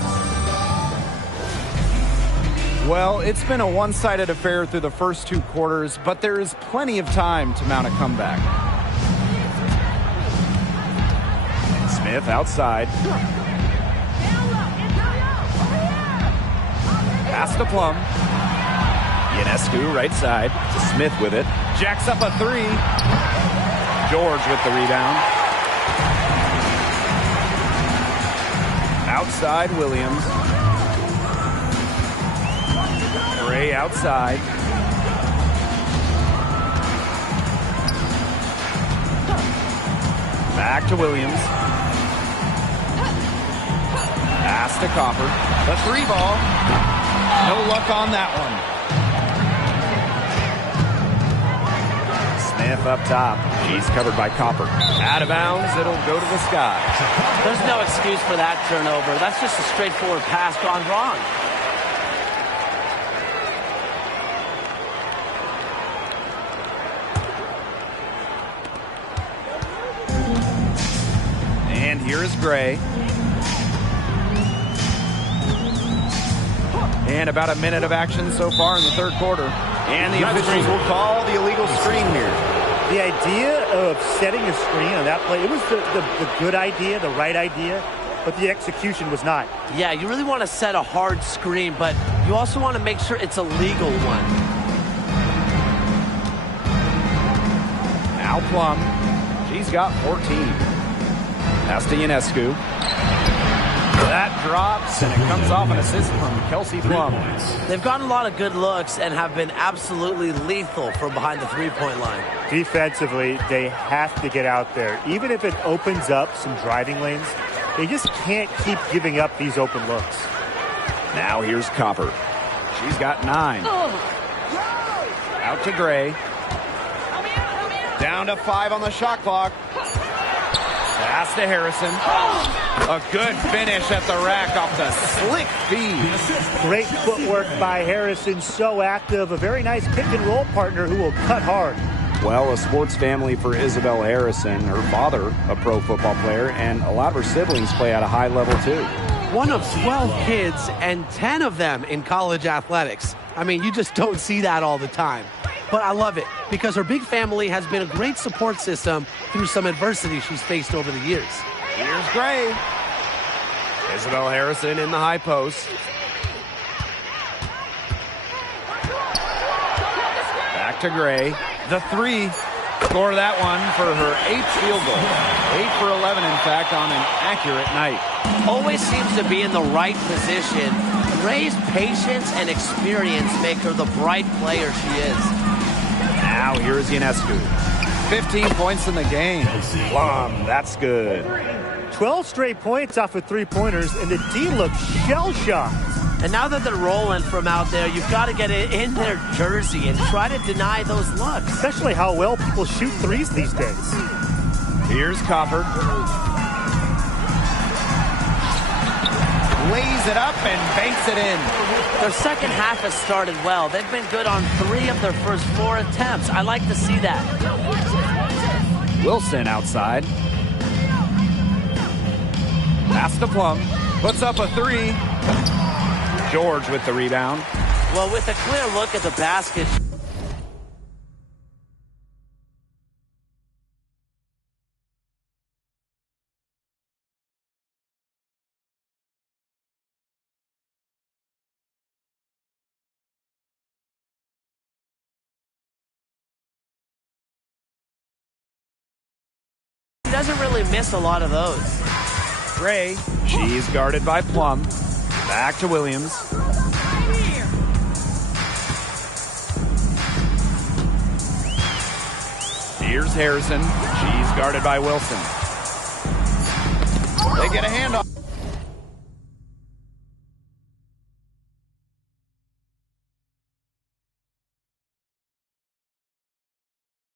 Well, it's been a one-sided affair through the first 2 quarters, but there is plenty of time to mount a comeback. Smith outside. Pass to Plum. Ionescu right side to Smith with it. Jacks up a 3. George with the rebound. Outside Williams. Gray outside. Back to Williams. Pass to Copper. The 3 ball. No luck on that one. Smith up top. She's covered by Copper. Out of bounds. It'll go to the sky. There's no excuse for that turnover. That's just a straightforward pass gone wrong. And here is Gray. And about a minute of action so far in the third quarter. And the officials will call the illegal screen here. The idea of setting a screen on that play, it was the good idea, the right idea, but the execution was not. Yeah, you really want to set a hard screen, but you also want to make sure it's a legal one. Now Plum. She's got 14. Pass to Ionescu. That drops, and it comes off an assist from Kelsey Plum. They've gotten a lot of good looks and have been absolutely lethal from behind the three-point line. Defensively, they have to get out there. Even if it opens up some driving lanes, they just can't keep giving up these open looks. Now here's Copper. She's got 9. Out to Gray. Down to 5 on the shot clock. Pass to Harrison. A good finish at the rack off the slick feed. Great footwork by Harrison, so active. A very nice pick and roll partner who will cut hard. Well, a sports family for Isabel Harrison. Her father, a pro football player, and a lot of her siblings play at a high level too. One of 12 kids and 10 of them in college athletics. I mean, you just don't see that all the time. But I love it because her big family has been a great support system through some adversity she's faced over the years. Here's Gray. Isabel Harrison in the high post. Back to Gray. The 3. Score that one for her 8th field goal. 8 for 11, in fact, on an accurate night. Always seems to be in the right position. Gray's patience and experience make her the bright player she is. Now here's Ionescu. 15 points in the game. Plum, that's good. 12 straight points off of three-pointers, and the D looks shell-shocked. And now that they're rolling from out there, you've got to get it in their jersey and try to deny those looks. Especially how well people shoot threes these days. Here's Copper. Lays it up and banks it in. Their second half has started well. They've been good on 3 of their first 4 attempts. I like to see that. Wilson outside. Pass to Plum. Puts up a 3. George with the rebound. Well, with a clear look at the basket. He doesn't really miss a lot of those. Gray. She's guarded by Plum. Back to Williams. Here's Harrison. She's guarded by Wilson. They get a handoff.